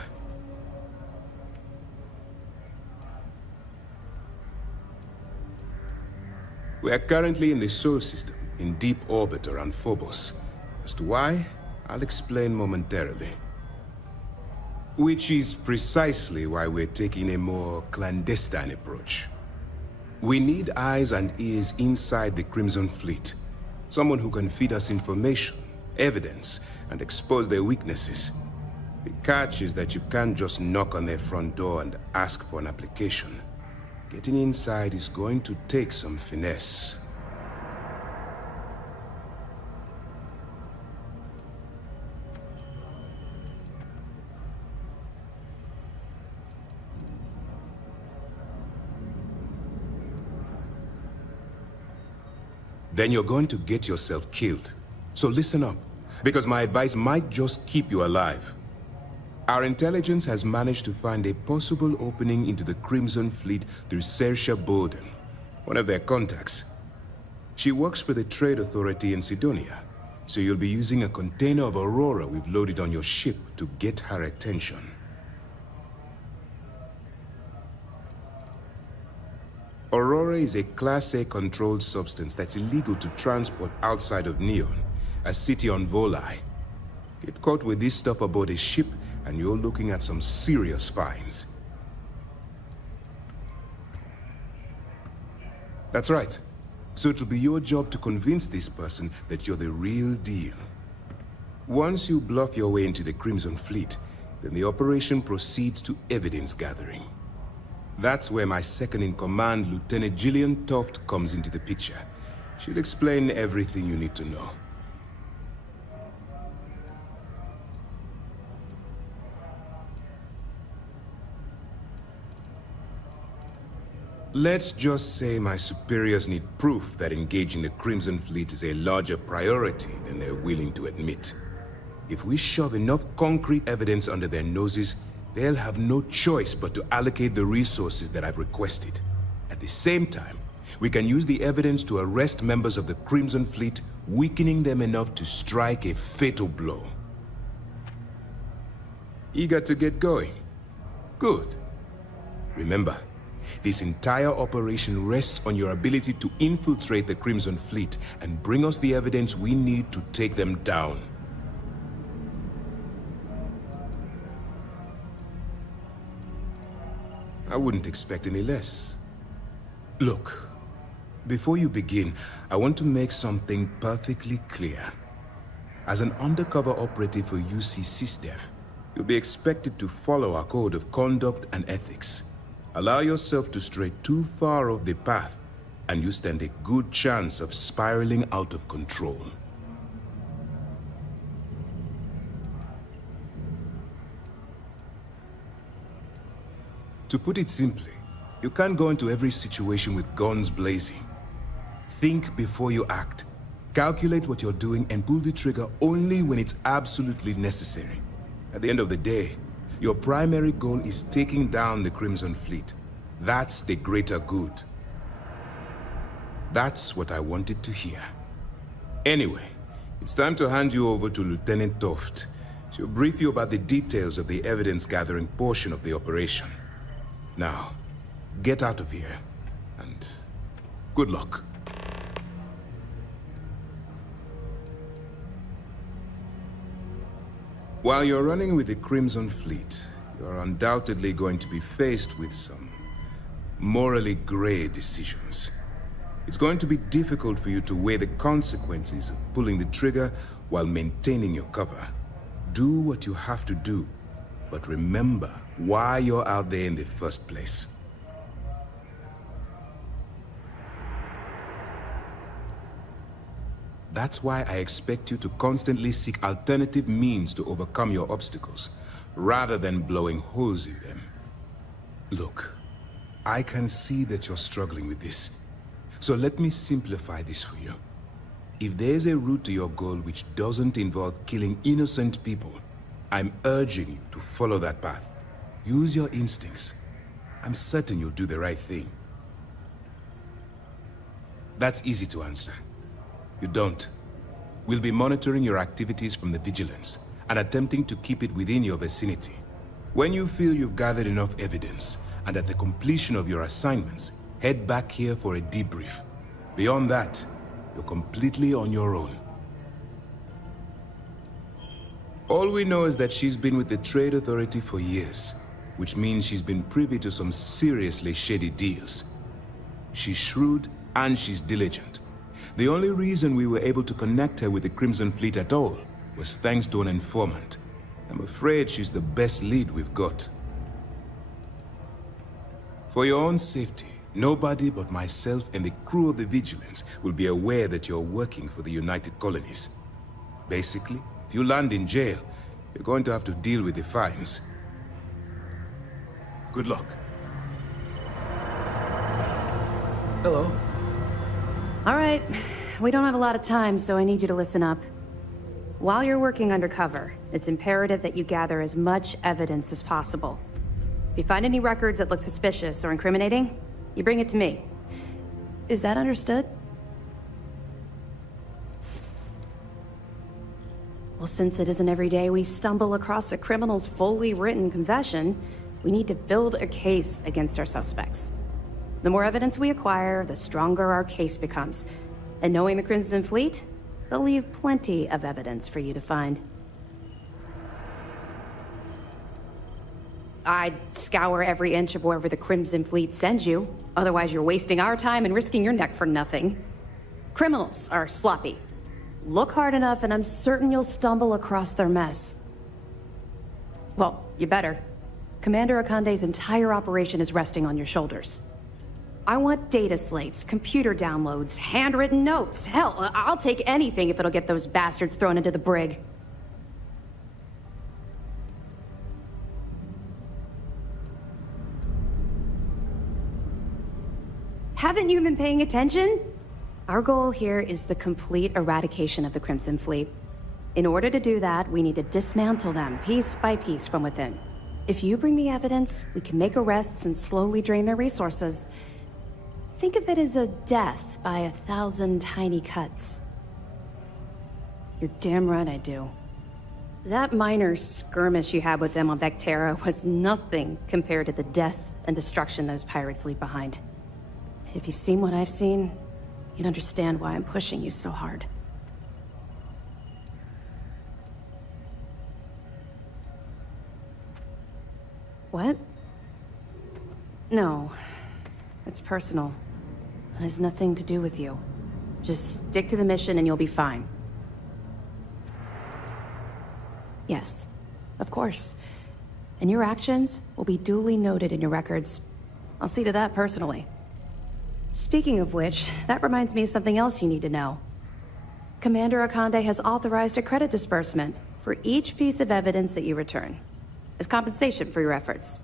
We are currently in the Sol system, in deep orbit around Phobos. As to why, I'll explain momentarily. Which is precisely why we're taking a more clandestine approach. We need eyes and ears inside the Crimson Fleet. Someone who can feed us information, evidence, and expose their weaknesses. The catch is that you can't just knock on their front door and ask for an application. Getting inside is going to take some finesse. Then you're going to get yourself killed. So listen up, because my advice might just keep you alive. Our intelligence has managed to find a possible opening into the Crimson Fleet through Saoirse Bowden, one of their contacts. She works for the Trade Authority in Sidonia, so you'll be using a container of Aurora we've loaded on your ship to get her attention. Aurora is a Class A controlled substance that's illegal to transport outside of Neon, a city on Volai. Get caught with this stuff aboard a ship, and you're looking at some serious fines. That's right. So it'll be your job to convince this person that you're the real deal. Once you bluff your way into the Crimson Fleet, then the operation proceeds to evidence gathering. That's where my second-in-command, Lieutenant Gillian Toft, comes into the picture. She'll explain everything you need to know. Let's just say my superiors need proof that engaging the Crimson Fleet is a larger priority than they're willing to admit. If we shove enough concrete evidence under their noses, they'll have no choice but to allocate the resources that I've requested. At the same time, we can use the evidence to arrest members of the Crimson Fleet, weakening them enough to strike a fatal blow. Eager to get going? Good. Remember, this entire operation rests on your ability to infiltrate the Crimson Fleet and bring us the evidence we need to take them down. I wouldn't expect any less. Look, before you begin, I want to make something perfectly clear. As an undercover operative for UC SysDef, you'll be expected to follow our code of conduct and ethics. Allow yourself to stray too far off the path, and you stand a good chance of spiraling out of control. To put it simply, you can't go into every situation with guns blazing. Think before you act. Calculate what you're doing and pull the trigger only when it's absolutely necessary. At the end of the day, your primary goal is taking down the Crimson Fleet. That's the greater good. That's what I wanted to hear. Anyway, it's time to hand you over to Lieutenant Toft. She'll brief you about the details of the evidence-gathering portion of the operation. Now, get out of here, and good luck. While you're running with the Crimson Fleet, you're undoubtedly going to be faced with some morally gray decisions. It's going to be difficult for you to weigh the consequences of pulling the trigger while maintaining your cover. Do what you have to do, but remember why you're out there in the first place. That's why I expect you to constantly seek alternative means to overcome your obstacles, rather than blowing holes in them. Look, I can see that you're struggling with this. So let me simplify this for you. If there's a route to your goal which doesn't involve killing innocent people, I'm urging you to follow that path. Use your instincts. I'm certain you'll do the right thing. That's easy to answer. You don't. We'll be monitoring your activities from the Vigilance and attempting to keep it within your vicinity. When you feel you've gathered enough evidence, and at the completion of your assignments, head back here for a debrief. Beyond that, you're completely on your own. All we know is that she's been with the Trade Authority for years, which means she's been privy to some seriously shady deals. She's shrewd and she's diligent. The only reason we were able to connect her with the Crimson Fleet at all was thanks to an informant. I'm afraid she's the best lead we've got. For your own safety, nobody but myself and the crew of the Vigilance will be aware that you're working for the United Colonies. Basically, if you land in jail, you're going to have to deal with the fines. Good luck. Hello. All right, we don't have a lot of time, so I need you to listen up. While you're working undercover, it's imperative that you gather as much evidence as possible. If you find any records that look suspicious or incriminating, you bring it to me. Is that understood? Well, since it isn't every day we stumble across a criminal's fully written confession, we need to build a case against our suspects. The more evidence we acquire, the stronger our case becomes. And knowing the Crimson Fleet, they'll leave plenty of evidence for you to find. I'd scour every inch of wherever the Crimson Fleet sends you. Otherwise, you're wasting our time and risking your neck for nothing. Criminals are sloppy. Look hard enough and I'm certain you'll stumble across their mess. Well, you better. Commander Akande's entire operation is resting on your shoulders. I want data slates, computer downloads, handwritten notes. Hell, I'll take anything if it'll get those bastards thrown into the brig. Haven't you been paying attention? Our goal here is the complete eradication of the Crimson Fleet. In order to do that, we need to dismantle them piece by piece from within. If you bring me evidence, we can make arrests and slowly drain their resources. Think of it as a death by 1,000 tiny cuts. You're damn right I do. That minor skirmish you had with them on Vectera was nothing compared to the death and destruction those pirates leave behind. If you've seen what I've seen, you'd understand why I'm pushing you so hard. What? No. It's personal. It has nothing to do with you. Just stick to the mission and you'll be fine. Yes, of course. And your actions will be duly noted in your records. I'll see to that personally. Speaking of which, that reminds me of something else you need to know. Commander Akande has authorized a credit disbursement for each piece of evidence that you return, as compensation for your efforts.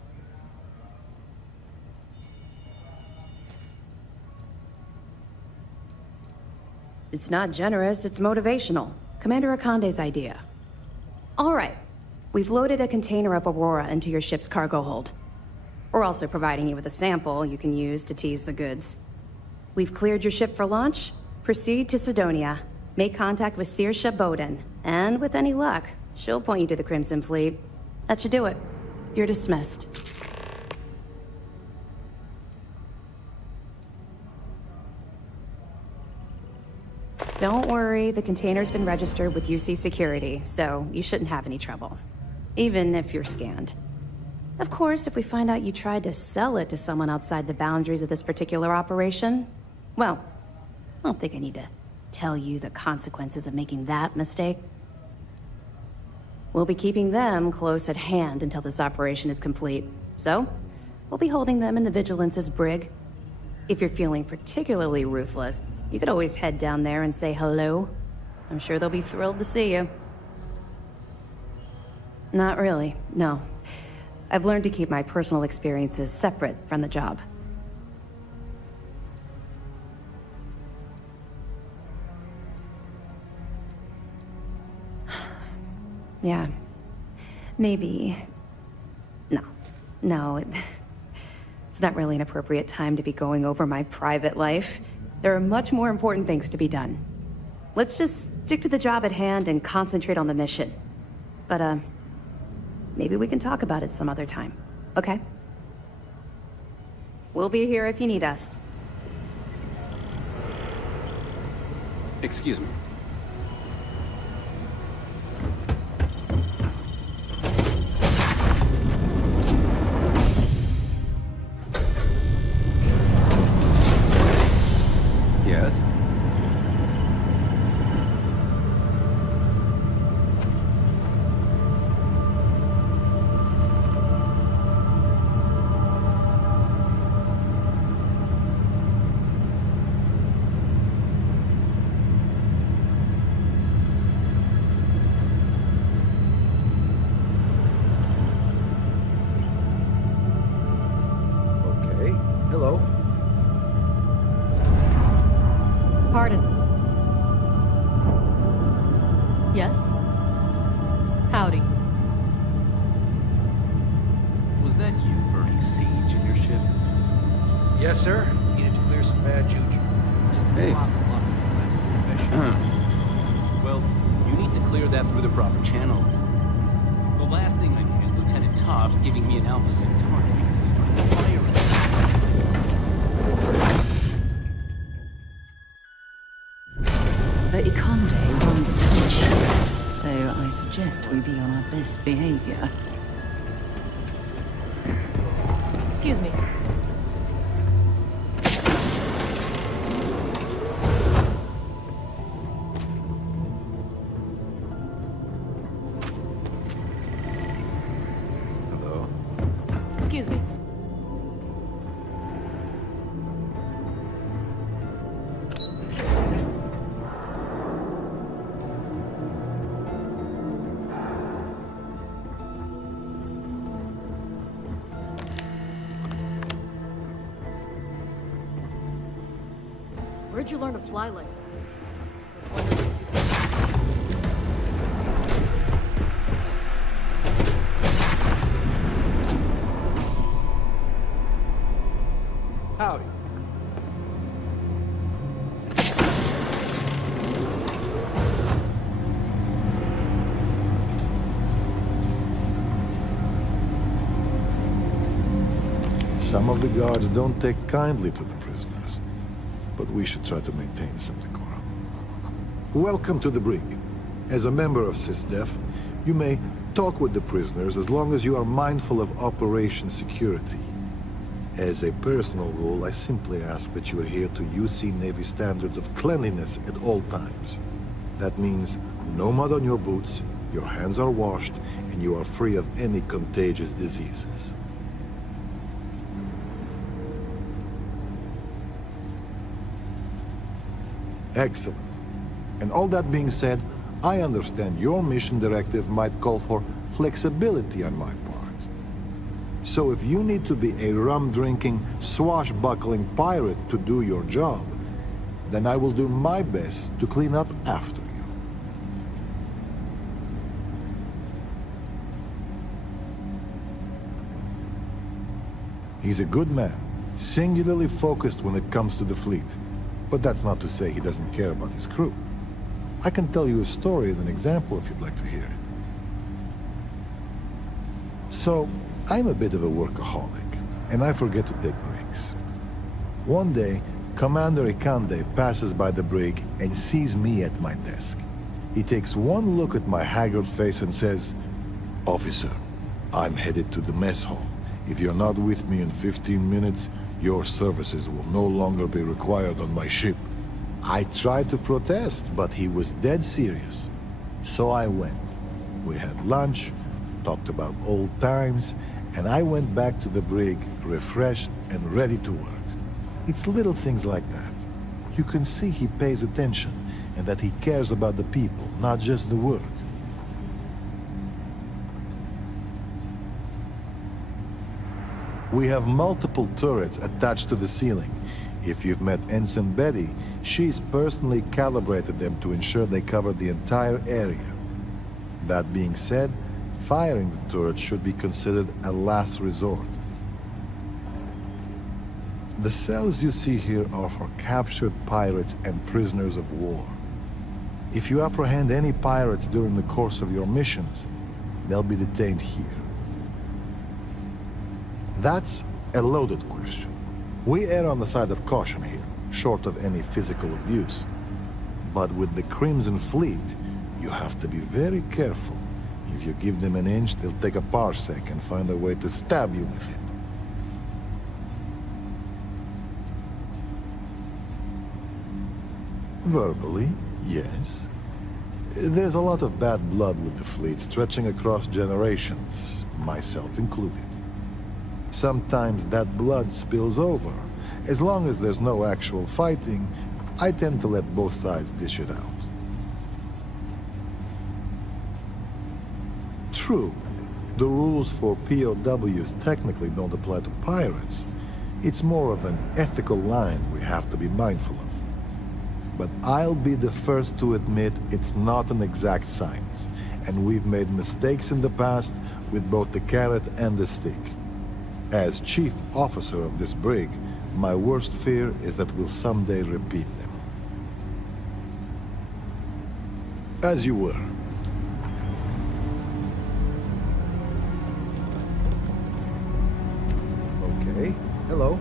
It's not generous, it's motivational. Commander Akande's idea. All right, we've loaded a container of Aurora into your ship's cargo hold. We're also providing you with a sample you can use to tease the goods. We've cleared your ship for launch. Proceed to Sidonia. Make contact with Saoirse Bowden. And with any luck, she'll point you to the Crimson Fleet. That should do it. You're dismissed. Don't worry, the container's been registered with UC Security, so you shouldn't have any trouble. Even if you're scanned. Of course, if we find out you tried to sell it to someone outside the boundaries of this particular operation, well, I don't think I need to tell you the consequences of making that mistake. We'll be keeping them close at hand until this operation is complete. So, we'll be holding them in the Vigilance's brig. If you're feeling particularly ruthless, you could always head down there and say hello. I'm sure they'll be thrilled to see you. Not really, no. I've learned to keep my personal experiences separate from the job. Yeah. Maybe. No, it's not really an appropriate time to be going over my private life. There are much more important things to be done. Let's just stick to the job at hand and concentrate on the mission. But, maybe we can talk about it some other time, okay? We'll be here if you need us. Excuse me. Yes? Howdy. Was that you burning sage in your ship? Yes, sir. Needed to clear some bad juju. Hey. Well, you need to clear that through the proper channels. The last thing I need is Lieutenant Toffs giving me an Alpha Centauri because he started firing. The Ikonde runs a tight ship, so I suggest we be on our best behavior. Excuse me. Hello? Excuse me. Where'd you learn to fly like that? Howdy. Some of the guards don't take kindly to the prisoners, but we should try to maintain some decorum. Welcome to the brig. As a member of SysDef, you may talk with the prisoners as long as you are mindful of operation security. As a personal rule, I simply ask that you adhere to UC Navy standards of cleanliness at all times. That means no mud on your boots, your hands are washed, and you are free of any contagious diseases. Excellent. And all that being said, I understand your mission directive might call for flexibility on my part. So if you need to be a rum-drinking, swashbuckling pirate to do your job, then I will do my best to clean up after you. He's a good man, singularly focused when it comes to the fleet. But that's not to say he doesn't care about his crew. I can tell you a story as an example if you'd like to hear it. So, I'm a bit of a workaholic, and I forget to take breaks. One day, Commander Ikande passes by the brig and sees me at my desk. He takes one look at my haggard face and says, "Officer, I'm headed to the mess hall. If you're not with me in 15 minutes, your services will no longer be required on my ship." I tried to protest, but he was dead serious. So I went. We had lunch, talked about old times, and I went back to the brig, refreshed and ready to work. It's little things like that. You can see he pays attention, and that he cares about the people, not just the work. We have multiple turrets attached to the ceiling. If you've met Ensign Betty, she's personally calibrated them to ensure they cover the entire area. That being said, firing the turrets should be considered a last resort. The cells you see here are for captured pirates and prisoners of war. If you apprehend any pirates during the course of your missions, they'll be detained here. That's a loaded question. We err on the side of caution here, short of any physical abuse. But with the Crimson Fleet, you have to be very careful. If you give them an inch, they'll take a parsec and find a way to stab you with it. Verbally, yes. There's a lot of bad blood with the fleet, stretching across generations, myself included. Sometimes that blood spills over. As long as there's no actual fighting, I tend to let both sides dish it out. True, the rules for POWs technically don't apply to pirates. It's more of an ethical line we have to be mindful of. But I'll be the first to admit it's not an exact science, and we've made mistakes in the past with both the carrot and the stick. As chief officer of this brig, my worst fear is that we'll someday repeat them. As you were. Okay, hello.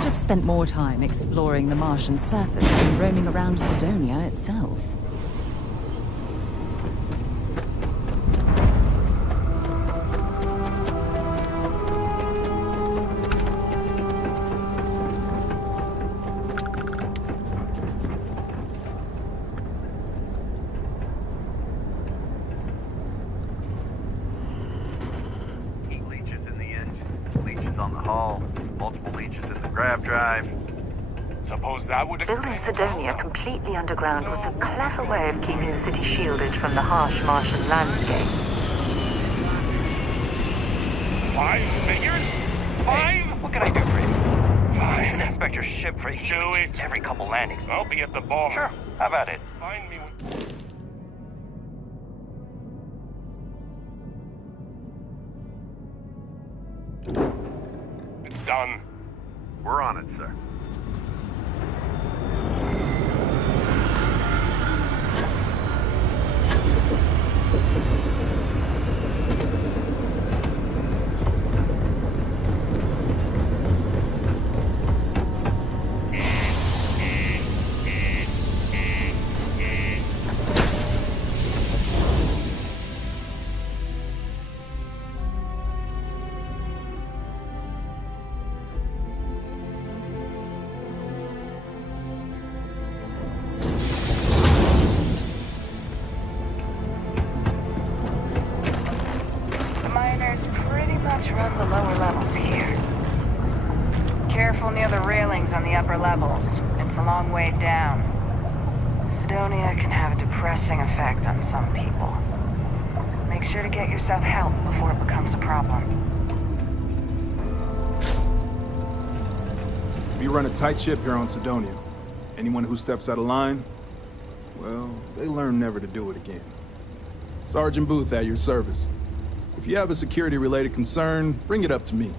I'd have spent more time exploring the Martian surface than roaming around Sidonia itself. Building Sidonia completely underground was a clever way of keeping the city shielded from the harsh Martian landscape. 5 figures? 5? What can I do for you? 5. I should inspect your ship for heat leaks every couple landings. I'll be at the bomb. Sure, how about it? Find me It's done. We're on it, sir. Run the lower levels here. Careful near the railings on the upper levels. It's a long way down. Sidonia can have a depressing effect on some people. Make sure to get yourself help before it becomes a problem. We run a tight ship here on Sidonia. Anyone who steps out of line, well, they learn never to do it again. Sergeant Booth at your service. If you have a security-related concern, bring it up to me.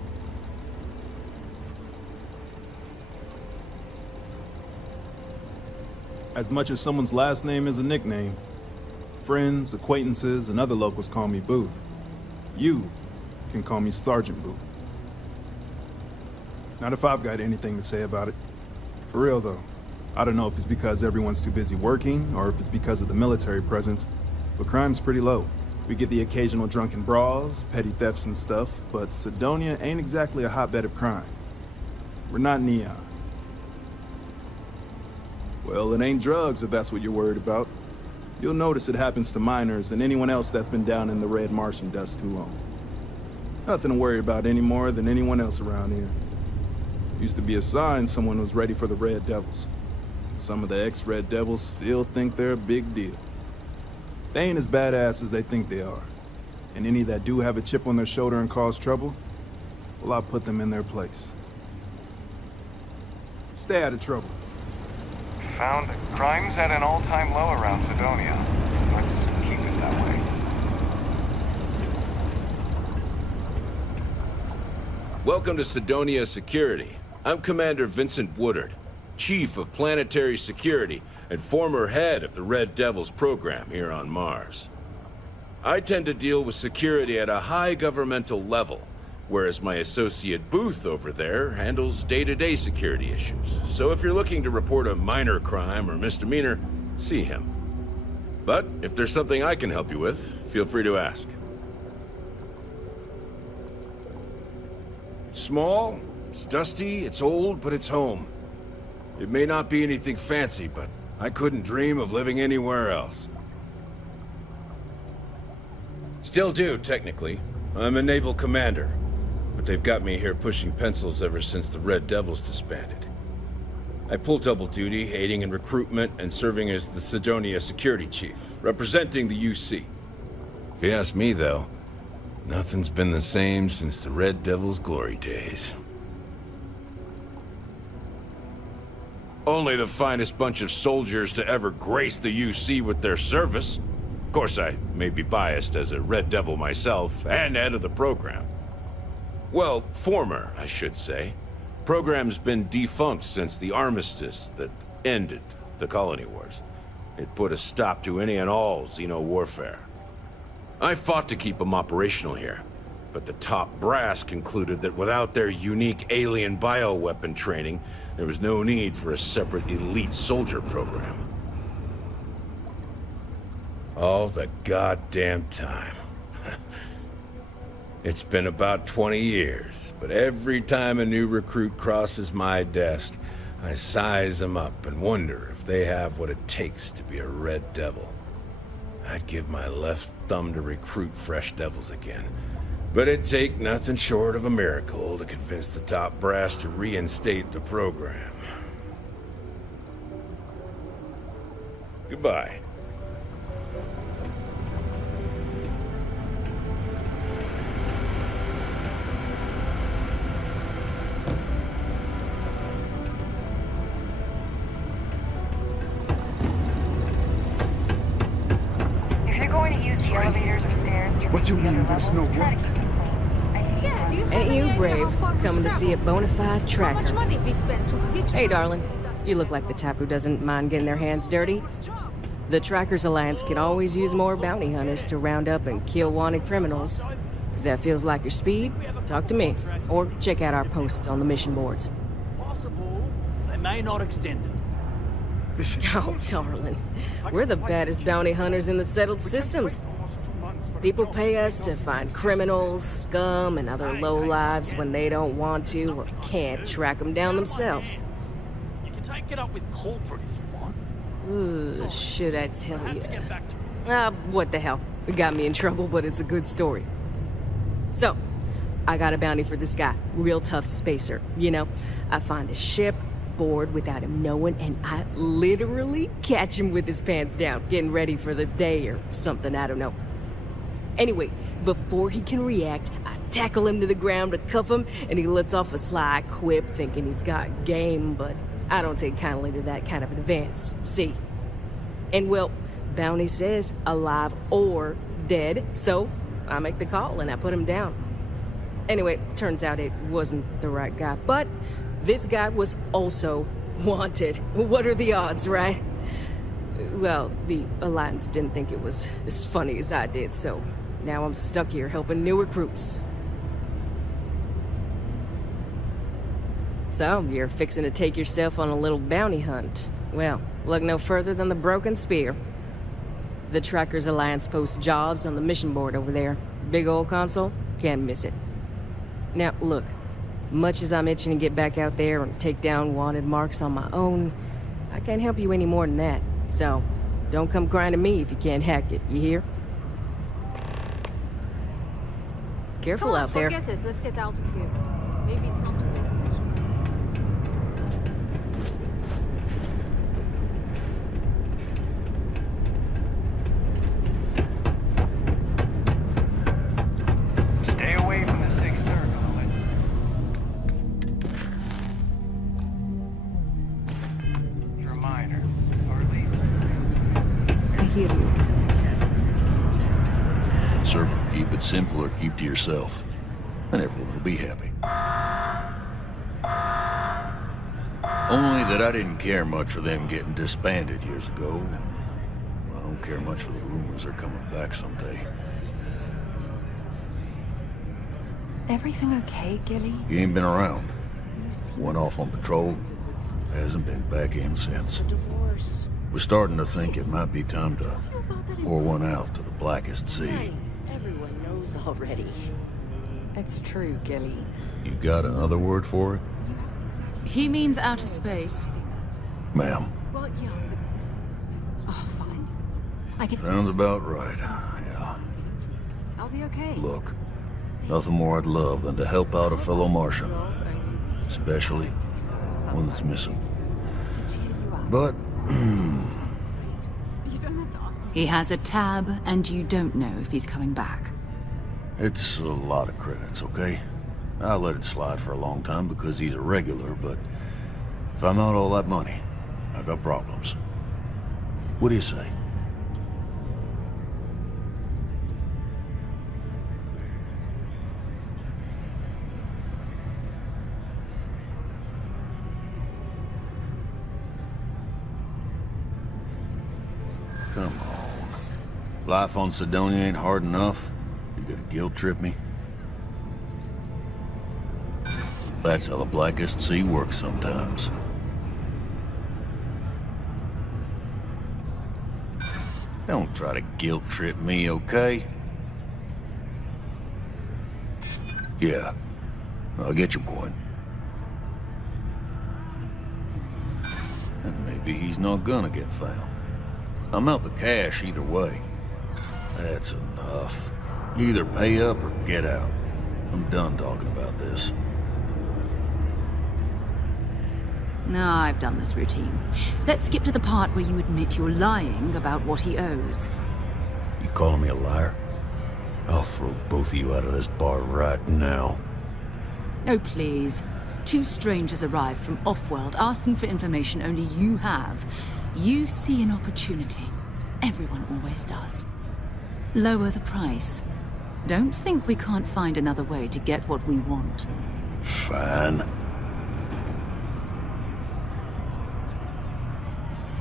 As much as someone's last name is a nickname, friends, acquaintances, and other locals call me Booth. You can call me Sergeant Booth. Not if I've got anything to say about it. For real, though. I don't know if it's because everyone's too busy working, or if it's because of the military presence, but crime's pretty low. We get the occasional drunken brawls, petty thefts and stuff, but Sidonia ain't exactly a hotbed of crime. We're not Neon. Well, it ain't drugs if that's what you're worried about. You'll notice it happens to miners and anyone else that's been down in the red Martian dust too long. Nothing to worry about any more than anyone else around here. Used to be a sign someone was ready for the Red Devils. Some of the ex-Red Devils still think they're a big deal. They ain't as badass as they think they are. And any that do have a chip on their shoulder and cause trouble, well, I'll put them in their place. Stay out of trouble. Found that crime's at an all-time low around Sidonia. Let's keep it that way. Welcome to Sidonia Security. I'm Commander Vincent Woodard, Chief of Planetary Security and former head of the Red Devils program here on Mars. I tend to deal with security at a high governmental level, whereas my associate Booth over there handles day-to-day security issues. So if you're looking to report a minor crime or misdemeanor, see him. But if there's something I can help you with, feel free to ask. It's small, it's dusty, it's old, but it's home. It may not be anything fancy, but I couldn't dream of living anywhere else. Still do, technically. I'm a naval commander, but they've got me here pushing pencils ever since the Red Devils disbanded. I pull double duty, aiding in recruitment and serving as the Sidonia security chief, representing the UC. If you ask me, though, nothing's been the same since the Red Devils' glory days. Only the finest bunch of soldiers to ever grace the UC with their service. Of course, I may be biased as a Red Devil myself, and head of the program. Well, former, I should say. Program's been defunct since the armistice that ended the colony wars. It put a stop to any and all Xeno warfare. I fought to keep them operational here. but the top brass concluded that without their unique alien bioweapon training, there was no need for a separate elite soldier program. All the goddamn time. It's been about 20 years, but every time a new recruit crosses my desk, I size them up and wonder if they have what it takes to be a Red Devil. I'd give my left thumb to recruit fresh devils again, but it'd take nothing short of a miracle to convince the top brass to reinstate the program. Goodbye. The elevators or stairs to What do you mean there's no work? Ain't you brave, coming to see a bona fide tracker? Hey, darling. You look like the type who doesn't mind getting their hands dirty. The Trackers Alliance can always use more bounty hunters to round up and kill wanted criminals. If that feels like your speed, talk to me. Or check out our posts on the mission boards. Possible, they may not extend it. Oh, darling. We're the baddest bounty hunters in the settled systems. People pay us to find criminals, scum, and other lowlives when they don't want to or can't track them down themselves. You can take it up with corporate if you want. Ooh, should I tell you? What the hell? It got me in trouble, but it's a good story. So, I got a bounty for this guy. Real tough spacer, you know? I find a ship, board without him knowing, and I literally catch him with his pants down, getting ready for the day or something, I don't know. Anyway, before he can react, I tackle him to the ground to cuff him, and he lets off a sly quip thinking he's got game, but I don't take kindly to that kind of advance, see? And well, bounty says alive or dead, so I make the call and I put him down. Anyway, turns out it wasn't the right guy, but this guy was also wanted. What are the odds, right? Well, the Alliance didn't think it was as funny as I did, so now I'm stuck here helping new recruits. So, you're fixing to take yourself on a little bounty hunt. Well, look no further than the Broken Spear. The Trackers Alliance posts jobs on the mission board over there. Big old console, can't miss it. Now, look, much as I'm itching to get back out there and take down wanted marks on my own, I can't help you any more than that. So, don't come crying to me if you can't hack it, you hear? Careful out there. Forget it. Let's get out of here. Maybe it's not too late to mention. Stay away from the Sixth Circle. Reminder, or at least. I hear you. Servant, keep it simple or keep to yourself, and everyone will be happy. Only that I didn't care much for them getting disbanded years ago, and I don't care much for the rumors they're coming back someday. Everything okay, Gilly? He ain't been around. Went off on patrol, hasn't been back in since. We're starting to think it might be time to pour one out to the blackest sea. Everyone knows already. It's true, Gilly. You got another word for it? He means outer space. Ma'am. Well, yeah, but... Oh, fine. I can... Sounds about right, yeah. I'll be okay. Look, nothing more I'd love than to help out a fellow Martian. Especially one that's missing. But... He has a tab, and you don't know if he's coming back. It's a lot of credits, okay? I let it slide for a long time because he's a regular, but if I'm out all that money, I got problems. What do you say? Come on. Life on Sidonia ain't hard enough. You gonna guilt trip me? That's how the Blackest Sea works sometimes. Don't try to guilt trip me, okay? Yeah, I get your point. And maybe he's not gonna get found. I'm out the cash either way. That's enough. You either pay up or get out. I'm done talking about this. No, I've done this routine. Let's skip to the part where you admit you're lying about what he owes. You calling me a liar? I'll throw both of you out of this bar right now. Oh, please. Two strangers arrive from off-world asking for information only you have. You see an opportunity. Everyone always does. Lower the price. Don't think we can't find another way to get what we want. Fine.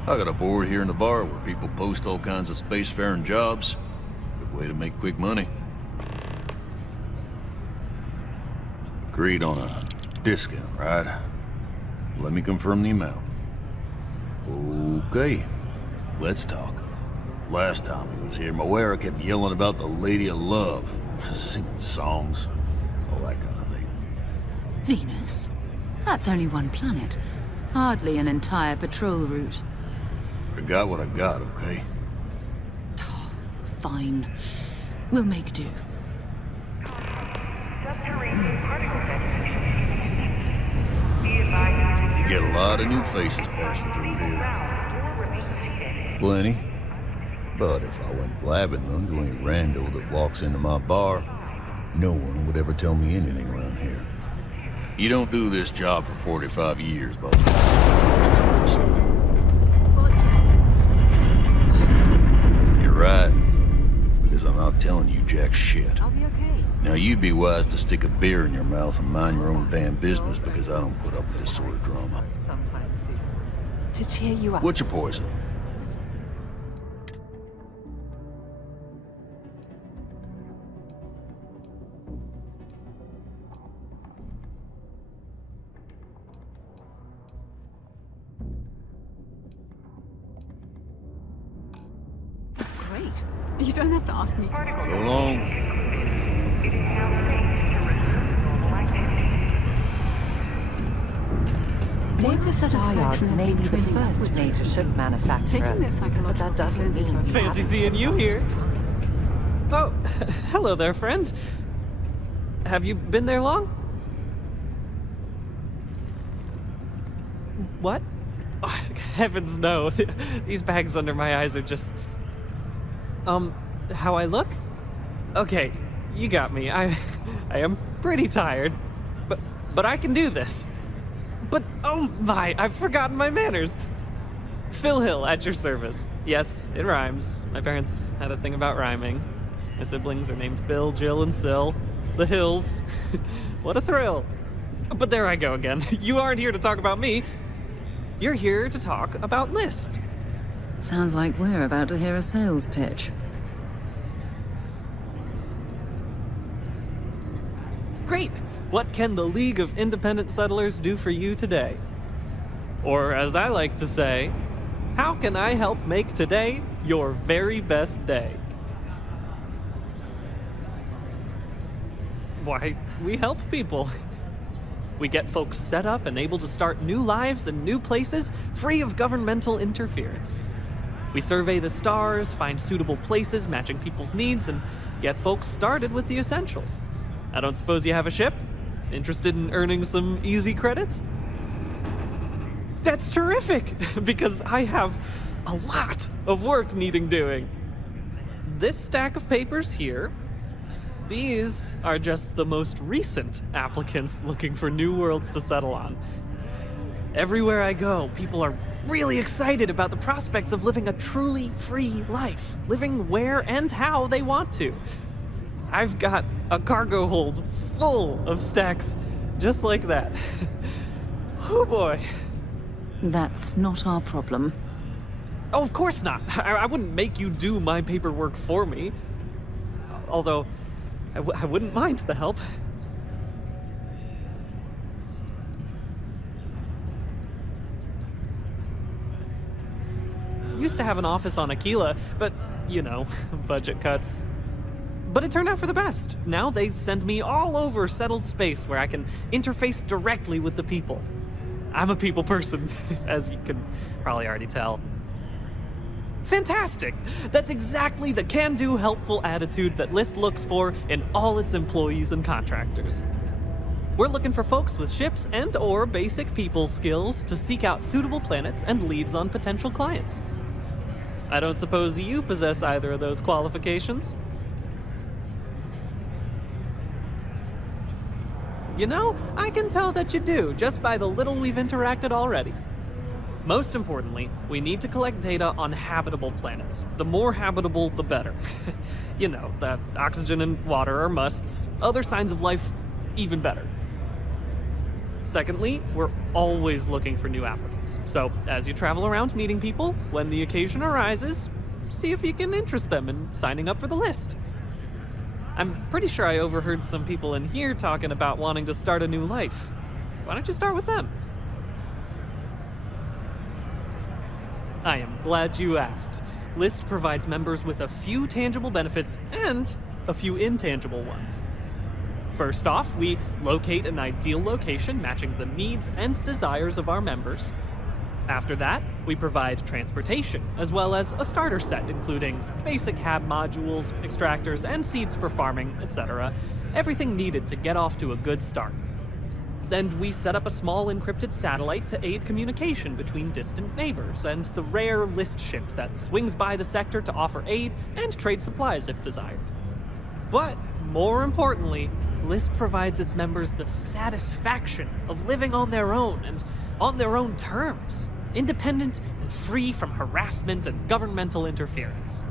I got a board here in the bar where people post all kinds of spacefaring jobs. Good way to make quick money. Agreed on a discount, right? Let me confirm the amount. Okay, let's talk. Last time he was here, Moira kept yelling about the Lady of Love, singing songs, all that kind of thing. Venus? That's only one planet. Hardly an entire patrol route. I got what I got, okay? Fine. We'll make do. You get a lot of new faces passing through here. Plenty. But if I went blabbing them to any rando that walks into my bar, no one would ever tell me anything around here. You don't do this job for 45 years, but you're right. Because I'm not telling you jack shit. I'll be okay. Now you'd be wise to stick a beer in your mouth and mind your own damn business, because I don't put up with this sort of drama. Sometime soon. To cheer you up. What's your poison? That's great. You don't have to ask me. So long. Naval Star Yards may be the first major ship manufacturer, but that doesn't mean... Fancy seeing you here. Oh, hello there, friend. Have you been there long? What? Oh, heavens no. These bags under my eyes are just... how I look? Okay, you got me. I am pretty tired, but I can do this. But, oh my, I've forgotten my manners. Phil Hill, at your service. Yes, it rhymes. My parents had a thing about rhyming. My siblings are named Bill, Jill, and Sil. The Hills. What a thrill. But there I go again. You aren't here to talk about me. You're here to talk about List. Sounds like we're about to hear a sales pitch. Great! What can the League of Independent Settlers do for you today? Or, as I like to say, how can I help make today your very best day? Why, we help people. We get folks set up and able to start new lives in new places, free of governmental interference. We survey the stars, find suitable places matching people's needs, and get folks started with the essentials. I don't suppose you have a ship? Interested in earning some easy credits? That's terrific, because I have a lot of work needing doing. This stack of papers here, these are just the most recent applicants looking for new worlds to settle on. Everywhere I go, people are really excited about the prospects of living a truly free life, living where and how they want to. I've got a cargo hold full of stacks just like that. Oh boy. That's not our problem. Oh, of course not. I wouldn't make you do my paperwork for me. Although, I wouldn't mind the help. used to have an office on Aquila, but, you know, budget cuts. But it turned out for the best. Now they send me all over settled space where I can interface directly with the people. I'm a people person, as you can probably already tell. Fantastic! That's exactly the can-do, helpful attitude that List looks for in all its employees and contractors. We're looking for folks with ships and/or basic people skills to seek out suitable planets and leads on potential clients. I don't suppose you possess either of those qualifications? You know, I can tell that you do, just by the little we've interacted already. Most importantly, we need to collect data on habitable planets. The more habitable, the better. You know, the oxygen and water are musts. Other signs of life, even better. Secondly, we're always looking for new applicants. So, as you travel around meeting people, when the occasion arises, see if you can interest them in signing up for the list. I'm pretty sure I overheard some people in here talking about wanting to start a new life. Why don't you start with them? I am glad you asked. List provides members with a few tangible benefits and a few intangible ones. First off, we locate an ideal location matching the needs and desires of our members. After that, we provide transportation, as well as a starter set including basic hab modules, extractors, and seeds for farming, etc. Everything needed to get off to a good start. Then we set up a small encrypted satellite to aid communication between distant neighbors and the rare List ship that swings by the sector to offer aid and trade supplies if desired. But more importantly, List provides its members the satisfaction of living on their own and on their own terms, independent and free from harassment and governmental interference.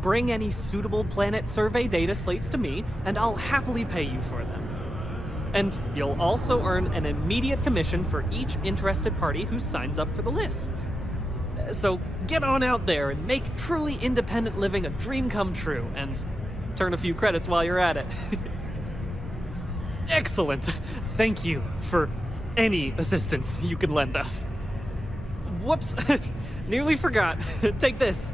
Bring any suitable planet survey data slates to me, and I'll happily pay you for them. And you'll also earn an immediate commission for each interested party who signs up for the list. So get on out there and make truly independent living a dream come true, and turn a few credits while you're at it. Excellent. Thank you for any assistance you can lend us. Whoops, nearly forgot. Take this.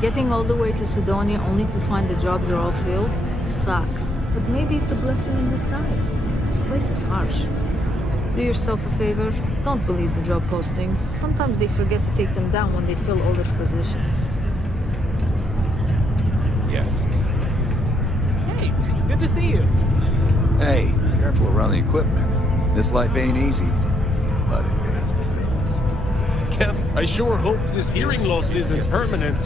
Getting all the way to Sidonia only to find the jobs are all filled sucks. But maybe it's a blessing in disguise. This place is harsh. Do yourself a favor, don't believe the job postings. Sometimes they forget to take them down when they fill older positions. Yes. Hey, good to see you. Hey, careful around the equipment. This life ain't easy, but it pays the bills. Cap, I sure hope this hearing loss isn't permanent.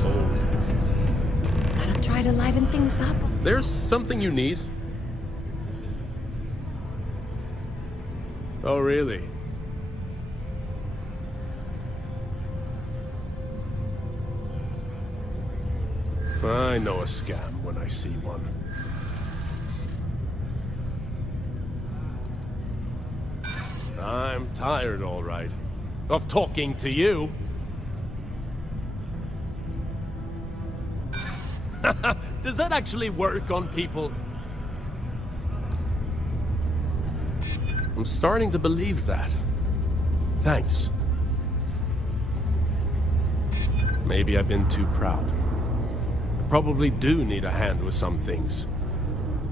Gotta try to liven things up. There's something you need? Oh, really? I know a scam when I see one. I'm tired, all right, of talking to you. Does that actually work on people? I'm starting to believe that. Thanks. Maybe I've been too proud. I probably do need a hand with some things.